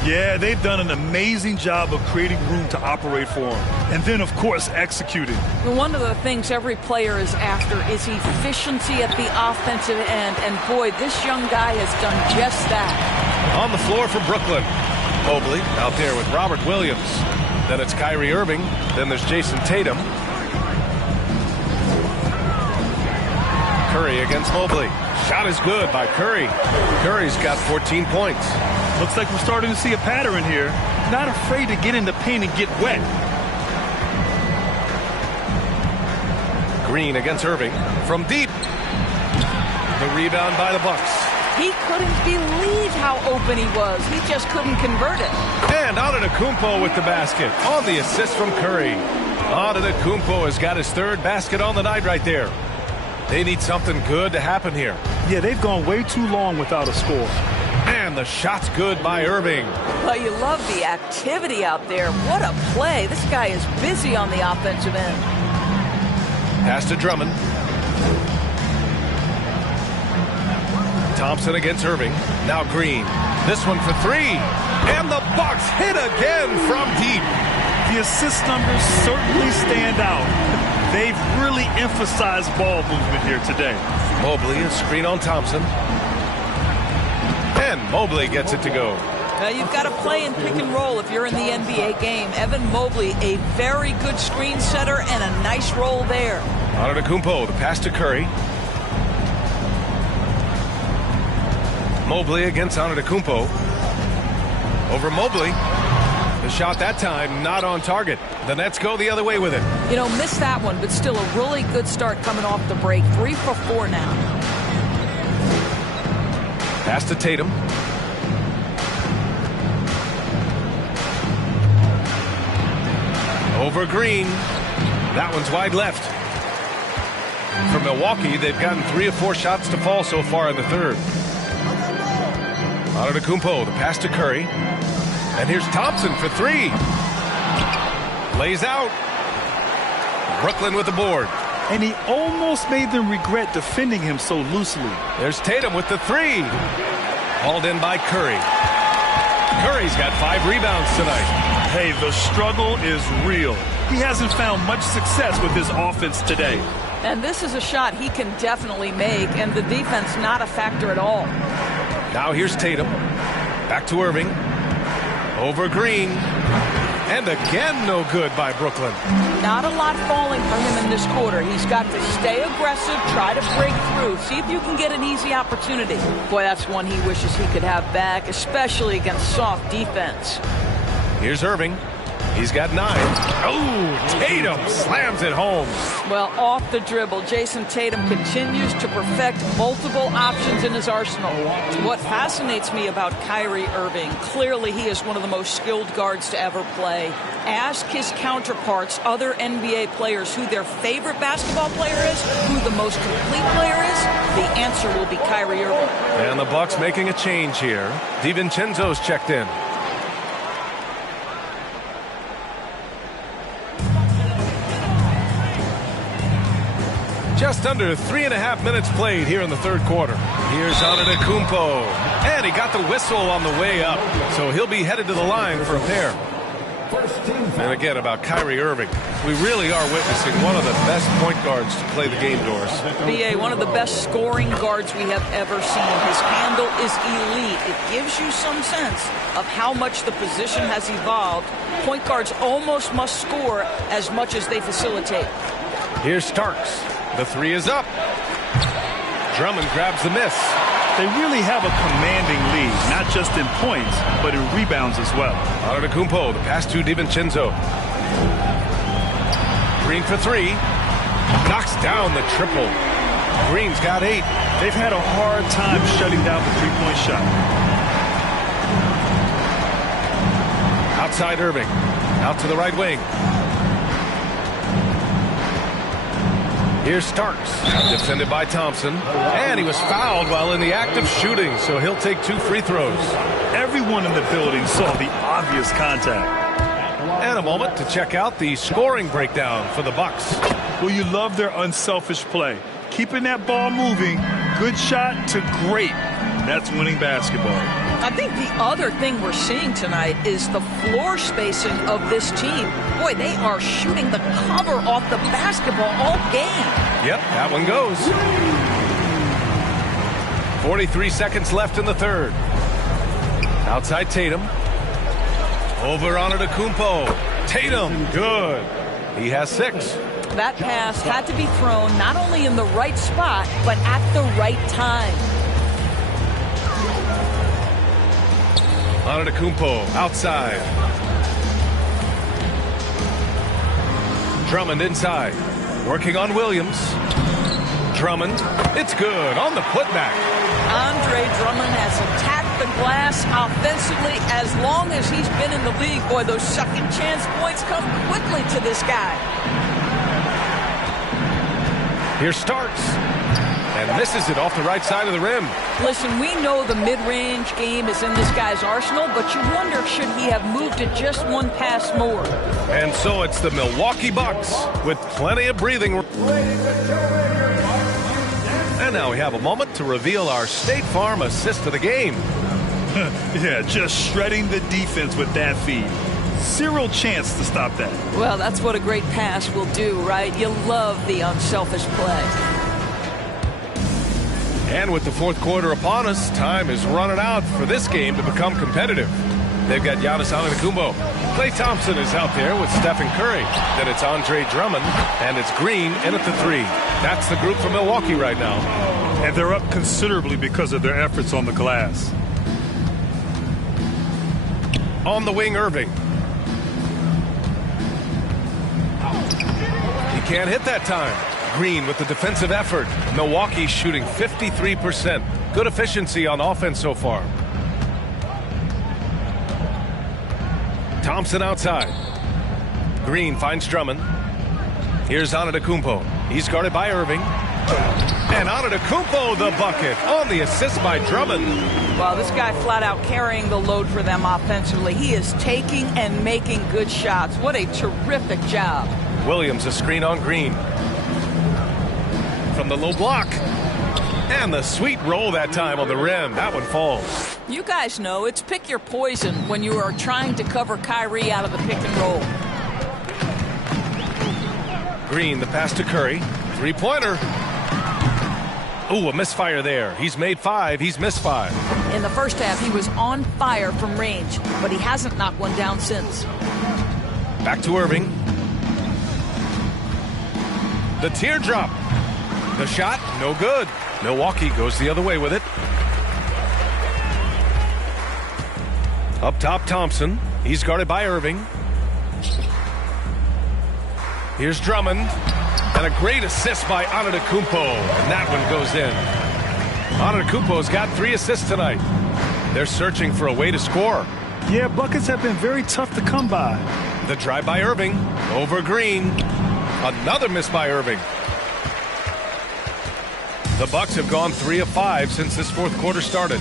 Yeah, they've done an amazing job of creating room to operate for him. And then, of course, executing. One of the things every player is after is efficiency at the offensive end. And, boy, this young guy has done just that. On the floor for Brooklyn. Mobley out there with Robert Williams. Then it's Kyrie Irving. Then there's Jason Tatum. Curry against Mobley. Shot is good by Curry. Curry's got 14 points. Looks like we're starting to see a pattern here. Not afraid to get in the paint and get wet. Green against Irving. From deep. The rebound by the Bucks. He couldn't believe how open he was. He just couldn't convert it. And Antetokounmpo with the basket on the assist from Curry. Antetokounmpo has got his third basket on the night right there. They need something good to happen here. Yeah, they've gone way too long without a score. And the shot's good by Irving. Well, you love the activity out there. What a play. This guy is busy on the offensive end. Pass to Drummond. Thompson against Irving. Now Green. This one for three. And the Bucks hit again from deep. The assist numbers certainly stand out. They've really emphasized ball movement here today. Mobley, a screen on Thompson. And Mobley gets it to go. Now you've got to play in pick and roll if you're in the NBA game. Evan Mobley, a very good screen setter and a nice roll there. Antetokounmpo, the pass to Curry. Mobley against Antetokounmpo. Over Mobley. The shot that time not on target. The Nets go the other way with it. You know, missed that one, but still a really good start coming off the break. 3 for 4 now. Pass to Tatum. Over Green. That one's wide left. For Milwaukee, they've gotten 3 of 4 shots to fall so far in the third. Antetokounmpo, the pass to Curry. And here's Thompson for 3. Lays out. Brooklyn with the board. And he almost made them regret defending him so loosely. There's Tatum with the 3. Hauled in by Curry. Curry's got 5 rebounds tonight. Hey, the struggle is real. He hasn't found much success with his offense today. And this is a shot he can definitely make, and the defense not a factor at all. Now here's Tatum. Back to Irving. Over Green. And again, no good by Brooklyn. Not a lot falling for him in this quarter. He's got to stay aggressive, try to break through, see if you can get an easy opportunity. Boy, that's one he wishes he could have back, especially against soft defense. Here's Irving. He's got 9. Oh, Tatum slams it home. Well, off the dribble, Jason Tatum continues to perfect multiple options in his arsenal. What fascinates me about Kyrie Irving, clearly he is one of the most skilled guards to ever play. Ask his counterparts, other NBA players, who their favorite basketball player is, who the most complete player is. The answer will be Kyrie Irving. And the Bucks making a change here. DiVincenzo's checked in. Just under 3.5 minutes played here in the third quarter. Here's Antetokounmpo. And he got the whistle on the way up. So he'll be headed to the line for a pair. And again, about Kyrie Irving, we really are witnessing one of the best point guards to play the game, Doris. B.A., one of the best scoring guards we have ever seen. His handle is elite. It gives you some sense of how much the position has evolved. Point guards almost must score as much as they facilitate. Here's Starks. The 3 is up. Drummond grabs the miss. They really have a commanding lead, not just in points, but in rebounds as well. Antetokounmpo, the pass to DiVincenzo. Green for 3. Knocks down the triple. Green's got 8. They've had a hard time shutting down the three-point shot. Outside Irving. Out to the right wing. Here's Starks, defended by Thompson, and he was fouled while in the act of shooting, so he'll take 2 free throws. Everyone in the building saw the obvious contact. And a moment to check out the scoring breakdown for the Bucks. Well, you love their unselfish play. Keeping that ball moving, good shot to great. That's winning basketball. I think the other thing we're seeing tonight is the floor spacing of this team. Boy, they are shooting the cover off the basketball all game. Yep, that one goes. 43 seconds left in the third. Outside Tatum. Over Antetokounmpo. Tatum, good. He has 6. That pass had to be thrown not only in the right spot, but at the right time. Antetokounmpo outside. Drummond inside. Working on Williams. Drummond. It's good on the putback. Andre Drummond has attacked the glass offensively as long as he's been in the league. Boy, those second chance points come quickly to this guy. Here's Starks. And misses it off the right side of the rim. Listen, we know the mid-range game is in this guy's arsenal, but you wonder, should he have moved it just one pass more? And so it's the Milwaukee Bucks with plenty of breathing room. And now we have a moment to reveal our State Farm assist of the game. Yeah, just shredding the defense with that feed. Zero chance to stop that. Well, that's what a great pass will do, right? You love the unselfish play. And with the fourth quarter upon us, time is running out for this game to become competitive. They've got Giannis Antetokounmpo. Klay Thompson is out there with Stephen Curry. Then it's Andre Drummond, and it's Green in at the 3. That's the group from Milwaukee right now. And they're up considerably because of their efforts on the glass. On the wing, Irving. He can't hit that time. Green with the defensive effort. Milwaukee shooting 53%. Good efficiency on offense so far. Thompson outside. Green finds Drummond. Here's Antetokounmpo. He's guarded by Irving. And Antetokounmpo the bucket on the assist by Drummond. Well, this guy flat out carrying the load for them offensively. He is taking and making good shots. What a terrific job. Williams a screen on Green. From the low block. And the sweet roll that time on the rim. That one falls. You guys know it's pick your poison when you are trying to cover Kyrie out of the pick and roll. Green, the pass to Curry. Three-pointer. Ooh, a misfire there. He's made 5. He's missed 5. In the first half, he was on fire from range, but he hasn't knocked one down since. Back to Irving. The teardrop. The shot, no good. Milwaukee goes the other way with it. Up top, Thompson. He's guarded by Irving. Here's Drummond. And a great assist by Antetokounmpo. And that one goes in. Antetokounmpo's got 3 assists tonight. They're searching for a way to score. Yeah, buckets have been very tough to come by. The drive by Irving. Over Green. Another miss by Irving. The Bucks have gone 3 of 5 since this fourth quarter started.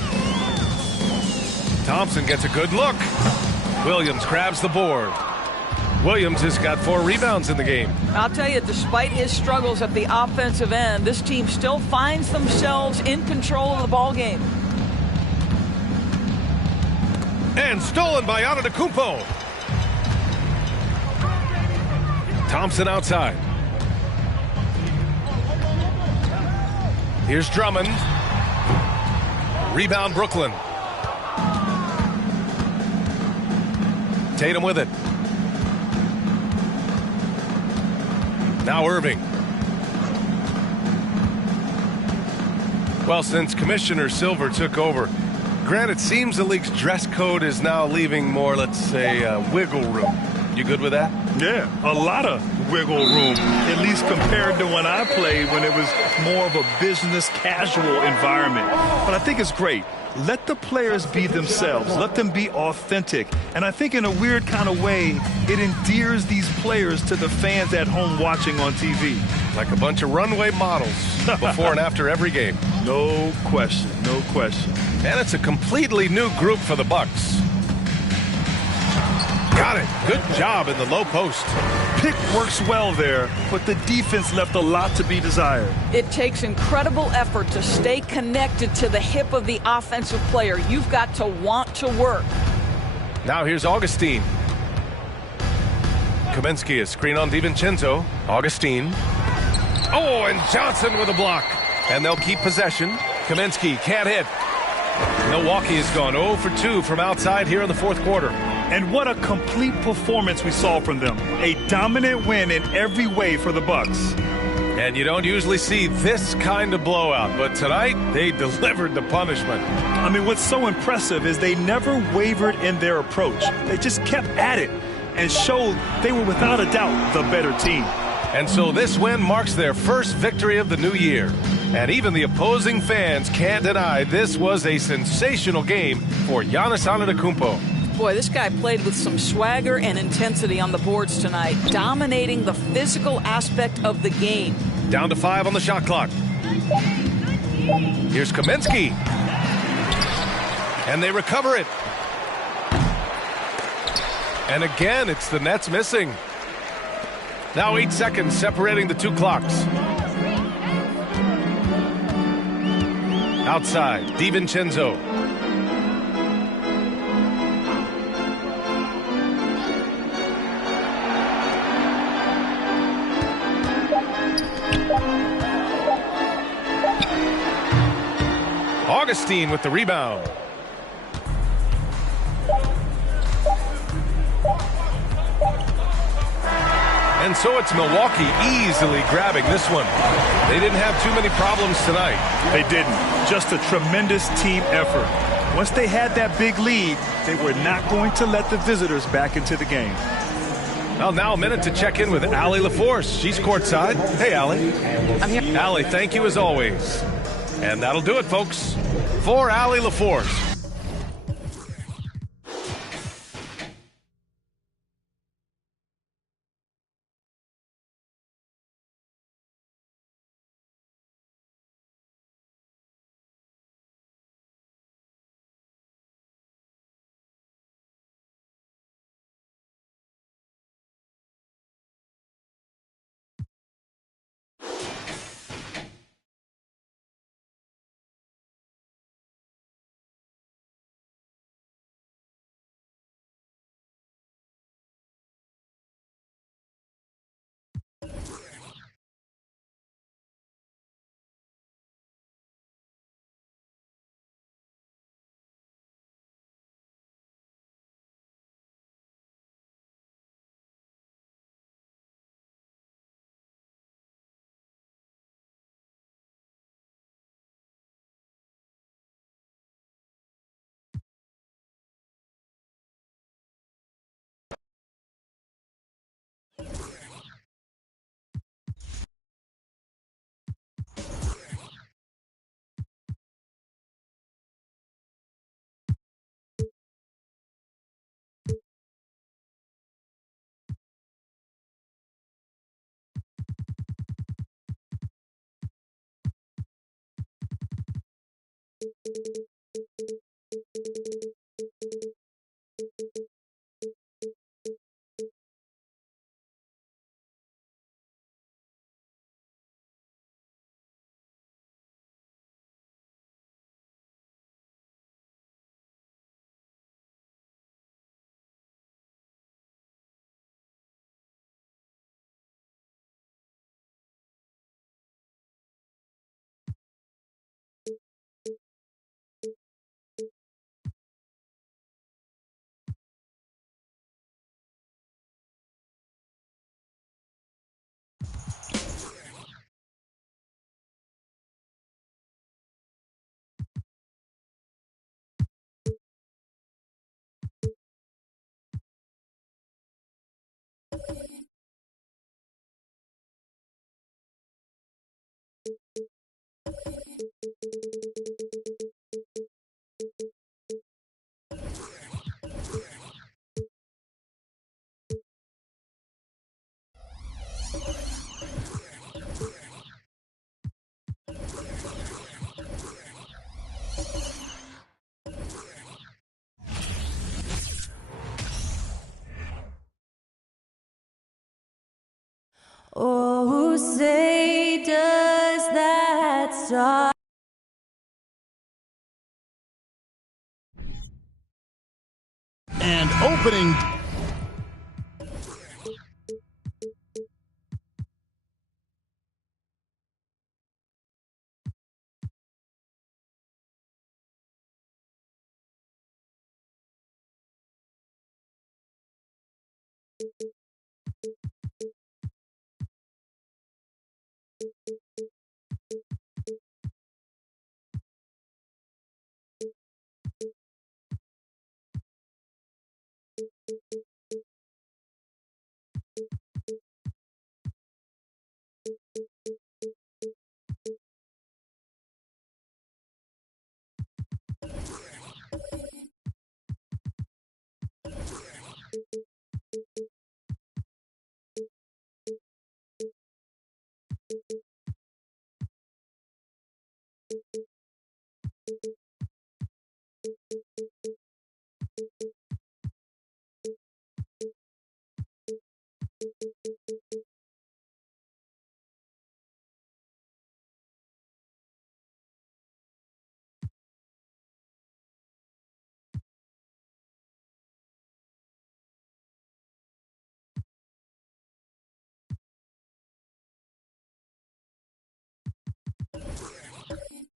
Thompson gets a good look. Williams grabs the board. Williams has got 4 rebounds in the game. I'll tell you, despite his struggles at the offensive end, this team still finds themselves in control of the ball game. And stolen by Antetokounmpo. Thompson outside. Here's Drummond. Rebound Brooklyn. Tatum with it. Now Irving. Well, since Commissioner Silver took over, Grant, it seems the league's dress code is now leaving more, let's say, wiggle room. You good with that? Yeah, a lot of wiggle room, at least compared to when I played, when it was more of a business casual environment. But I think it's great. Let the players be themselves. Let them be authentic. And I think in a weird kind of way, it endears these players to the fans at home watching on TV. Like a bunch of runway models before and after every game. No question, no question. And it's a completely new group for the Bucks. Got it. Good job in the low post. Pick works well there, but the defense left a lot to be desired. It takes incredible effort to stay connected to the hip of the offensive player. You've got to want to work. Now here's Augustine. Kaminsky, a screen on DiVincenzo. Augustine. Oh, and Johnson with a block. And they'll keep possession. Kaminsky can't hit. Milwaukee has gone 0 for 2 from outside here in the fourth quarter. And what a complete performance we saw from them. A dominant win in every way for the Bucks. And you don't usually see this kind of blowout, but tonight they delivered the punishment. I mean, what's so impressive is they never wavered in their approach. They just kept at it and showed they were without a doubt the better team. And so this win marks their first victory of the new year. And even the opposing fans can't deny this was a sensational game for Giannis Antetokounmpo. Boy, this guy played with some swagger and intensity on the boards tonight, dominating the physical aspect of the game. Down to 5 on the shot clock. Here's Kaminsky. And they recover it. And again, it's the Nets missing. Now 8 seconds separating the 2 clocks. Outside, DiVincenzo. Augustine with the rebound. And so it's Milwaukee easily grabbing this one. They didn't have too many problems tonight. They didn't. Just a tremendous team effort. Once they had that big lead, they were not going to let the visitors back into the game. Well, now a minute to check in with Allie LaForce. She's courtside. Hey, Allie. I'm here. Allie, thank you as always. And that'll do it, folks. For Allie LaForce. Oh, say does that star and opening.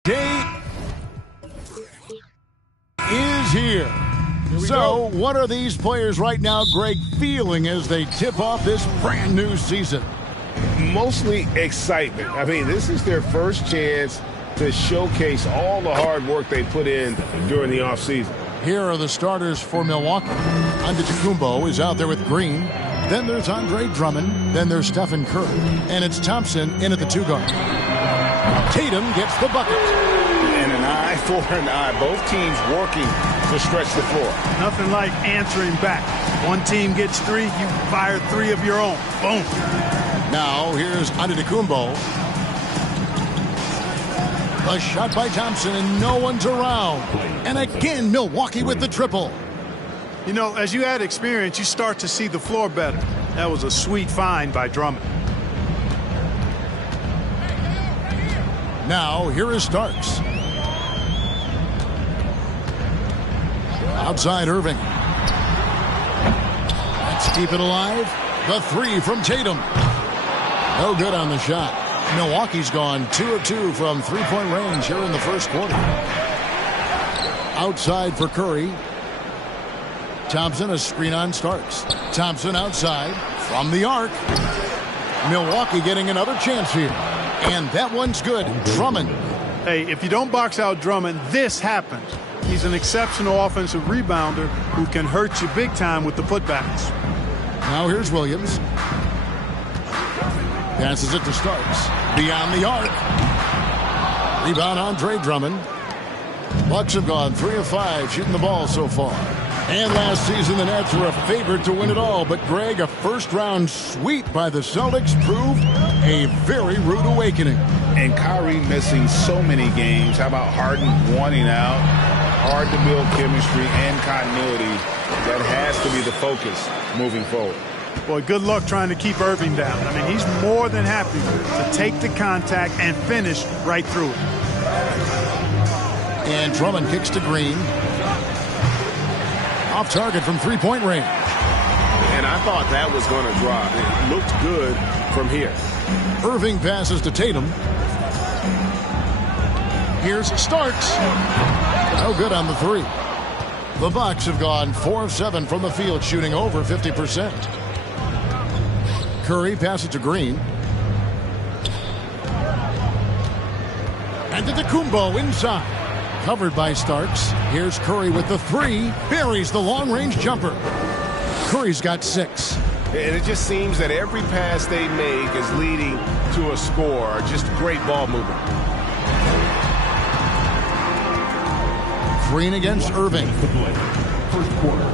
Day is here. So, what are these players right now, Greg, feeling as they tip off this brand new season? Mostly excitement. I mean, this is their first chance to showcase all the hard work they put in during the offseason. Here are the starters for Milwaukee. Antetokounmpo is out there with Green. Then there's Andre Drummond. Then there's Stephen Curry. And it's Thompson in at the 2-guard. Tatum gets the bucket. And an eye for an eye. Both teams working to stretch the floor. Nothing like answering back. One team gets 3, you fire 3 of your own. Boom. Now here's Antetokounmpo. A shot by Thompson and no one's around. And again, Milwaukee with the triple. You know, as you add experience, you start to see the floor better. That was a sweet find by Drummond. Now, here is Starks. Outside Irving. Let's keep it alive. The 3 from Tatum. No good on the shot. Milwaukee's gone 2 of 2 from three-point range here in the first quarter. Outside for Curry. Thompson, a screen on Starks. Thompson outside from the arc. Milwaukee getting another chance here. And that one's good. Drummond. Hey, if you don't box out Drummond, this happens. He's an exceptional offensive rebounder who can hurt you big time with the putbacks. Now here's Williams. Passes it to Starks. Beyond the arc. Rebound Andre Drummond. Bucks have gone 3 of 5 shooting the ball so far. And last season, the Nets were a favorite to win it all. But, Greg, a first-round sweep by the Celtics proved a very rude awakening. And Kyrie missing so many games. How about Harden wanting out? Hard to build chemistry and continuity. That has to be the focus moving forward. Boy, good luck trying to keep Irving down. I mean, he's more than happy to take the contact and finish right through it. And Drummond kicks to Green. Off target from three-point range. And I thought that was going to drop. It looked good from here. Irving passes to Tatum. Here's Starks. No good on the three. The Bucks have gone 4 of 7 from the field, shooting over 50%. Curry passes to Green. And to Kumbo inside. Covered by Starks. Here's Curry with the three. Buries the long-range jumper. Curry's got 6. And it just seems that every pass they make is leading to a score. Just great ball movement. Green against Irving. First quarter.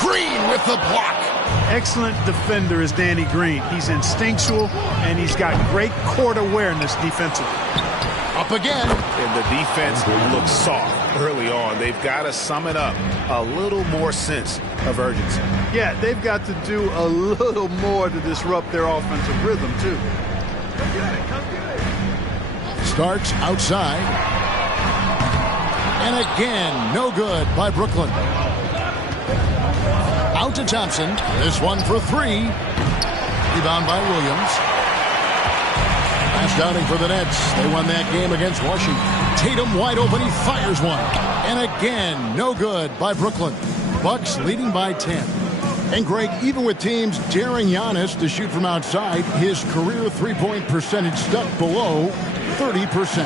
Green with the block. Excellent defender is Danny Green. He's instinctual, and he's got great court awareness defensively. Up again. And the defense looks soft early on. They've got to sum it up. A little more sense of urgency. Yeah, they've got to do a little more to disrupt their offensive rhythm, too. Starks outside. And again, no good by Brooklyn. Out to Thompson. This one for 3. Rebound by Williams. Last outing for the Nets. They won that game against Washington. Tatum wide open. He fires one. And again, no good by Brooklyn. Bucks leading by 10. And, Greg, even with teams daring Giannis to shoot from outside, his career three-point percentage stuck below 30%.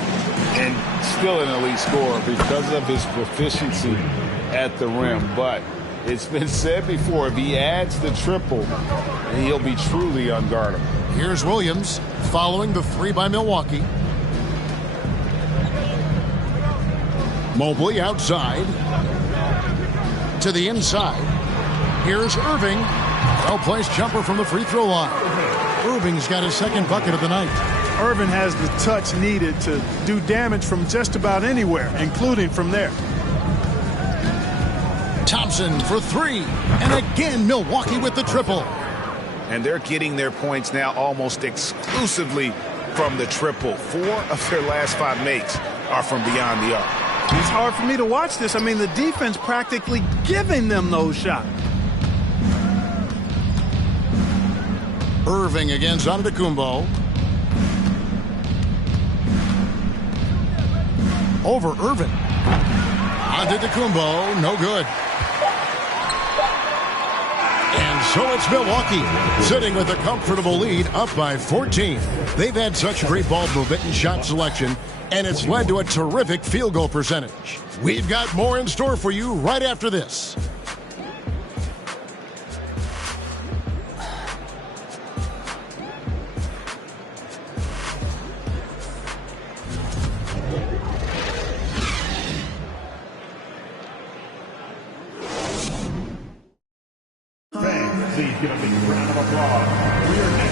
And still an elite scorer because of his proficiency at the rim. But it's been said before, if he adds the triple, he'll be truly unguardable. Here's Williams following the 3 by Milwaukee. Mobley outside. To the inside. Here's Irving. Well-placed jumper from the free throw line. Irving's got his second bucket of the night. Irving has the touch needed to do damage from just about anywhere, including from there. Thompson for 3. And again, Milwaukee with the triple. And they're getting their points now almost exclusively from the triple. 4 of their last 5 makes are from beyond the arc. It's hard for me to watch this. I mean, the defense practically giving them those shots. Irving against Antetokounmpo. Over Irving. Antetokounmpo, no good. And so it's Milwaukee, sitting with a comfortable lead, up by 14. They've had such great ball movement and shot selection, and it's led to a terrific field goal percentage. We've got more in store for you right after this.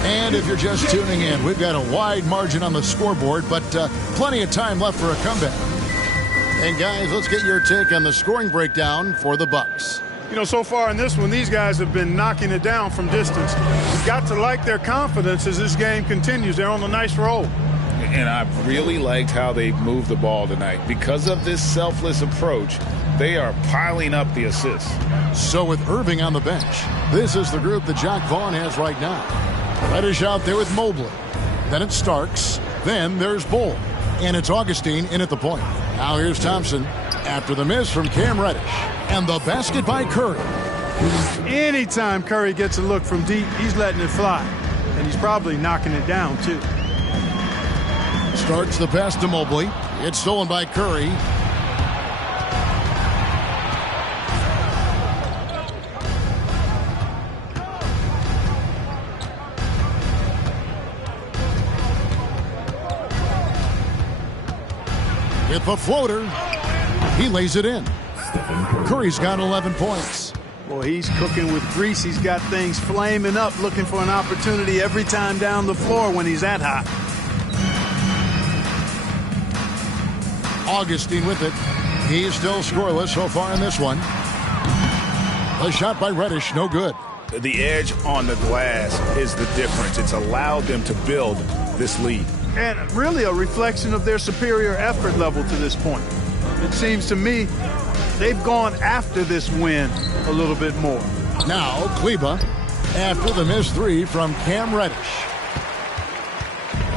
And if you're just tuning in, we've got a wide margin on the scoreboard, but plenty of time left for a comeback. And guys, let's get your take on the scoring breakdown for the Bucks. You know, so far in this one, these guys have been knocking it down from distance. You've got to like their confidence as this game continues. They're on a nice roll. And I've really liked how they've moved the ball tonight. Because of this selfless approach, they are piling up the assists. So with Irving on the bench, this is the group that Jacque Vaughn has right now. Reddish out there with Mobley. Then it's Starks. Then there's Bull. And it's Augustine in at the point. Now here's Thompson after the miss from Cam Reddish. And the basket by Curry. Anytime Curry gets a look from deep, he's letting it fly. And he's probably knocking it down, too. Starts the pass to Mobley. It's stolen by Curry. With the floater. He lays it in. Curry's got 11 points. Boy, he's cooking with grease. He's got things flaming up, looking for an opportunity every time down the floor when he's that hot. Augustine with it. He's still scoreless so far in this one. A shot by Reddish, no good. The edge on the glass is the difference. It's allowed them to build this lead. And really a reflection of their superior effort level to this point. It seems to me they've gone after this win a little bit more. Now, Kleba after the missed three from Cam Reddish.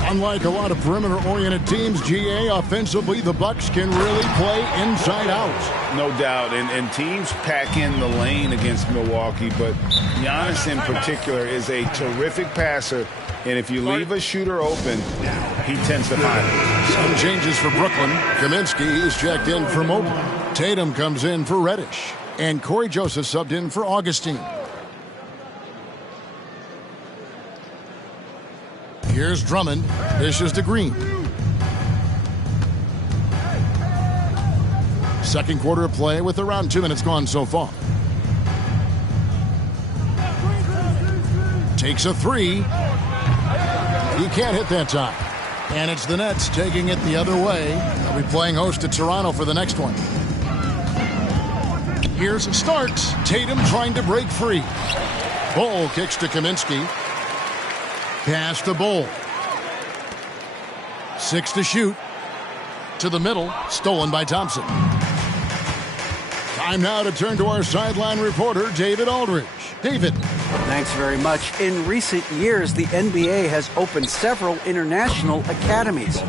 Unlike a lot of perimeter-oriented teams, GA, offensively, the Bucks can really play inside out. No doubt, and teams pack in the lane against Milwaukee, but Giannis in particular is a terrific passer, and if you leave a shooter open, he tends to find it. Some changes for Brooklyn. Kaminsky is checked in for Mobley. Tatum comes in for Reddish, and Corey Joseph subbed in for Augustine. Here's Drummond. Dishes to Green. Second quarter of play with around 2 minutes gone so far. Takes a three. He can't hit that time. And it's the Nets taking it the other way. They'll be playing host to Toronto for the next one. Here's Starks. Tatum trying to break free. Bol kicks to Kaminsky. Pass to Bol. 6 to shoot. To the middle. Stolen by Thompson. Time now to turn to our sideline reporter, David Aldridge. David. Thanks very much. In recent years, the NBA has opened several international academies.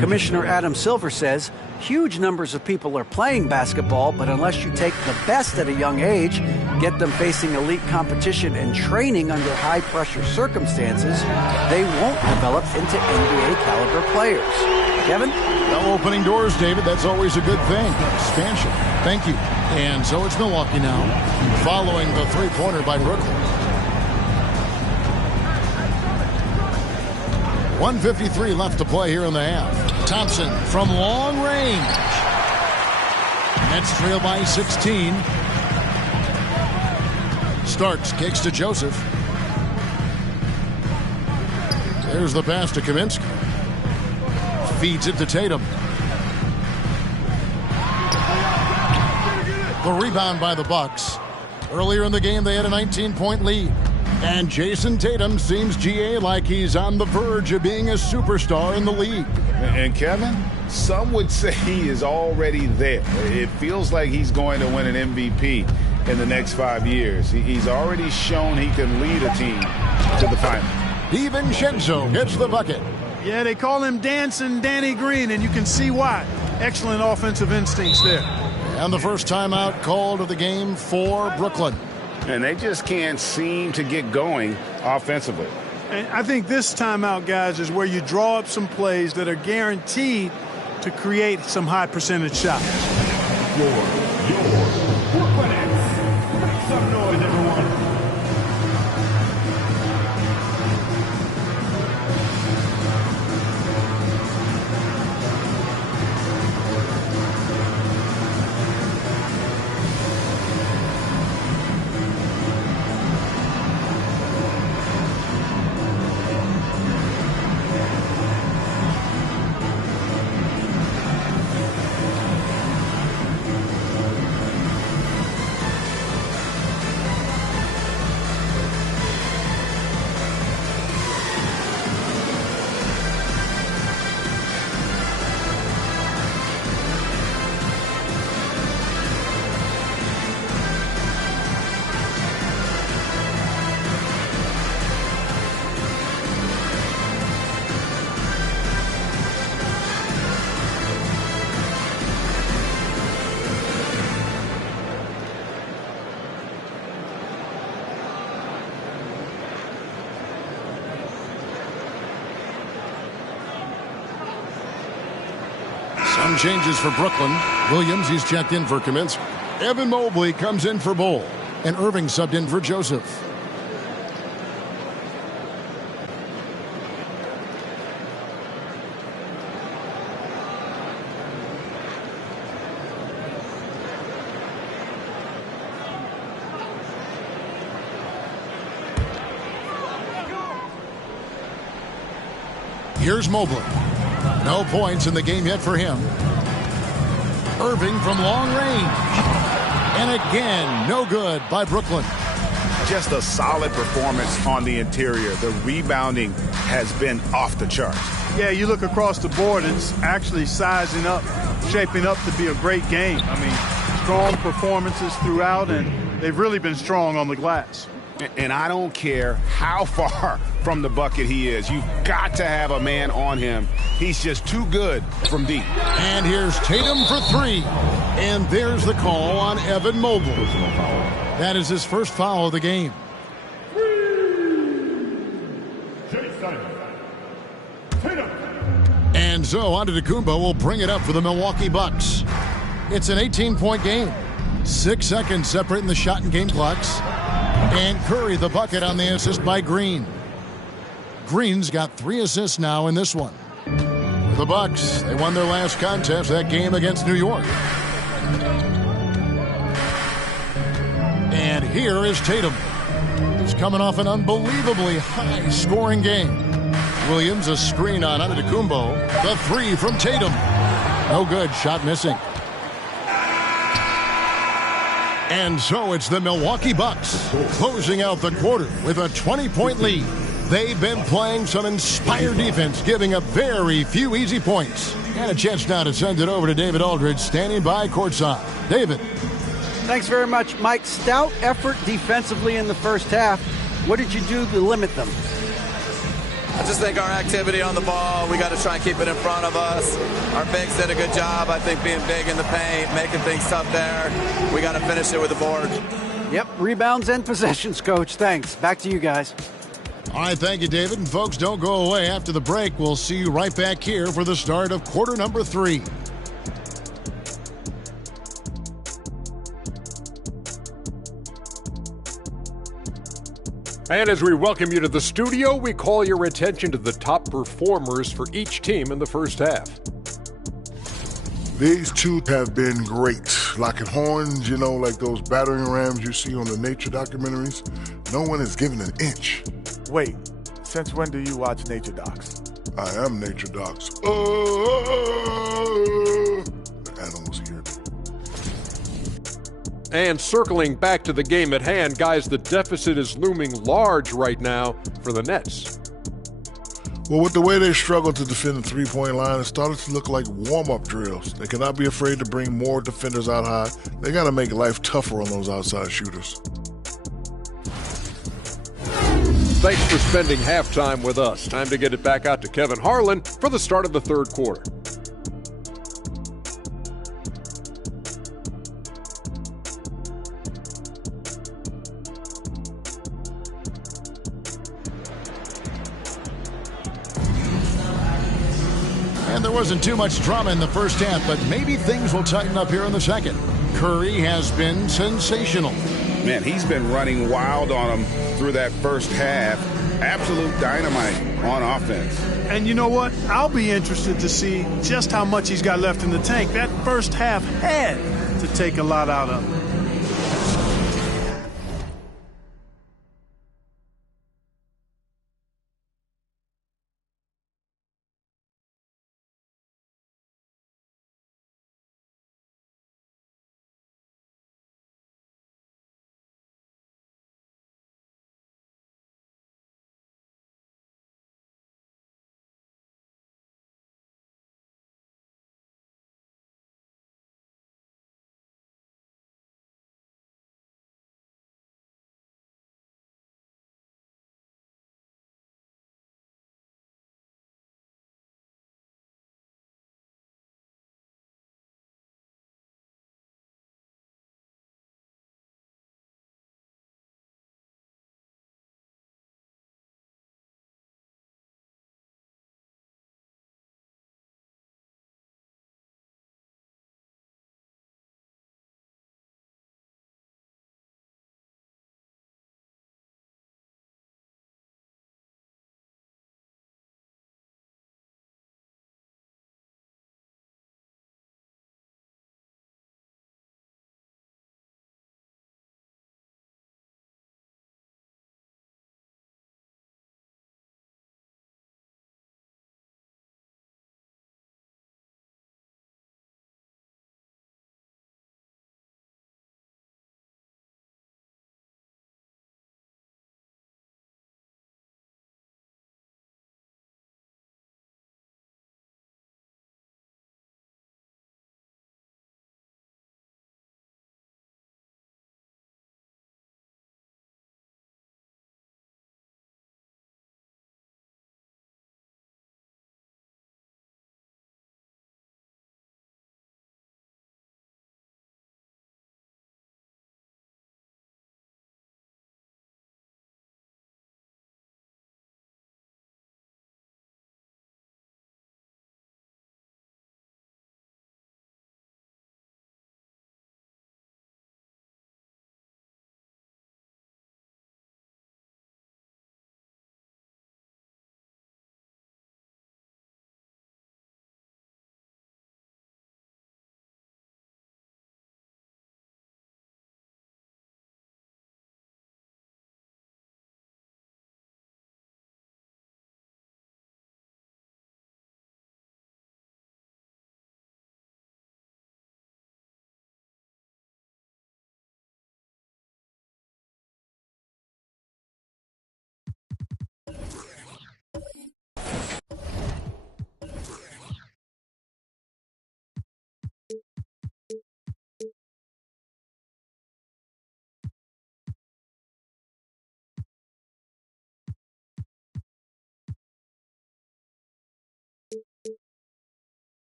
Commissioner Adam Silver says huge numbers of people are playing basketball, but unless you take the best at a young age, get them facing elite competition and training under high-pressure circumstances, they won't develop into NBA-caliber players. Kevin? Well, opening doors, David, that's always a good thing. Expansion. Thank you. And so it's Milwaukee now, following the three-pointer by Brooklyn. 1:53 left to play here in the half. Thompson from long range. Nets trail by 16. Starks kicks to Joseph. There's the pass to Kaminsky. Feeds it to Tatum. The rebound by the Bucks. Earlier in the game, they had a 19-point lead. And Jason Tatum seems, GA, like he's on the verge of being a superstar in the league. And Kevin, some would say he is already there. It feels like he's going to win an MVP in the next 5 years. He's already shown he can lead a team to the final. DiVincenzo hits the bucket. Yeah, they call him Dancing Danny Green, and you can see why. Excellent offensive instincts there. And the first timeout called of the game for Brooklyn. And they just can't seem to get going offensively. And I think this timeout, guys, is where you draw up some plays that are guaranteed to create some high percentage shots. Your Brooklyn Nets. Make some noise, everyone. Some changes for Brooklyn. Williams, he's checked in for Kaminsky. Evan Mobley comes in for Bol. And Irving subbed in for Joseph. Here's Mobley. No points in the game yet for him. Irving from long range. And again, no good by Brooklyn. Just a solid performance on the interior. The rebounding has been off the charts. Yeah, you look across the board, it's actually sizing up, shaping up to be a great game. I mean, strong performances throughout, and they've really been strong on the glass. And I don't care how far from the bucket he is. You've got to have a man on him. He's just too good from deep. And here's Tatum for three. And there's the call on Evan Mobley. That is his first foul of the game. And so Antetokounmpo will bring it up for the Milwaukee Bucks. It's an 18-point game. 6 seconds separating the shot and game clocks. And Curry the bucket on the assist by Green. Green's got 3 assists now in this one. For the Bucks, they won their last contest, that game against New York. And here is Tatum. He's coming off an unbelievably high-scoring game. Williams a screen on Antetokounmpo. The three from Tatum. No good, shot missing. And so it's the Milwaukee Bucks closing out the quarter with a 20-point lead. They've been playing some inspired defense, giving up very few easy points. And a chance now to send it over to David Aldridge, standing by courtside. David. Thanks very much, Mike. Stout effort defensively in the first half. What did you do to limit them? I just think our activity on the ball, we got to try and keep it in front of us. Our bigs did a good job, I think, being big in the paint, making things tough there. We got to finish it with the board. Yep, rebounds and possessions, Coach. Thanks. Back to you guys. All right, thank you, David. And folks, don't go away. After the break, we'll see you right back here for the start of quarter number 3. And as we welcome you to the studio, we call your attention to the top performers for each team in the first half. These two have been great. Locking horns, you know, like those battering rams you see on the nature documentaries. No one is given an inch. Wait, since when do you watch nature docs? I am nature docs. The animals hear me. And circling back to the game at hand, guys, the deficit is looming large right now for the Nets. Well, with the way they struggle to defend the three-point line, it started to look like warm-up drills. They cannot be afraid to bring more defenders out high. They got to make life tougher on those outside shooters. Thanks for spending halftime with us. Time to get it back out to Kevin Harlan for the start of the third quarter. And there wasn't too much drama in the first half, but maybe things will tighten up here in the second. Curry has been sensational. Man, he's been running wild on him through that first half. Absolute dynamite on offense. And you know what? I'll be interested to see just how much he's got left in the tank. That first half had to take a lot out of him.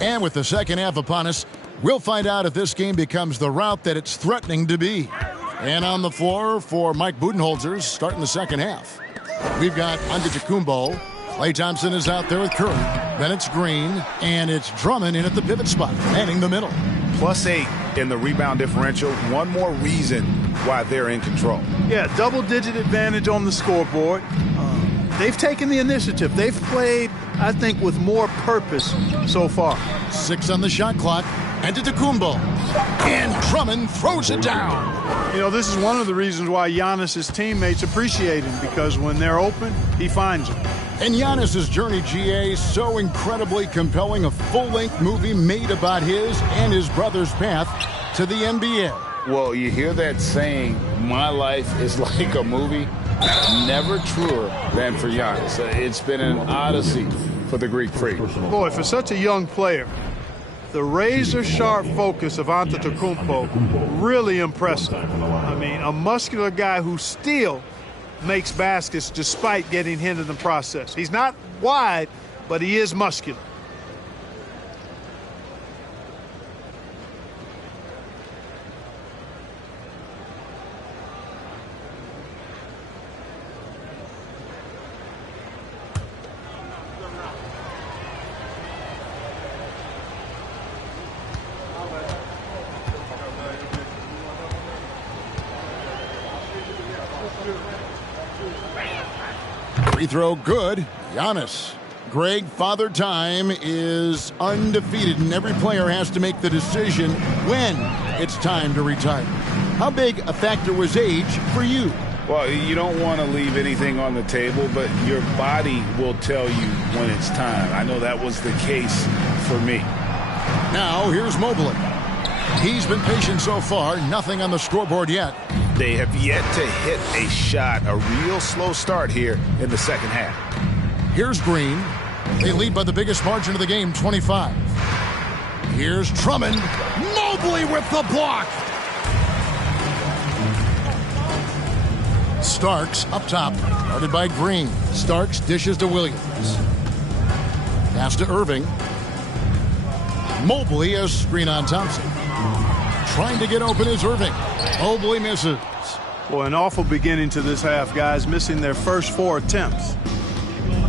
And with the second half upon us, we'll find out if this game becomes the route that it's threatening to be. And on the floor for Mike Budenholzer starting the second half. We've got Antetokounmpo. Klay Thompson is out there with Curry. Then it's Green, and it's Drummond in at the pivot spot, manning the middle. +8 in the rebound differential. One more reason why they're in control. Yeah, double-digit advantage on the scoreboard. They've taken the initiative. They've played, I think, with more purpose so far. 6 on the shot clock. Antetokounmpo. And Drummond throws it down. You know, this is one of the reasons why Giannis' teammates appreciate him, because when they're open, he finds them. And Giannis' journey, GA, so incredibly compelling. A full-length movie made about his and his brother's path to the NBA. Well, you hear that saying, my life is like a movie. Never truer than for Giannis. It's been an odyssey for the Greek freak. Boy, for such a young player, the razor-sharp focus of Antetokounmpo, really impressive. I mean, a muscular guy who still makes baskets despite getting hit in the process. He's not wide, but he is muscular. Free throw good. Giannis. Greg, Father Time is undefeated, and every player has to make the decision when it's time to retire. How big a factor was age for you? Well, you don't want to leave anything on the table, but your body will tell you when it's time. I know that was the case for me. Now, here's Mobley. He's been patient so far. Nothing on the scoreboard yet. They have yet to hit a shot. A real slow start here in the second half. Here's Green. They lead by the biggest margin of the game, 25. Here's Drummond. Mobley with the block. Starks up top, guarded by Green. Starks dishes to Williams. Pass to Irving. Mobley a screen on Thompson. Trying to get open is Irving. Mobley misses. Boy, an awful beginning to this half, guys, missing their first 4 attempts.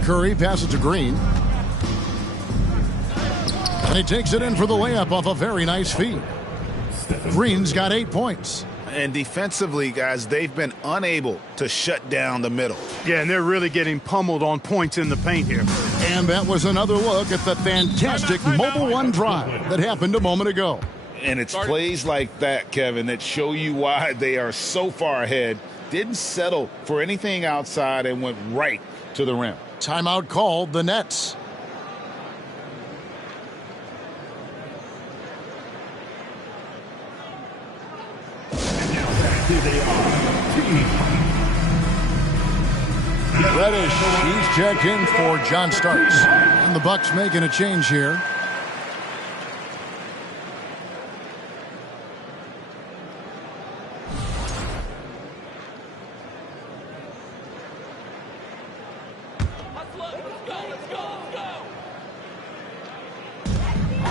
Curry passes to Green. And he takes it in for the layup off a very nice feed. Green's got 8 points. And defensively, guys, they've been unable to shut down the middle. Yeah, and they're really getting pummeled on points in the paint here. And that was another look at the fantastic Mobile One drive that happened a moment ago. And it's plays like that, Kevin, that show you why they are so far ahead. Didn't settle for anything outside and went right to the rim. Timeout called, the Nets. Reddish, he's checked in for John Starks. And the Bucks making a change here.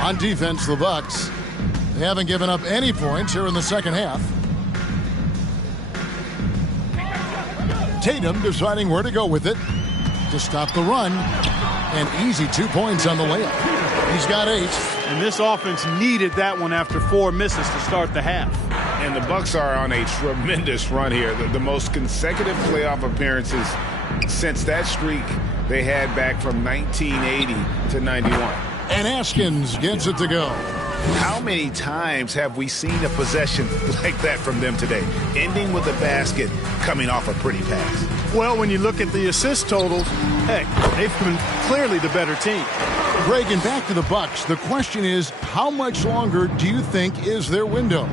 On defense, the Bucks. They haven't given up any points here in the second half. Tatum deciding where to go with it to stop the run. And easy 2 points on the layup. He's got 8. And this offense needed that one after 4 misses to start the half. And the Bucks are on a tremendous run here. The most consecutive playoff appearances since that streak they had back from 1980 to 91. And Askins gets it to go. How many times have we seen a possession like that from them today, ending with a basket coming off a pretty pass? Well, when you look at the assist totals, heck, they've been clearly the better team. Greg, and back to the Bucks, the question is, how much longer do you think is their window?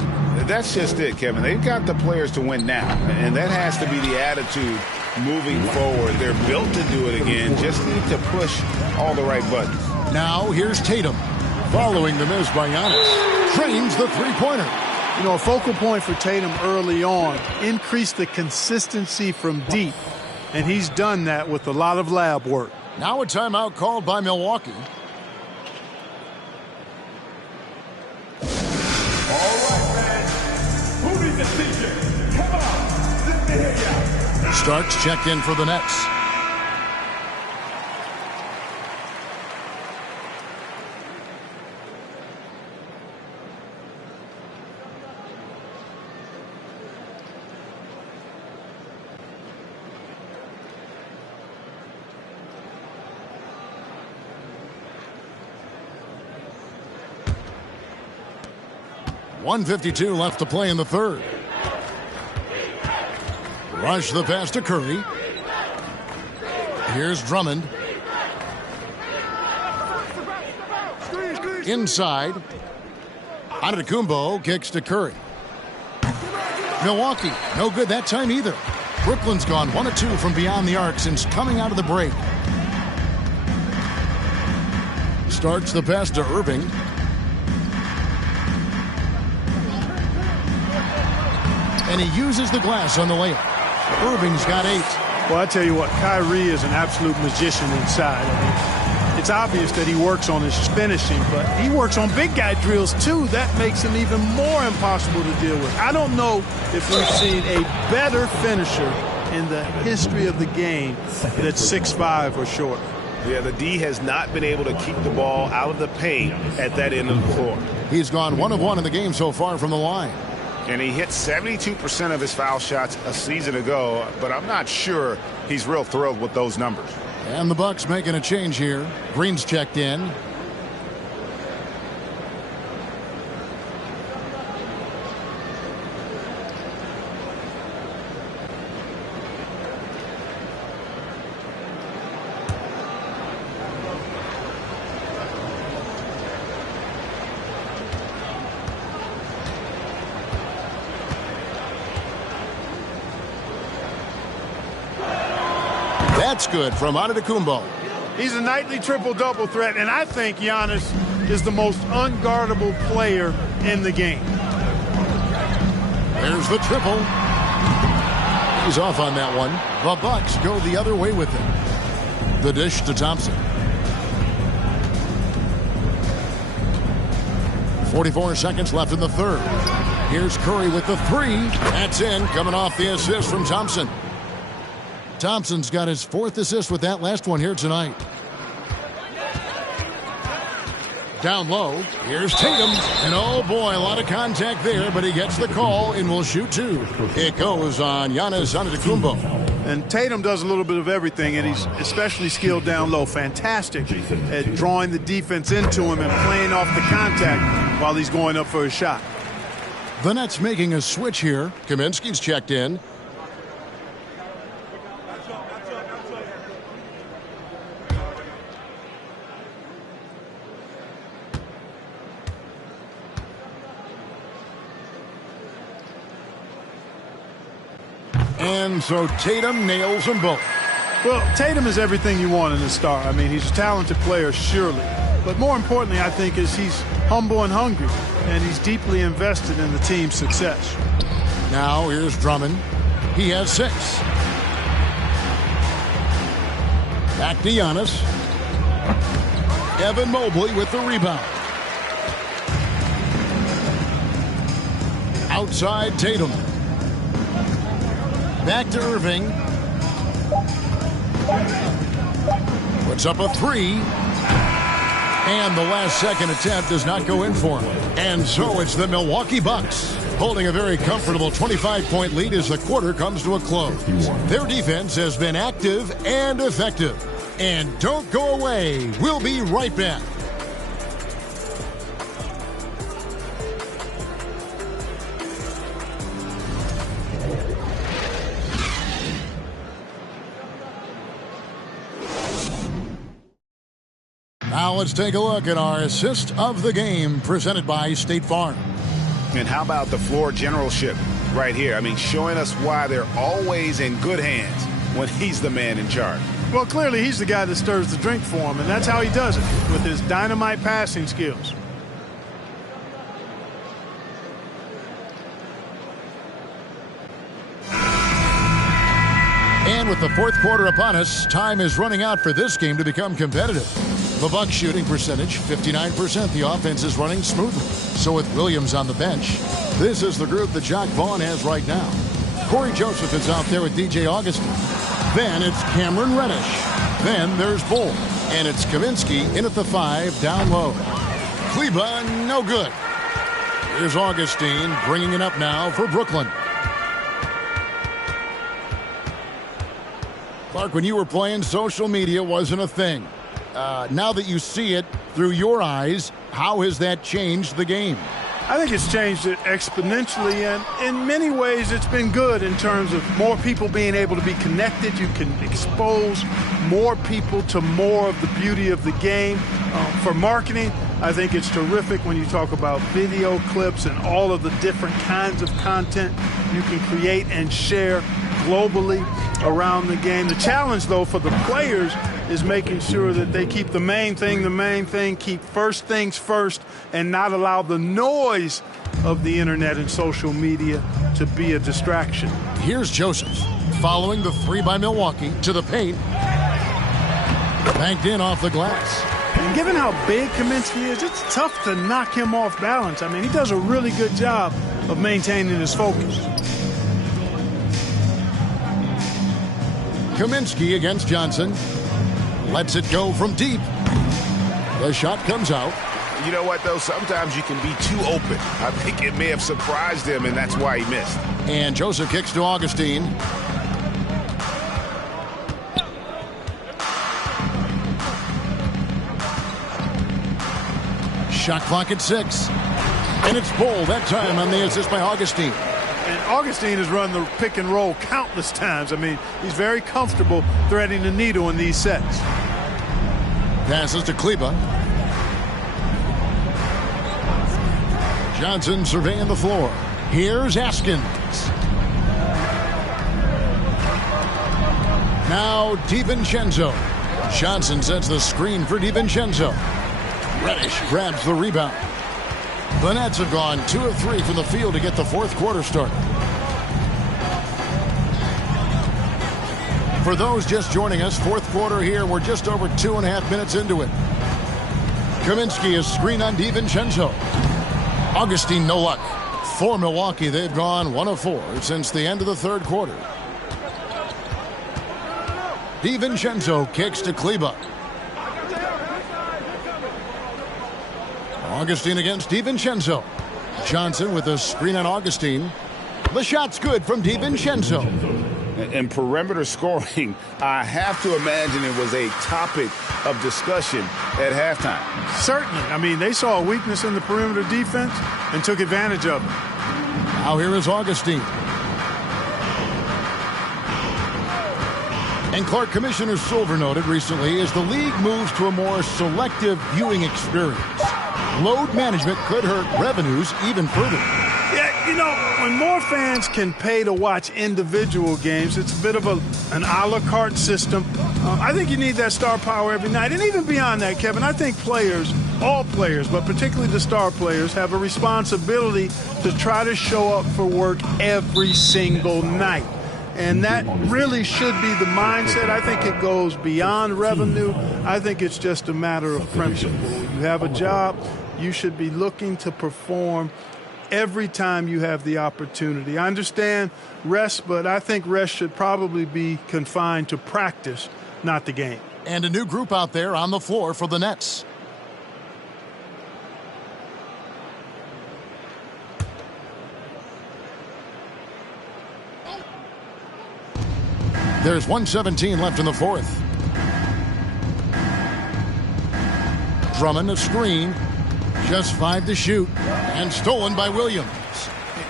That's just it, Kevin. They've got the players to win now, and that has to be the attitude moving forward. They're built to do it again, just need to push all the right buttons. Now, here's Tatum. Following the miss by Giannis. Trains the three-pointer. You know, a focal point for Tatum early on, increase the consistency from deep. And he's done that with a lot of lab work. Now a timeout called by Milwaukee. Starks checked in for the Nets. .152 left to play in the third. Rush the pass to Curry. Here's Drummond. Inside. Antetokounmpo kicks to Curry. Milwaukee, no good that time either. Brooklyn's gone 1 of 2 from beyond the arc since coming out of the break. Starts the pass to Irving. And he uses the glass on the layup. Irving's got 8. Well, I tell you what, Kyrie is an absolute magician inside. I mean, it's obvious that he works on his finishing, but he works on big guy drills too. That makes him even more impossible to deal with. I don't know if we've seen a better finisher in the history of the game that's 6'5" or shorter. Yeah, the D has not been able to keep the ball out of the paint at that end of the floor. He's gone 1 of 1 in the game so far from the line. And he hit 72% of his foul shots a season ago, but I'm not sure he's real thrilled with those numbers. And the Bucks making a change here. Green's checked in. That's good from Antetokounmpo. He's a nightly triple-double threat, and I think Giannis is the most unguardable player in the game. There's the triple. He's off on that one. The Bucks go the other way with it. The dish to Thompson. 44 seconds left in the third. Here's Curry with the 3. That's in, coming off the assist from Thompson. Thompson's got his 4th assist with that last one here tonight. Down low, here's Tatum. And oh boy, a lot of contact there, but he gets the call and will shoot 2. It goes on Giannis Antetokounmpo. And Tatum does a little bit of everything, and he's especially skilled down low. Fantastic at drawing the defense into him and playing off the contact while he's going up for a shot. The Nets making a switch here. Kaminsky's checked in. And so Tatum nails them both. Well, Tatum is everything you want in a star. I mean, he's a talented player, surely. But more importantly, I think, is he's humble and hungry, and he's deeply invested in the team's success. Now here's Drummond. He has 6. Back to Giannis. Evan Mobley with the rebound. Outside Tatum. Back to Irving. Puts up a 3. And the last second attempt does not go in for him. And so it's the Milwaukee Bucks holding a very comfortable 25-point lead as the quarter comes to a close. Their defense has been active and effective. And don't go away. We'll be right back. Now let's take a look at our assist of the game presented by State Farm. And how about the floor generalship right here? I mean, showing us why they're always in good hands when he's the man in charge. Well, clearly he's the guy that stirs the drink for him, and that's how he does it, with his dynamite passing skills. And with the fourth quarter upon us, time is running out for this game to become competitive. The Bucs shooting percentage, 59%. The offense is running smoothly. So with Williams on the bench, this is the group that Jacque Vaughn has right now. Corey Joseph is out there with DJ Augustin. Then it's Cameron Reddish. Then there's Bull. And it's Kaminsky in at the 5 down low. Kleber, no good. Here's Augustine bringing it up now for Brooklyn. Clark, when you were playing, social media wasn't a thing. Now that you see it through your eyes, how has that changed the game? I think it's changed it exponentially, and in many ways it's been good in terms of more people being able to be connected. You can expose more people to more of the beauty of the game. For marketing, I think it's terrific when you talk about video clips and all of the different kinds of content you can create and share globally around the game. The challenge, though, for the players is making sure that they keep the main thing, keep first things first, and not allow the noise of the internet and social media to be a distraction. Here's Joseph following the 3 by Milwaukee to the paint. Banked in off the glass. And given how big Kaminsky is, it's tough to knock him off balance. I mean, he does a really good job of maintaining his focus. Kaminsky against Johnson. Lets it go from deep. The shot comes out. You know what, though? Sometimes you can be too open. I think it may have surprised him, and that's why he missed. And Joseph kicks to Augustine. Shot clock at 6. And it's Bull that time on the assist by Augustine. And Augustine has run the pick and roll countless times. I mean, he's very comfortable threading the needle in these sets. Passes to Kleber. Johnson surveying the floor. Here's Askins. Now DiVincenzo. Johnson sets the screen for DiVincenzo. Reddish grabs the rebound. The Nets have gone 2 of 3 from the field to get the fourth quarter started. For those just joining us, fourth quarter here. We're just over 2.5 minutes into it. Kaminsky is screen on DiVincenzo. Augustine, no luck. For Milwaukee, they've gone 1 of 4 since the end of the third quarter. DiVincenzo kicks to Kleber. Augustine against DiVincenzo. Johnson with a screen on Augustine. The shot's good from DiVincenzo. And perimeter scoring, I have to imagine it was a topic of discussion at halftime. Certainly. I mean, they saw a weakness in the perimeter defense and took advantage of it. Now here is Augustine. And Clark, Commissioner Silver noted recently, as the league moves to a more selective viewing experience, load management could hurt revenues even further. Yeah, you know, when more fans can pay to watch individual games, it's a bit of an a la carte system. I think you need that star power every night. And even beyond that, Kevin, I think players, all players, but particularly the star players, have a responsibility to try to show up for work every single night. And that really should be the mindset. I think it goes beyond revenue. I think it's just a matter of principle. You have a job, you should be looking to perform every time you have the opportunity. I understand rest, but I think rest should probably be confined to practice, not the game. And a new group out there on the floor for the Nets. There's 1:17 left in the fourth. Drummond a screen. Just 5 to shoot. And stolen by Williams.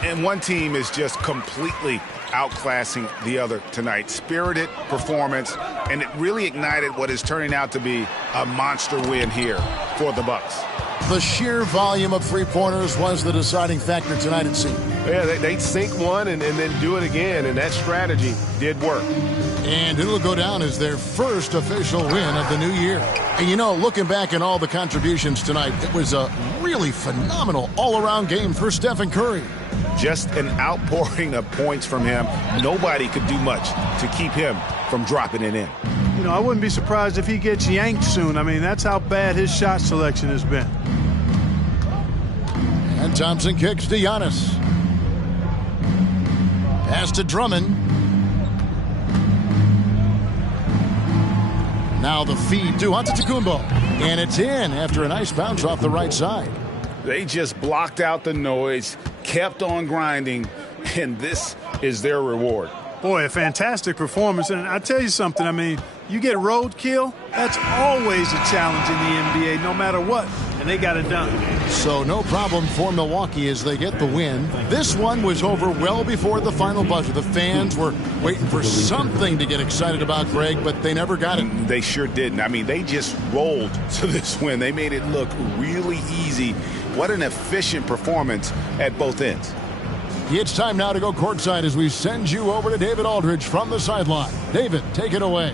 And one team is just completely outclassing the other tonight. Spirited performance, and it really ignited what is turning out to be a monster win here for the Bucks. The sheer volume of three-pointers was the deciding factor tonight, it seemed. Yeah, they sink one and then do it again, and that strategy did work. And it'll go down as their first official win of the new year. And, you know, looking back at all the contributions tonight, it was a really phenomenal all-around game for Stephen Curry. Just an outpouring of points from him. Nobody could do much to keep him from dropping it in. You know, I wouldn't be surprised if he gets yanked soon. I mean, that's how bad his shot selection has been. And Thompson kicks to Giannis. Pass to Drummond. Now the feed to Antetokounmpo. And it's in after a nice bounce off the right side. They just blocked out the noise, kept on grinding, and this is their reward. Boy, a fantastic performance. And I tell you something, I mean, you get roadkill, that's always a challenge in the NBA, no matter what. And they got it done. So no problem for Milwaukee as they get the win. This one was over well before the final buzzer. The fans were waiting for something to get excited about, Greg, but they never got it. They sure didn't. I mean, they just rolled to this win. They made it look really easy. What an efficient performance at both ends. It's time now to go courtside as we send you over to David Aldridge from the sideline. David, take it away.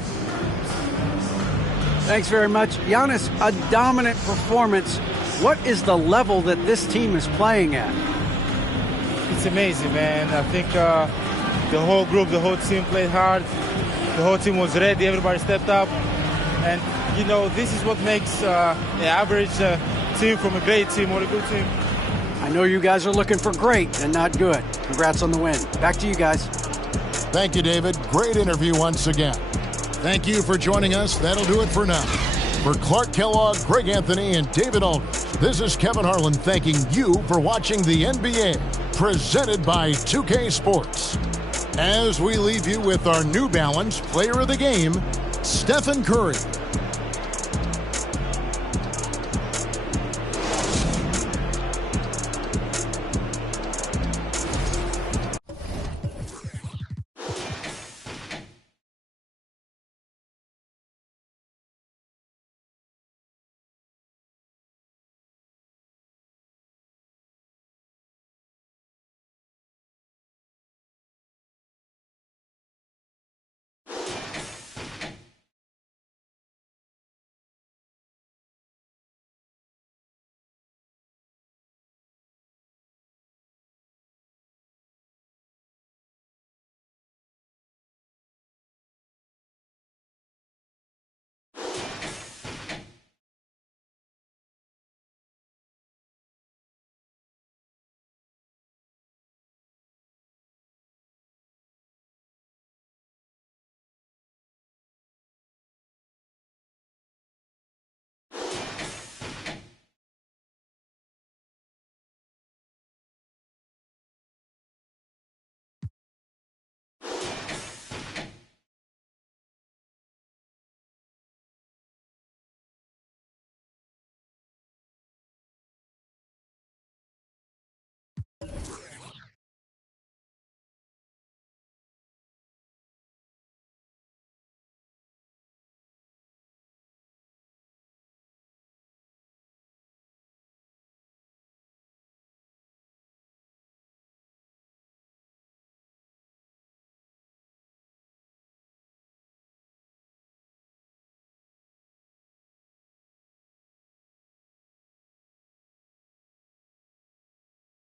Thanks very much. Giannis, a dominant performance. What is the level that this team is playing at? It's amazing, man. I think the whole group, the whole team played hard. The whole team was ready. Everybody stepped up. And, you know, this is what makes the average team from a great team or a good team. I know you guys are looking for great and not good. Congrats on the win. Back to you guys. Thank you, David. Great interview once again. Thank you for joining us. That'll do it for now. For Clark Kellogg, Greg Anthony, and David Aldridge, this is Kevin Harlan thanking you for watching the NBA, presented by 2K Sports. As we leave you with our New Balance Player of the Game, Stephen Curry.